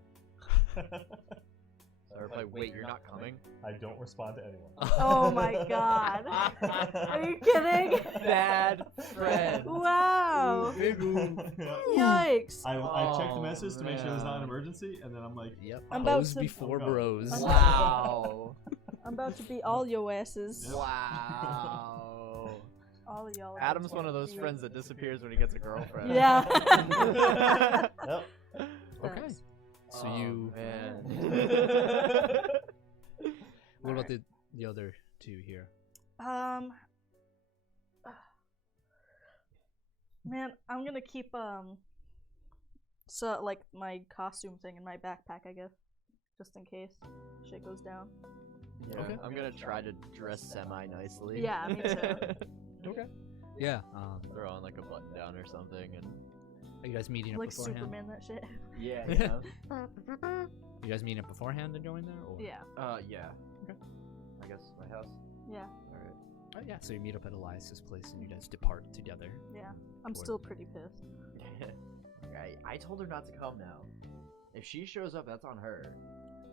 Or if I wait, you're not coming? I don't respond to anyone. Oh my god. Are you kidding? Bad friend. Wow. Yikes. I check the message to make sure there's not an man. emergency, and then I'm like, Yep. I'm about Bros to- before Oh, God. bros. Wow. I'm about to beat all your asses. Yep. Wow. All of y'all. are Adam's about one to of those beat- friends that disappears when he gets a girlfriend. Yeah. Yep. Okay. Thanks. So Oh, you. man. What about the other two here? Man, I'm gonna keep so like my costume thing in my backpack, I guess, just in case shit goes down. Yeah, Okay. I'm gonna try to dress semi-nicely. Yeah, me too. Okay. Yeah. Throw on like a button down or something, and Are you guys meeting up Like beforehand? Superman, that shit. yeah, You guys meeting up beforehand and going there? Or? Yeah, yeah. Okay. I guess my house. yeah, All right. Oh, yeah. So you meet up at Elias's place and you guys depart together. yeah. I'm Or- still pretty pissed. I told her not to come now. If she shows up, that's on her.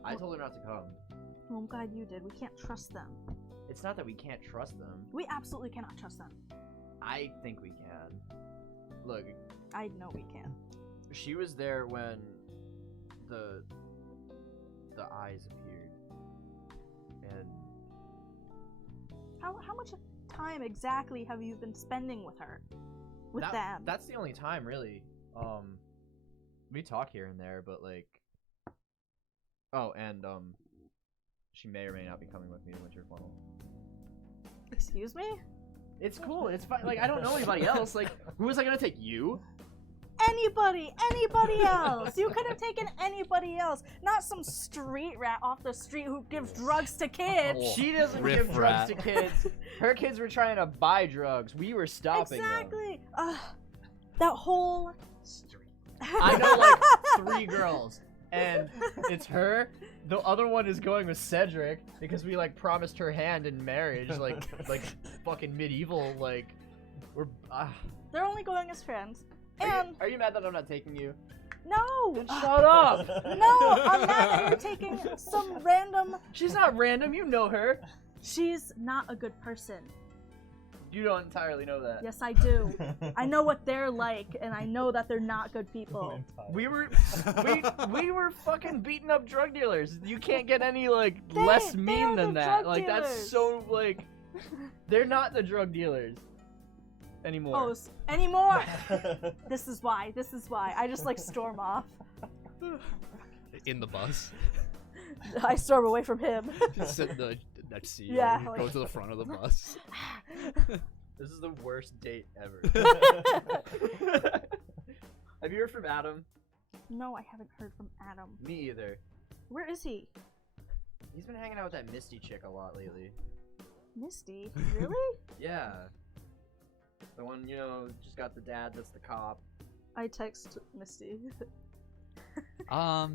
I told her not to come. Well, I'm glad you did. We can't trust them. It's not that we can't trust them. We absolutely cannot trust them. I think we can. Look, I know we can. she was there when the eyes appeared, and How much time exactly have you been spending with her? With them? That's the only time, really. We talk here and there, but like, oh, and she may or may not be coming with me to Winter Funnel. Excuse me? It's cool. It's fine. Like, I don't know anybody else. Like, who was I gonna take? You? Anybody else. You could have taken anybody else, not some street rat off the street who gives drugs to kids. Oh. She doesn't Riff give drugs rat. to kids. Her kids were trying to buy drugs. We were stopping them. Exactly. That whole. I know like 3 girls, and it's her. The other one is going with Cedric because we like promised her hand in marriage, like fucking medieval. Like we're. They're only going as friends. Are And you, are you mad that I'm not taking you? no. Shut up. No, I'm mad that you're taking some random. She's not random. You know her. She's not a good person. You don't entirely know that. Yes, I do. I know what they're like, and I know that they're not good people. We were fucking beating up drug dealers. You can't get any like They- less they mean are than the that. drug Like that's dealers. so like they're not the drug dealers anymore. Oh, anymore. This is why. This is why. I just like storm off. In the bus. I storm away from him. Just sit in the next seat. Yeah, Go like- to the front of the bus. This is the worst date ever. Have you heard from Adam? No, I haven't heard from Adam. Me either. Where is he? He's been hanging out with that Misty chick a lot lately. Misty? Really? Yeah. The one, just got the dad that's the cop. I text Misty. I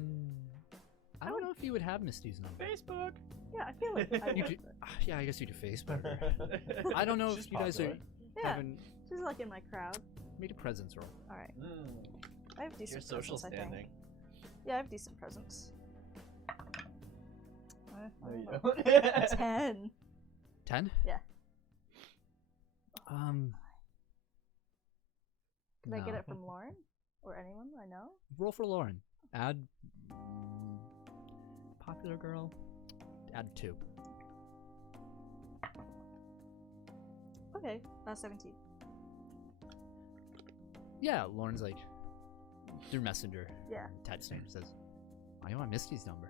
don't know if you would have Misty's number. Facebook! Yeah, I feel like I You would. could, yeah, I guess you do Facebook. I don't know She's if you guys popular. Yeah, haven't she's like in my crowd. made a presence roll. Alright. Mm. I have decent Your social presents, I standing. think. Yeah, I have decent presents. No, you don't. 10. 10? Yeah. Can I get no. it from Lauren? Or anyone I know? Roll for Lauren. Add popular girl. Add 2. Okay, 17. Yeah, Lauren's like through Messenger. Yeah, Ted Stainer says, "I want Misty's number."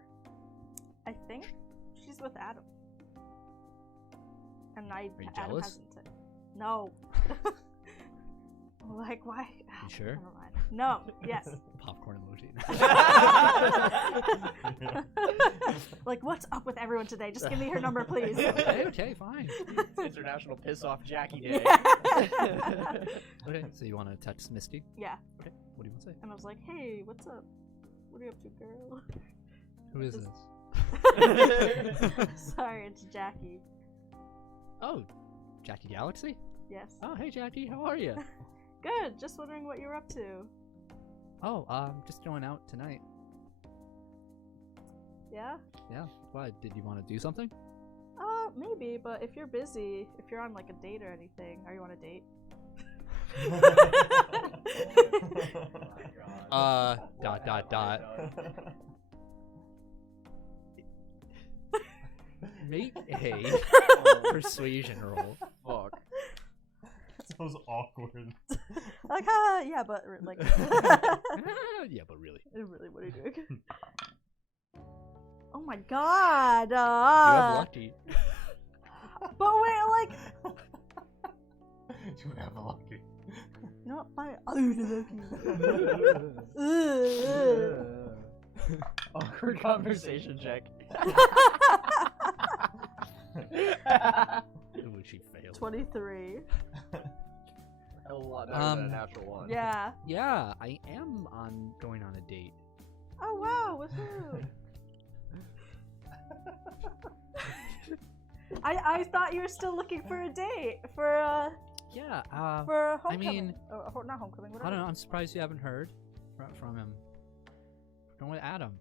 I think she's with Adam. And Are you Adam jealous? hasn't said. No. Like, why? You sure? Never mind. No, yes. Popcorn emoji. Like, what's up with everyone today? Just give me her number, please. okay, fine. It's International Piss Off Jackie Day. Yeah. Okay, so you want to text Misty? Yeah. Okay, what do you want to say? And I was like, hey, what's up? What are you up to, girl? Who is Just- this? Sorry, it's Jackie. Oh, Jackie Galaxy? Yes. Oh, hey Jackie, how are you? Good. Just wondering what you're up to. Oh, just going out tonight. Yeah? Yeah. Why? Did you want to do something? Maybe, but if you're busy, if you're on like a date or anything, are you on a date? Dot. Make a persuasion roll. Fuck. That was awkward. Like, yeah, but like, Yeah, but really. really, what are you doing? Oh my god! You have lucky. But wait, like, You have lucky. you know what? Fine. Oh, you're lucky. Awkward conversation check. Would she fail? 23. A lot better than a natural one. Yeah. Yeah, I am going on a date. Oh wow, with who? I thought you were still looking for a date for Yeah. for homecoming. I mean, not homecoming. Whatever. I don't know. I'm surprised you haven't heard from him. Going with Adam.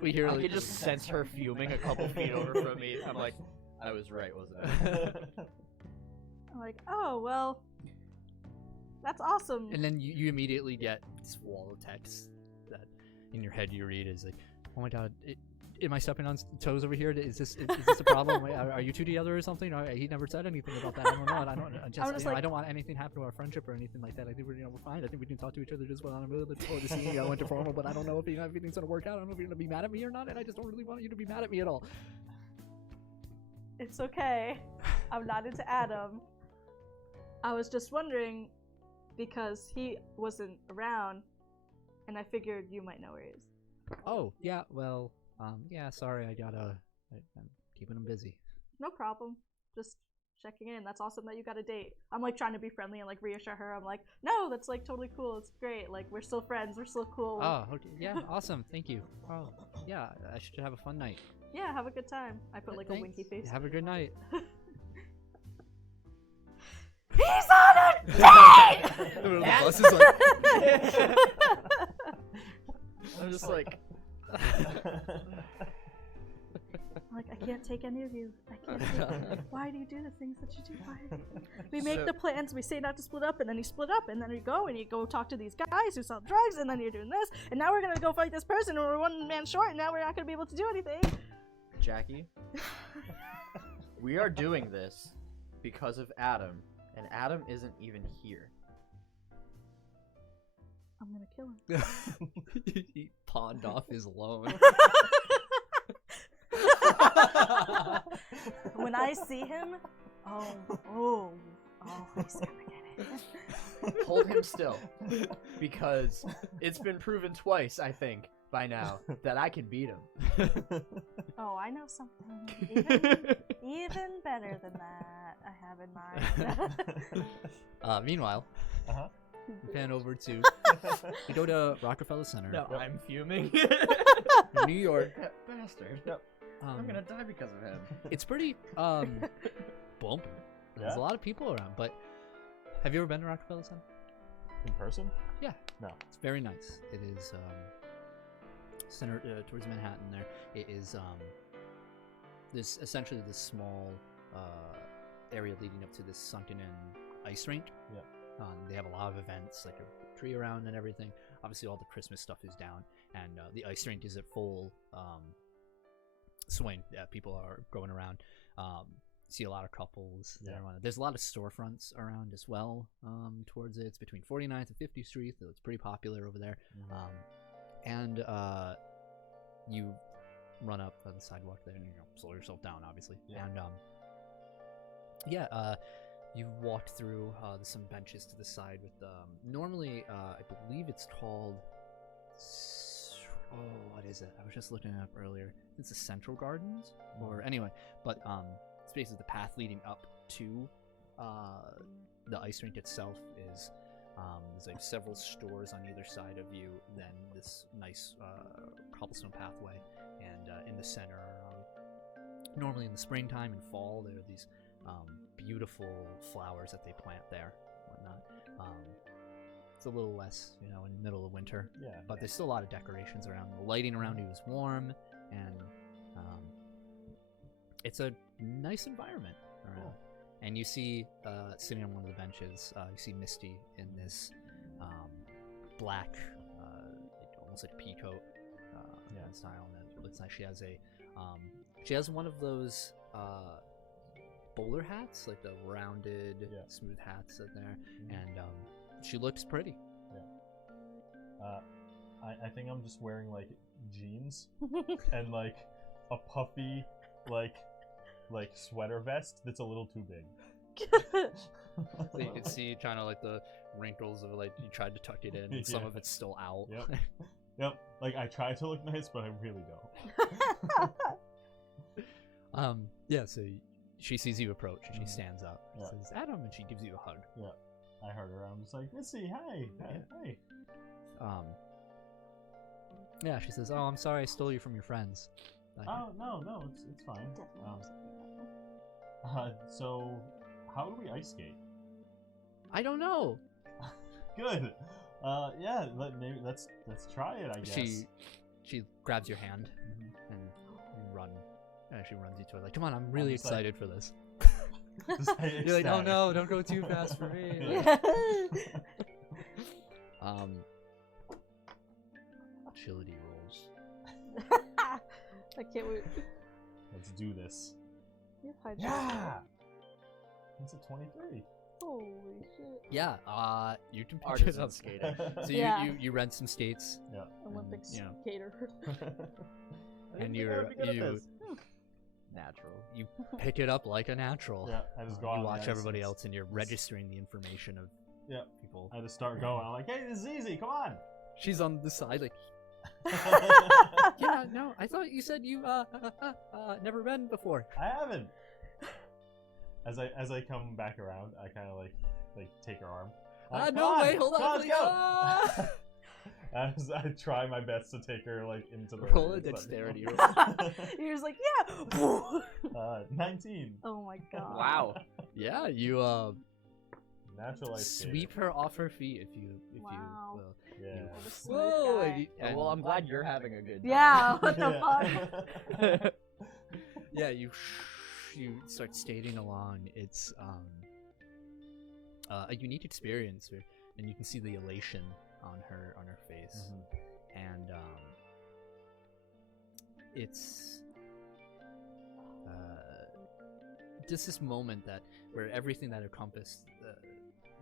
We hear I like, could just sense her fuming a couple feet over from me. I'm like, I was right, wasn't I? I'm like, oh well, that's awesome. and then you immediately get this wall of text that in your head you read is like, oh my god, am I stepping on toes over here? Is this a problem? Are you two together or something? He never said anything about that. I don't know. I don't want anything to happen to our friendship or anything like that. I think we're fine. I think we can talk to each other just well. I'm really looking forward to seeing you. I went to formal, but I don't know if everything's gonna work out. I don't know if you're gonna be mad at me or not, and I just don't really want you to be mad at me at all. It's okay. I'm not into Adam. I was just wondering because he wasn't around, and I figured you might know where he is. Oh yeah, well, yeah. Sorry, I'm keeping him busy. No problem. Just checking in. That's awesome that you got a date. I'm like trying to be friendly and like reassure her. I'm like, no, that's like totally cool. It's great. Like we're still friends. We're still cool. Oh, okay. Yeah, awesome. Thank you. Oh, yeah. I should have a fun night. Yeah, have a good time. I put like a Thanks. winky face. Have a good night. He's on a date! The bus is like, I'm just like, Like, I can't take any of you. I can't take Why do you do the things that you do? Why? We make the plans, we say not to split up, and then you split up, and then you go talk to these guys who sell drugs, and then you're doing this, and now we're gonna go fight this person, and we're one man short, and now we're not gonna be able to do anything. Jackie, we are doing this because of Adam, and Adam isn't even here. I'm gonna kill him. He pawned off his loan. When I see him, oh, he's gonna get it. Hold him still, because it's been proven twice, I think, by now, that I can beat him. Oh, I know something even better than that I have in mind. Meanwhile, we pan over to you go to Rockefeller Center. No, I'm fuming. New York. That bastard. I'm gonna die because of him. It's pretty bump. There's a lot of people around, but have you ever been to Rockefeller Center? In person? Yeah. No. It's very nice. It is center towards Manhattan there. It is this essentially this small area leading up to this sunken in ice rink. Yeah. They have a lot of events, like a tree around and everything. Obviously all the Christmas stuff is down, and the ice rink is at full swing. Yeah, people are going around. See a lot of couples there. There's a lot of storefronts around as well towards it. It's between 49th and 50th Street, so it's pretty popular over there. And you run up on the sidewalk there and slow yourself down, obviously. And you walk through there's some benches to the side with normally I believe it's called what is it? I was just looking it up earlier. It's the Central Gardens or anyway, but it's basically the path leading up to the ice rink itself is there's like several stores on either side of you, then this nice cobblestone pathway, and in the center normally in the springtime and fall there are these beautiful flowers that they plant there and whatnot. It's a little less in the middle of winter, but there's still a lot of decorations around. The lighting around you is warm, and it's a nice environment around. Cool. And you see sitting on one of the benches, you see Misty in this black, almost like peacoat style, and it looks like she has one of those bowler hats, like the rounded, smooth hats in there, and she looks pretty. I think I'm just wearing like jeans and like a puffy like sweater vest that's a little too big. So you can see kind of like the wrinkles of like you tried to tuck it in, and some of it's still out. Yep. Like I try to look nice, but I really don't. So she sees you approach and she stands up and says, "Adam," and she gives you a hug. I heard her. I'm just like, Missy, hey. She says, "Oh, I'm sorry I stole you from your friends." No, it's fine. So, how do we ice skate? I don't know. Good. Maybe let's try it. I guess. She grabs your hand and you run. And she runs you to it like, "Come on, I'm really excited for this." You're like, "Oh no, don't go too fast for me." Agility rolls. I can't wait. Let's do this. Yeah. It's a 23. Holy shit. Yeah. You can pick it Artisan up. skating. So you rent some skates. Yeah. Olympic skater. And natural. You pick it up like a natural. Yeah. I just go on. You watch everybody else, and you're registering the information of people. I just start going. I'm like, "Hey, this is easy. Come on." She's on the side, like. Yeah, no. I thought you said you never been before. I haven't. As I come back around, I kind of like take her arm. Like, no, wait, hold on, let's go. As I try my best to take her like into the roll a dexterity roll. You're just like, yeah. 19. Oh my god. Wow. Yeah, you natural ice sweep her off her feet if you wow. will. Yeah. Whoa! Well, I'm glad you're having a good time. Yeah. What the fuck? Yeah, you start skating along. It's a unique experience, and you can see the elation on her face, and it's just this moment where everything that encompassed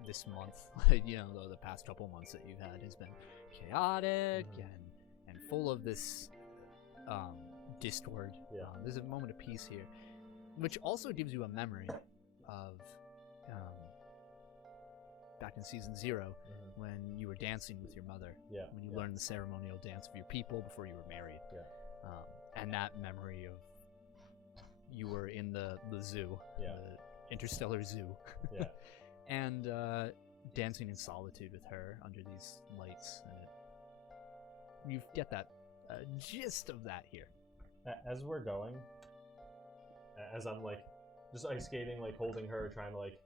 this month, the past couple months that you've had has been chaotic and full of this discord. Yeah. There's a moment of peace here, which also gives you a memory of back in season 0 when you were dancing with your mother. Yeah. When you learned the ceremonial dance of your people before you were married. Yeah. And that memory of you were in the zoo, the interstellar zoo. Yeah. And dancing in solitude with her under these lights, and you get that gist of that here. As we're going, as I'm like just ice skating, like holding her, trying to like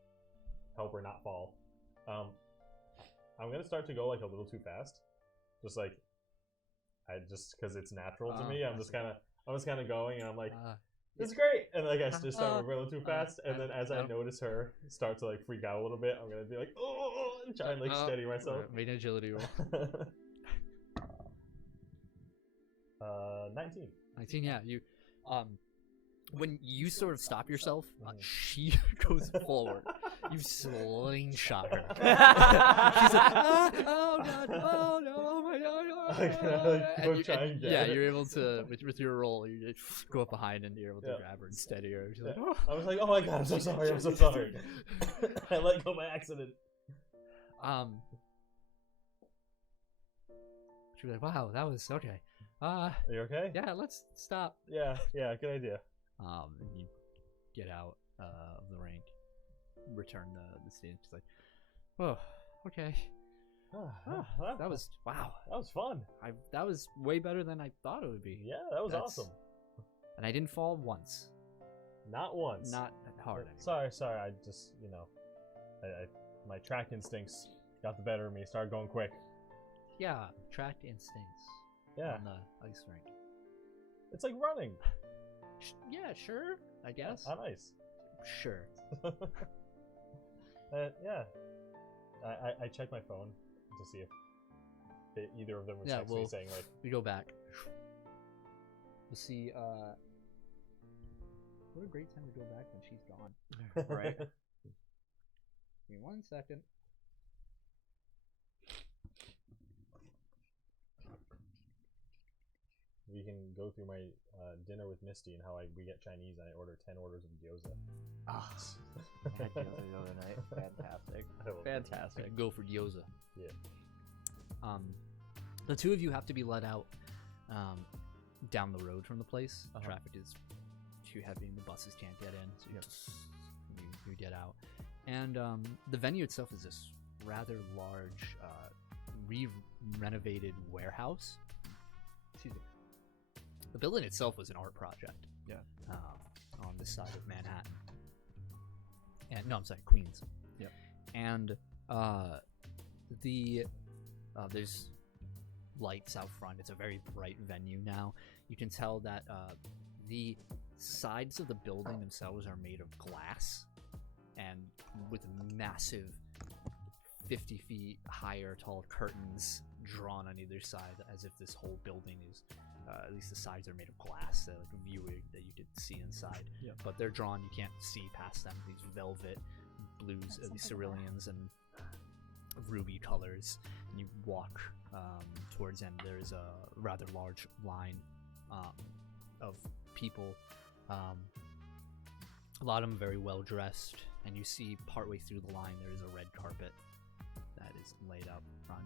help her not fall, I'm gonna start to go like a little too fast, just like because it's natural to me. I'm just kind of going, and I'm like. It's great, and like I just start a little too fast, and then as I notice her start to like freak out a little bit, I'm gonna be like, oh, and try and like steady myself. Make an agility roll. 19. 19, yeah. You, when you sort of stop yourself, she goes forward. You slingshot her. She's like, oh god, oh no, oh my god, you're able to with your roll, you just go up behind and you're able to grab her and steady her. She's like, oh. I was like, oh my god, I'm so sorry, I let go by accident. She was like, wow, that was okay. Are you okay? Yeah, let's stop. Yeah, good idea. And you get out of the rink, return the stage. She's like, oh, okay. That was wow. That was fun. That was way better than I thought it would be. Yeah, that was awesome. And I didn't fall once. Not once. Not hard. Anyway. Sorry. I just my track instincts got the better of me. Started going quick. Yeah, track instincts. Yeah. On the ice rink. It's like running. Yeah, sure. I guess. On ice. Sure. Yeah. I checked my phone to see if either of them was actually saying like. We go back. We'll see. What a great time to go back when she's gone. Right. Give me 1 second. We can go through my dinner with Misty and how we get Chinese and I order 10 orders of gyoza. Ah, I had gyoza the other night. Fantastic. Fantastic. Go for gyoza. Yeah. The two of you have to be let out down the road from the place. Traffic is too heavy and the buses can't get in, so you get out. And the venue itself is this rather large, renovated warehouse. Excuse me. The building itself was an art project. Yeah. On this side of Manhattan. And no, I'm sorry, Queens. Yeah. And there's lights out front. It's a very bright venue now. You can tell that the sides of the building themselves are made of glass, and with massive 50 feet higher tall curtains drawn on either side, as if this whole building is at least the sides are made of glass, like a view that you could see inside. Yeah. But they're drawn, you can't see past them. These velvet blues, these ceruleans and ruby colors. And you walk towards them. There's a rather large line of people. A lot of them very well dressed, and you see partway through the line there is a red carpet that is laid out front,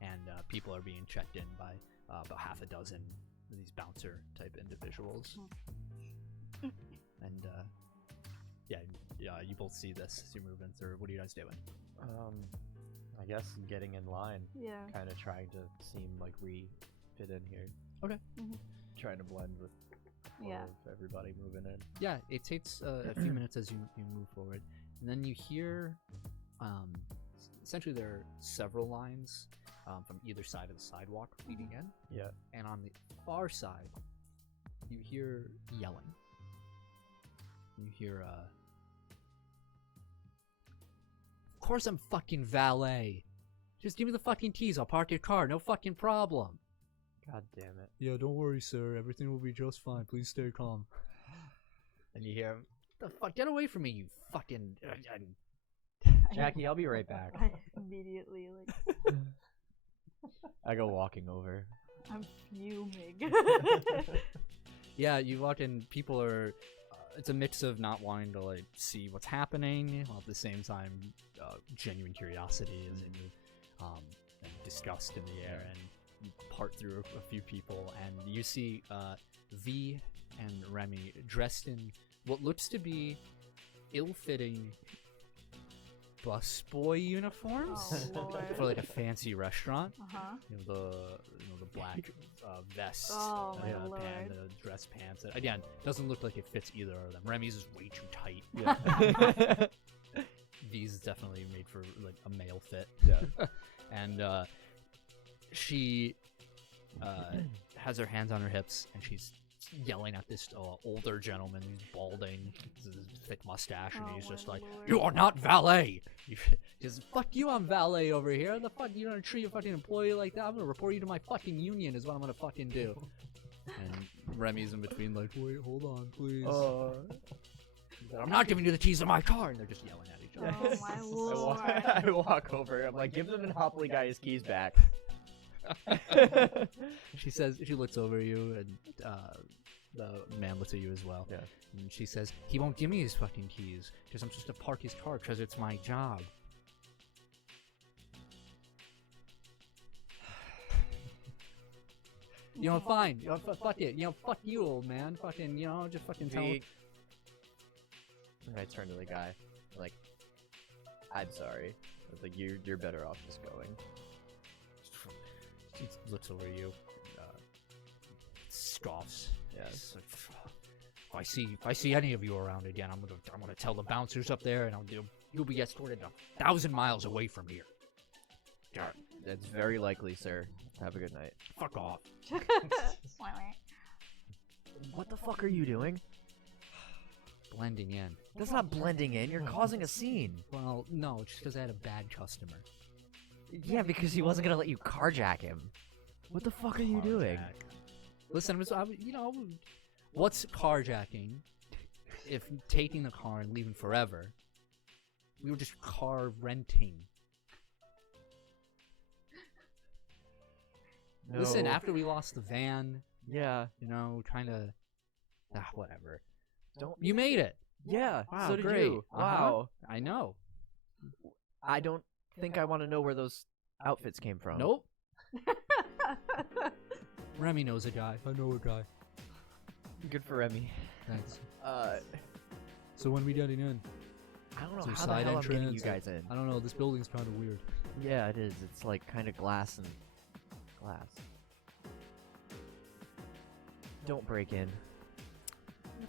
and people are being checked in by about half a dozen of these bouncer type individuals. And you both see this as you're moving through. What are you guys doing? I guess getting in line. Yeah. Kind of trying to seem like we fit in here. Okay. Mm-hmm. Trying to blend with of everybody moving in. Yeah, it takes a few minutes as you move forward, and then you hear essentially there are several lines from either side of the sidewalk leading in. Yeah. And on the far side, you hear yelling. You hear, of course I'm fucking valet. Just give me the fucking keys, I'll park your car, no fucking problem. God damn it. Yeah, don't worry, sir. Everything will be just fine. Please stay calm. And you hear him, the fuck, get away from me, you fucking... Jackie, I'll be right back. I immediately like I go walking over. I'm fuming. Yeah, you walk in. People are. It's a mix of not wanting to like see what's happening, while at the same time, genuine curiosity is in you, and disgust in the air, and you part through a few people, and you see V and Remy dressed in what looks to be ill-fitting busboy uniforms Oh, Lord. for like a fancy restaurant. Uh-huh. The black vest, Oh, my and Lord. the dress pants. Again, doesn't look like it fits either of them. Remy's is way too tight. Yeah. V's is definitely made for like a male fit. Yeah. And she has her hands on her hips, and she's yelling at this older gentleman who's balding, with his thick mustache, and Oh, he's just my like, Lord. "You are not valet." Just fuck you, I'm valet over here. The fuck you don't treat a fucking employee like that. I'm gonna report you to my fucking union. Is what I'm gonna fucking do. And Remy's in between, like, wait, hold on, please. I'm not giving you the keys to my car, and they're just yelling at each other. Oh, my Lord. I walk over. I'm like, give the Monopoly guy his keys back. She looks over you, and the man looks at you as well. Yeah. And she says, he won't give me his fucking keys because I'm supposed to park his car because it's my job. Fine. Fuck it. Fuck you, old man. Fucking, just fucking tell him. And I turn to the guy, like, I'm sorry. I was like, you're better off just going. She looks over you, scoffs. Yeah. She's like, if I see any of you around again, I'm gonna tell the bouncers up there, and you'll be escorted 1,000 miles away from here. That's very likely, sir. Have a good night. Fuck off. What the fuck are you doing? Blending in. That's not blending in. You're causing a scene. Well, no, just because I had a bad customer. Yeah, because he wasn't gonna let you carjack him. What the fuck are you doing? Listen, what's carjacking if taking the car and leaving forever? We were just car renting. No. Listen, after we lost the van, Yeah. kind of, whatever. Don't. You made it. Yeah. Wow, so did great. you. Wow. I know. I don't think I want to know where those outfits came from. Nope. Remy knows a guy. I know a guy. Good for Remy. Thanks. So when we getting in? I don't know Is there how the side hell I'm getting you entrance? guys in. I don't know. This building's kind of weird. Yeah, it is. It's like kind of glass and glass. Don't break in.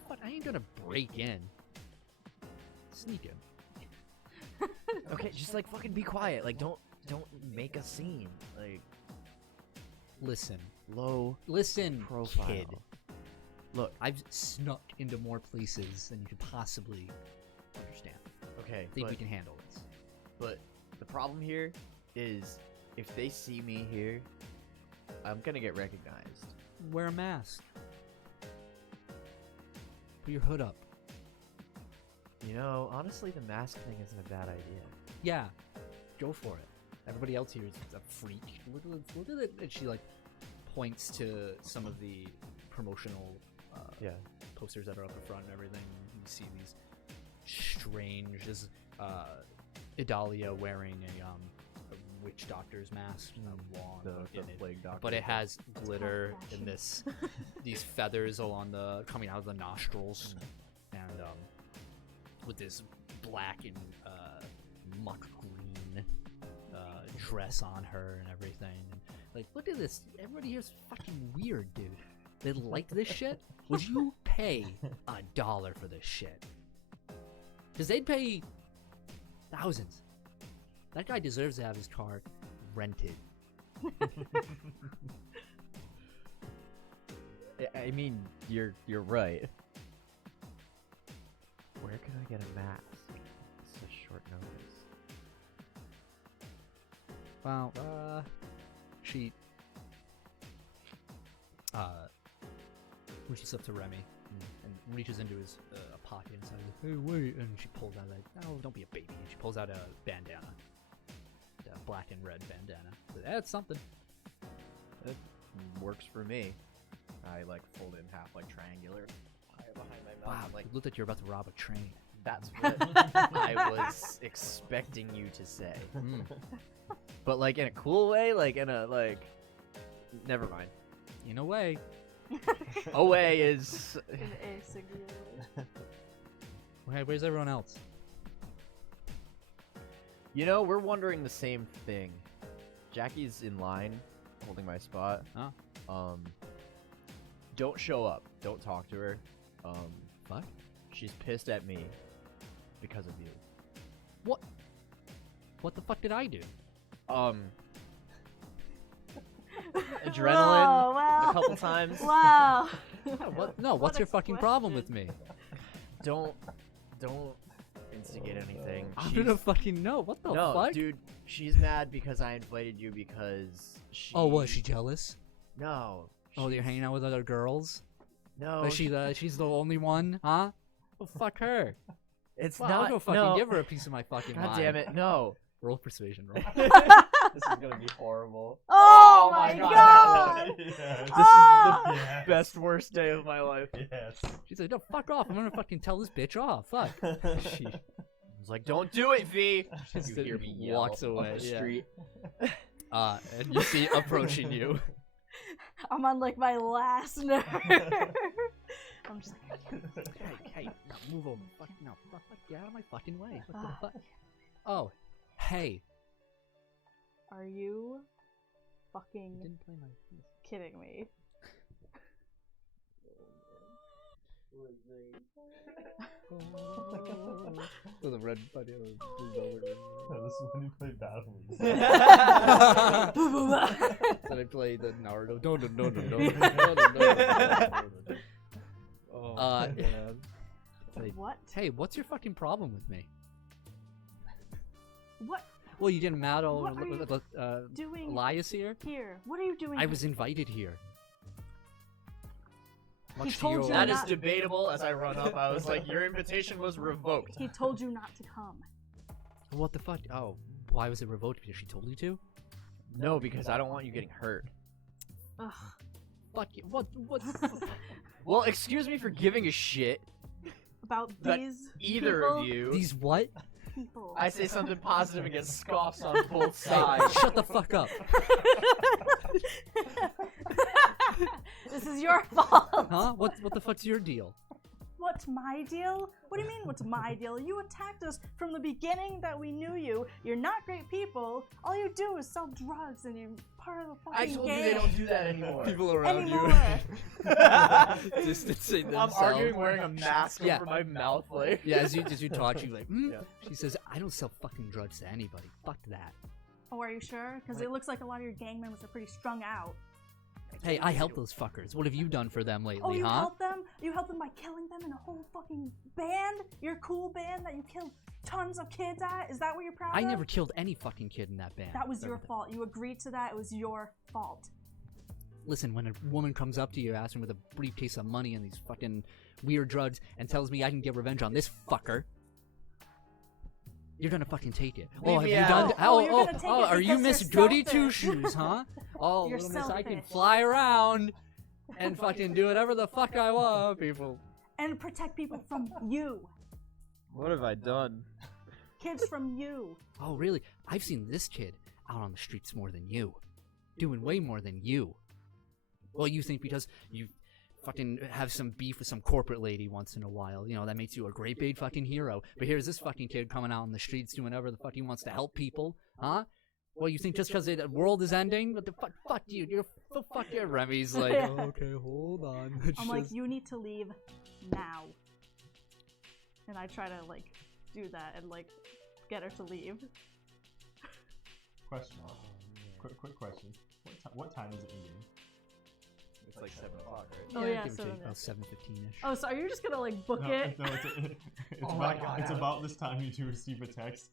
What? I ain't gonna break in. Sneak in. Okay, just like fucking be quiet. Like don't make a scene. Like Listen. Listen, Profile. kid. Look, I've snuck into more places than you could possibly understand. okay, I think we can handle this. but the problem here is if they see me here, I'm gonna get recognized. Wear a mask. Put your hood up. You know, honestly, the mask thing isn't a bad idea. Yeah, go for it. Everybody else here is a freak. Look at it. And she like points to some of the promotional Yeah. posters that are up in front and everything. You see these strange. This Idalia wearing a witch doctor's mask, a wand The in it, plague doctor. but it has glitter fashion. in this these feathers along coming out of the nostrils, and with this black and muck green dress on her and everything. And, like, look at this. Everybody here's fucking weird, dude. They like this shit? Would you pay $1 for this shit? Because they'd pay thousands. That guy deserves to have his car rented. I mean, you're right. Where can I get a mask? It's a short notice. Well, she reaches up to Remy and reaches into his pocket inside. Like, hey, wait! And she pulls out like, oh, don't be a baby. And she pulls out a bandana, a black and red bandana. That's something. It works for me. I like fold it in half, like triangular, tie it behind my mouth. Wow, Like it looked like you're about to rob a train. that's what I was expecting you to say. But like in a cool way, like in a like. Never mind. In a way. Away is. In a singular way. Where's everyone else? You know, we're wondering the same thing. Jackie's in line, holding my spot. Oh. Don't show up. Don't talk to her. What? She's pissed at me because of you. What? What the fuck did I do? Adrenaline Oh, wow. a couple times. Wow. No, what's your fucking problem with me? Don't instigate anything. I don't fucking know. What the No, fuck? dude, she's mad because I invited you because she. Oh, what? Is she jealous? No. Oh, you're hanging out with other girls? No. She's the only one, huh? Well, fuck her. It's Well, not. I'll go fucking no. give her a piece of my fucking God mind. damn it! No. Roll persuasion roll. This is gonna be horrible. Oh, my god. Yes. Oh. Yes. Best worst day of my life. Yes. She's like, no, fuck off. I'm gonna fucking tell this bitch off. Fuck. She I was like, don't do it, V. just You hear me yell walks away. off the yeah. street. And you see approaching you. I'm on like my last nerve. I'm just like, Hey, no, move over. Fuck, no, fuck, get out of my fucking way. What the fuck? Oh, hey. are you fucking Didn't play my. kidding me? With a red buddy. This is when you play Battle League. Then I played the Naruto. No. Like, What? hey, what's your fucking problem with me? What Well, you didn't matter. What are you doing Elias here. here? What are you doing? I was invited here. He Much to told your you That not- is debatable. As I run up, I was like, your invitation was revoked. He told you not to come. What the fuck? Oh, why was it revoked? Because she told you to? No, because I don't want you getting hurt. Ugh. Fuck you. What? Well, excuse me for giving a shit. About That these Either people? of you. These what? people. I say something positive and get scoffs on both sides. Shut the fuck up. This is your fault. Huh? What the fuck's your deal? What's my deal? What do you mean, what's my deal? You attacked us from the beginning that we knew you. You're not great people. All you do is sell drugs and you're part of the fucking I told gang. you they don't do that anymore. People around Anymore. you distancing I'm themselves. arguing wearing a mask Yeah. over my mouth, like. Yeah, as you talk, she's like, Yeah. She says, I don't sell fucking drugs to anybody. Fuck that. Oh, are you sure? Because it looks like a lot of your gang members are pretty strung out. Hey, I help those fuckers. What have you done for them lately, Oh, you huh? help them? You help them by killing them in a whole fucking band? Your cool band that you killed tons of kids at? Is that what you're proud of? I never killed any fucking kid in that band. That was your fault. You agreed to that. It was your fault. Listen, when a woman comes up to you asking with a briefcase of money and these fucking weird drugs and tells me I can get revenge on this fucker, you're gonna fucking take it. Leave Have me you out. done? You're gonna take it Are you because Miss you're Goody selfish. Two Shoes, huh? Oh, You're little miss, I can selfish. fly around and fucking do whatever the fuck I want, people. And protect people from you. What have I done? Kids from you. Oh, really? I've seen this kid out on the streets more than you. Doing way more than you. Well, you think because you fucking have some beef with some corporate lady once in a while, you know, that makes you a great big fucking hero. But here's this fucking kid coming out on the streets doing whatever the fuck he wants to help people, huh? Well, you think just because the world is ending? What the fuck? Fuck you. You're fuck you. Remy's like, Yeah. okay, hold on. I'm like, you need to leave now. And I try to, like, do that and, like, get her to leave. Question. Quick question. What time is it in game? It's like 7 o'clock, right? Oh, yeah, give or so take it about is. 7:15ish. Oh, so are you just gonna, like, book No, it? no, it's Oh my God. it's about this time you two receive a text.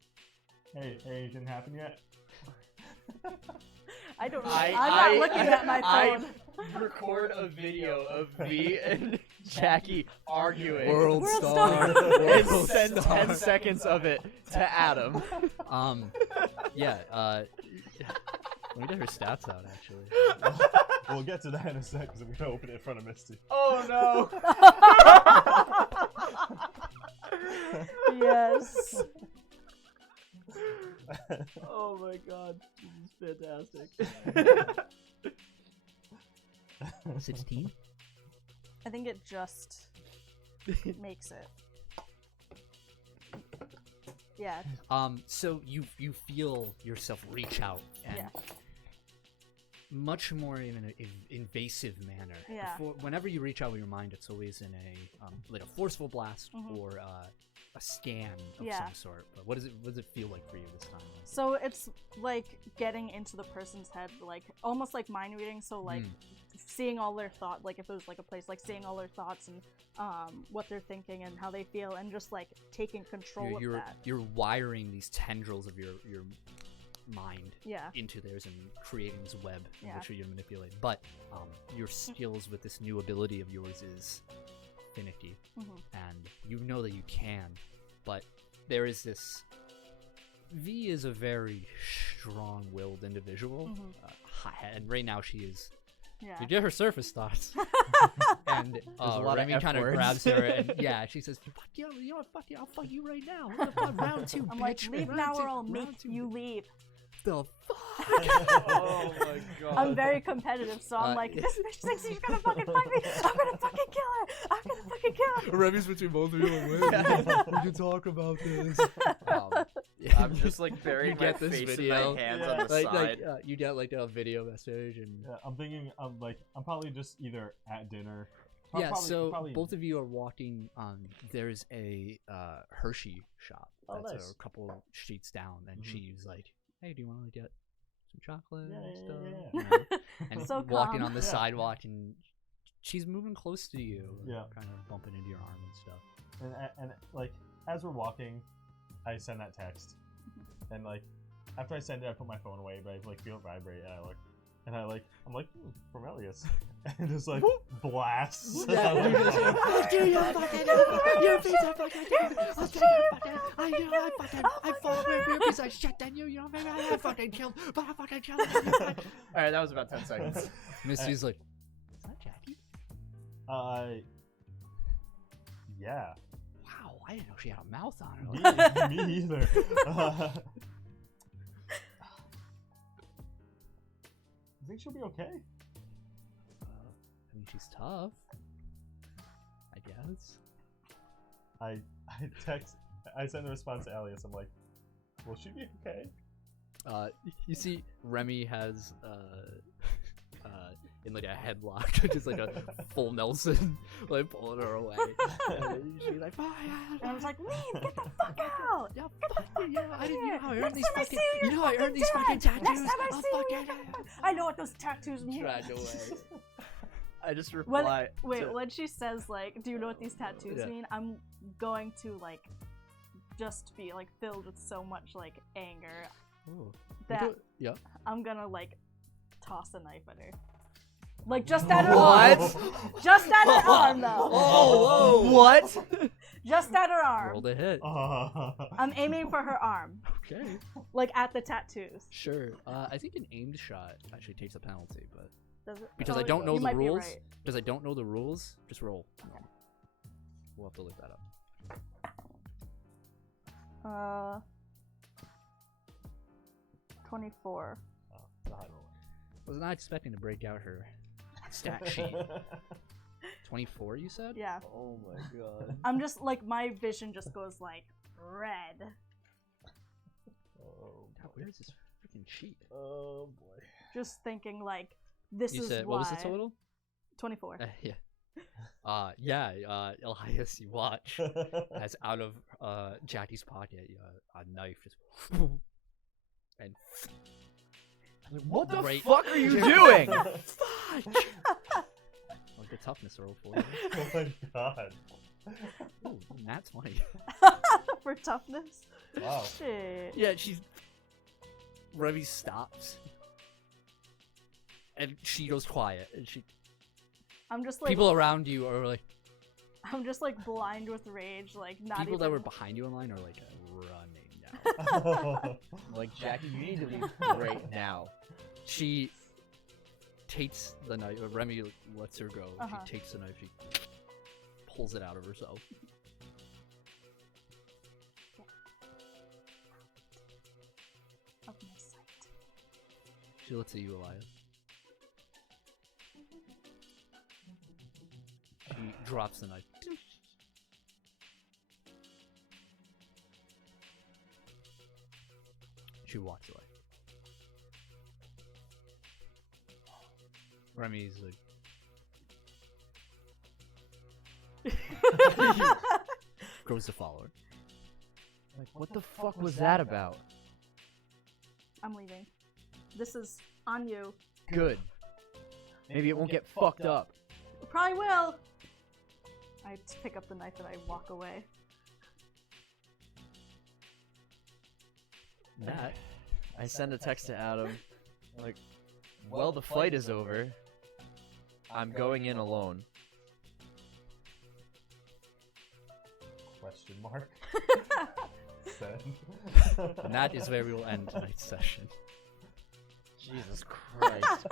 Hey, it didn't happen yet. I don't know. I'm not looking at my phone. I record a video of me and Jackie arguing. World star. And send 10 seconds of it to Adam. Yeah. Let me get her stats out, actually. We'll get to that in a sec because we're gonna open it in front of Misty. Oh no! Yes. Oh my god, this is fantastic. 16? I think it just makes it. Yeah. So you feel yourself reach out and much more in an invasive manner. Yeah. Whenever you reach out with your mind, it's always in a like a forceful blast or a scan of some sort. But what does it feel like for you this time? So it's like getting into the person's head, like almost like mind reading. So like seeing all their thoughts, like if it was like a place, like seeing all their thoughts and what they're thinking and how they feel, and just like taking control of that. You're wiring these tendrils of your mind into theirs and creating this web in which you're manipulating. But your skills with this new ability of yours is finicky, and you know that you can, but there is this. V is a very strong-willed individual, and right now she is. You get her surface thoughts, and Remy kind of grabs her, and she says, "Fuck you, you know, fuck you, I'll fuck you right now. Round two, I'm bitch. like, leave now or I'll make you leave." The fuck? Oh my god. I'm very competitive, so I'm like, this bitch thinks she's gonna fucking fuck me. I'm gonna fucking kill her. I'm gonna fucking kill her. Remy's between both of you. We can talk about this. I'm just like burying my face video. in my hands on the side. You get like a video message, and I'm thinking I'm probably just either at dinner. Probably... both of you are walking. There's a Hershey shop that's a couple streets down, and she's like, "Hey, do you want to get some chocolate and stuff?" You know? And So walking calm. on the sidewalk, and she's moving close to you, kind of bumping into your arm and stuff. And like as we're walking, I send that text, and like after I send it, I put my phone away, but I like feel it vibrate, and I look, and I'm like from Elias, and just like blasts. Alright, that was about 10 seconds. Misty's like, "Is that Jackie?" Yeah. Wow, I didn't know she had a mouth on her. Me either. I think she'll be okay. I mean, she's tough, I guess. I send a response to Elias. I'm like, will she be okay? You see, Remy has in like a headlock, just like a full Nelson, like pulling her away. And she's like, "Fire!" And I was like, leave, get the fuck out! Yeah, fuck you, yeah, I didn't know how I earned these Next time fucking. I see You know how I earned these fucking tattoos. Next time I I'll see you, fucking. you're gonna I know what those tattoos mean. Tried away. I just reply. When she says like, "Do you know what these tattoos mean?" I'm going to like just be like filled with so much like anger that I'm gonna like toss a knife at her. Like just at her arm. Just at her arm though. Oh, what? Just at her arm. Roll the hit. I'm aiming for her arm. Okay. Like at the tattoos. Sure. I think an aimed shot actually takes a penalty, but Does it? because I don't know the rules. Right. Because I don't know the rules, just roll. Okay. We'll have to look that up. 24. Was not expecting to break out her stat sheet. 24, you said? Yeah. Oh my god. I'm just like, my vision just goes like red. God, where is this freaking sheet? Oh boy. Just thinking like, this You is said, why. what was the total? 24. Elias, you watch as out of Jackie's pocket a knife just and What the fuck are you doing? Fuck! Like the toughness roll for you. Oh my god. Ooh, that's funny. For toughness? Wow. Shit. Yeah, Remy stops And she goes quiet. And I'm just like people around you are like. I'm just like blind with rage, like not People even. that were behind you in line are like running now. Like, Jackie, you need to leave right now. She takes the knife. Remy lets her go. Uh-huh. She takes the knife. She pulls it out of herself. Of my sight. She looks at you, Elias. She drops the knife. She walks away. Remy's like goes to follow her. Like, what the fuck was that about? I'm leaving. This is on you. Good. Maybe it won't get fucked up. It probably will. I just pick up the knife and I walk away. Matt, I send a text to Adam, like, well, the fight is over. I'm going in alone. Question mark. Send. And that is where we will end tonight's session. Jesus Christ.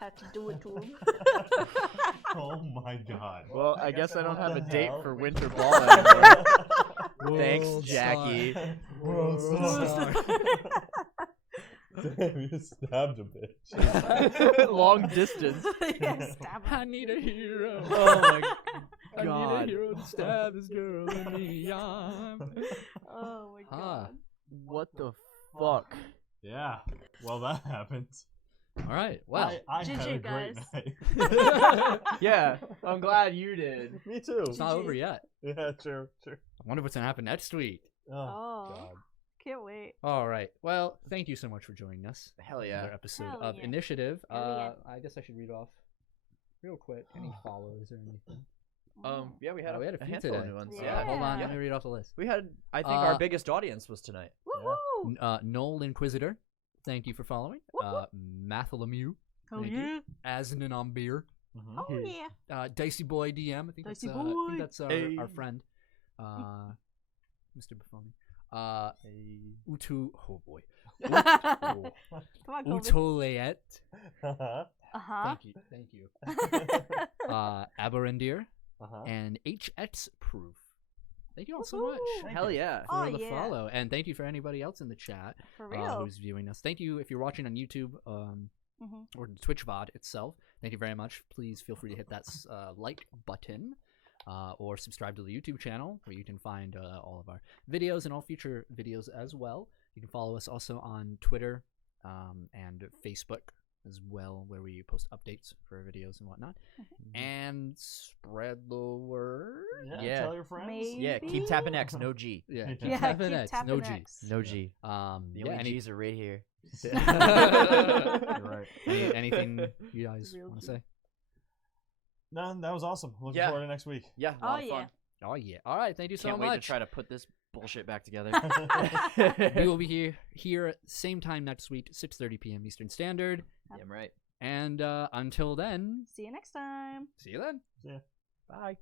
Had to do it to him. Oh my god. Well, I guess I don't have a What the date hell? for winter ball anymore. Thanks, World Jackie. World star. Damn, you stabbed a bitch. Long distance. Yeah, stab him. I need a hero. Oh my I need a God. hero to stab this girl in the arm. Oh my Huh. god. What the fuck? Yeah. Well, that happened. All right. Well, I had a GG, great guys. night. Yeah, I'm glad you did. Me too. it's not over yet. Yeah, true. I wonder what's gonna happen next week. Oh, Oh. god. Can't wait. All right. Well, thank you so much for joining us. Hell yeah. Another episode Hell of yeah. Initiative. Hell I guess I should read off real quick any follows or anything. Yeah, we had, we had a a few handful today. of new ones. Yeah. Hold on. Yeah. Let me read off the list. We had, I think, Uh, our biggest audience was tonight. Woohoo! Noel Inquisitor. Thank you for following. Whoop, Matholomew. Oh Thank yeah. you. Asnan on beer. Mhm. Oh yeah. Dicey Boy DM. I think Dicey that's, I Boy. think that's Hey. our friend, Mr. Buffoni. Utu. Oh boy. Come on, Kobe. Utoleet. Uh-huh. Uh-huh. Thank you. Aberendir Uh-huh. and HX Proof. Thank you all so Woohoo. much Hell yeah. for Oh, the yeah. follow, and thank you for anybody else in the chat For real. who's viewing us. Thank you if you're watching on YouTube Mhm. or the Twitch VOD itself. Thank you very much. Please feel free to hit that like button or subscribe to the YouTube channel where you can find all of our videos and all future videos as well. You can follow us also on Twitter and Facebook as well, where we post updates for videos and whatnot. And spread the word. Yeah. Tell your friends. Maybe. Yeah, keep tapping X, no G. Yeah, Yeah, keep Yeah, tapping keep X, tapping no G. X. No G. The The only G's are right here. You're right. Anything you guys Real want to G. say? No, that was awesome. Looking Yeah. forward to next week. Yeah, a Oh lot of yeah. fun. Oh yeah! All right, thank you so Can't wait much. to try to put this bullshit back together. We will be here at same time next week, 6:30 p.m. Eastern Standard. Damn right. And until then, See you next time. see you then. Yeah. Bye.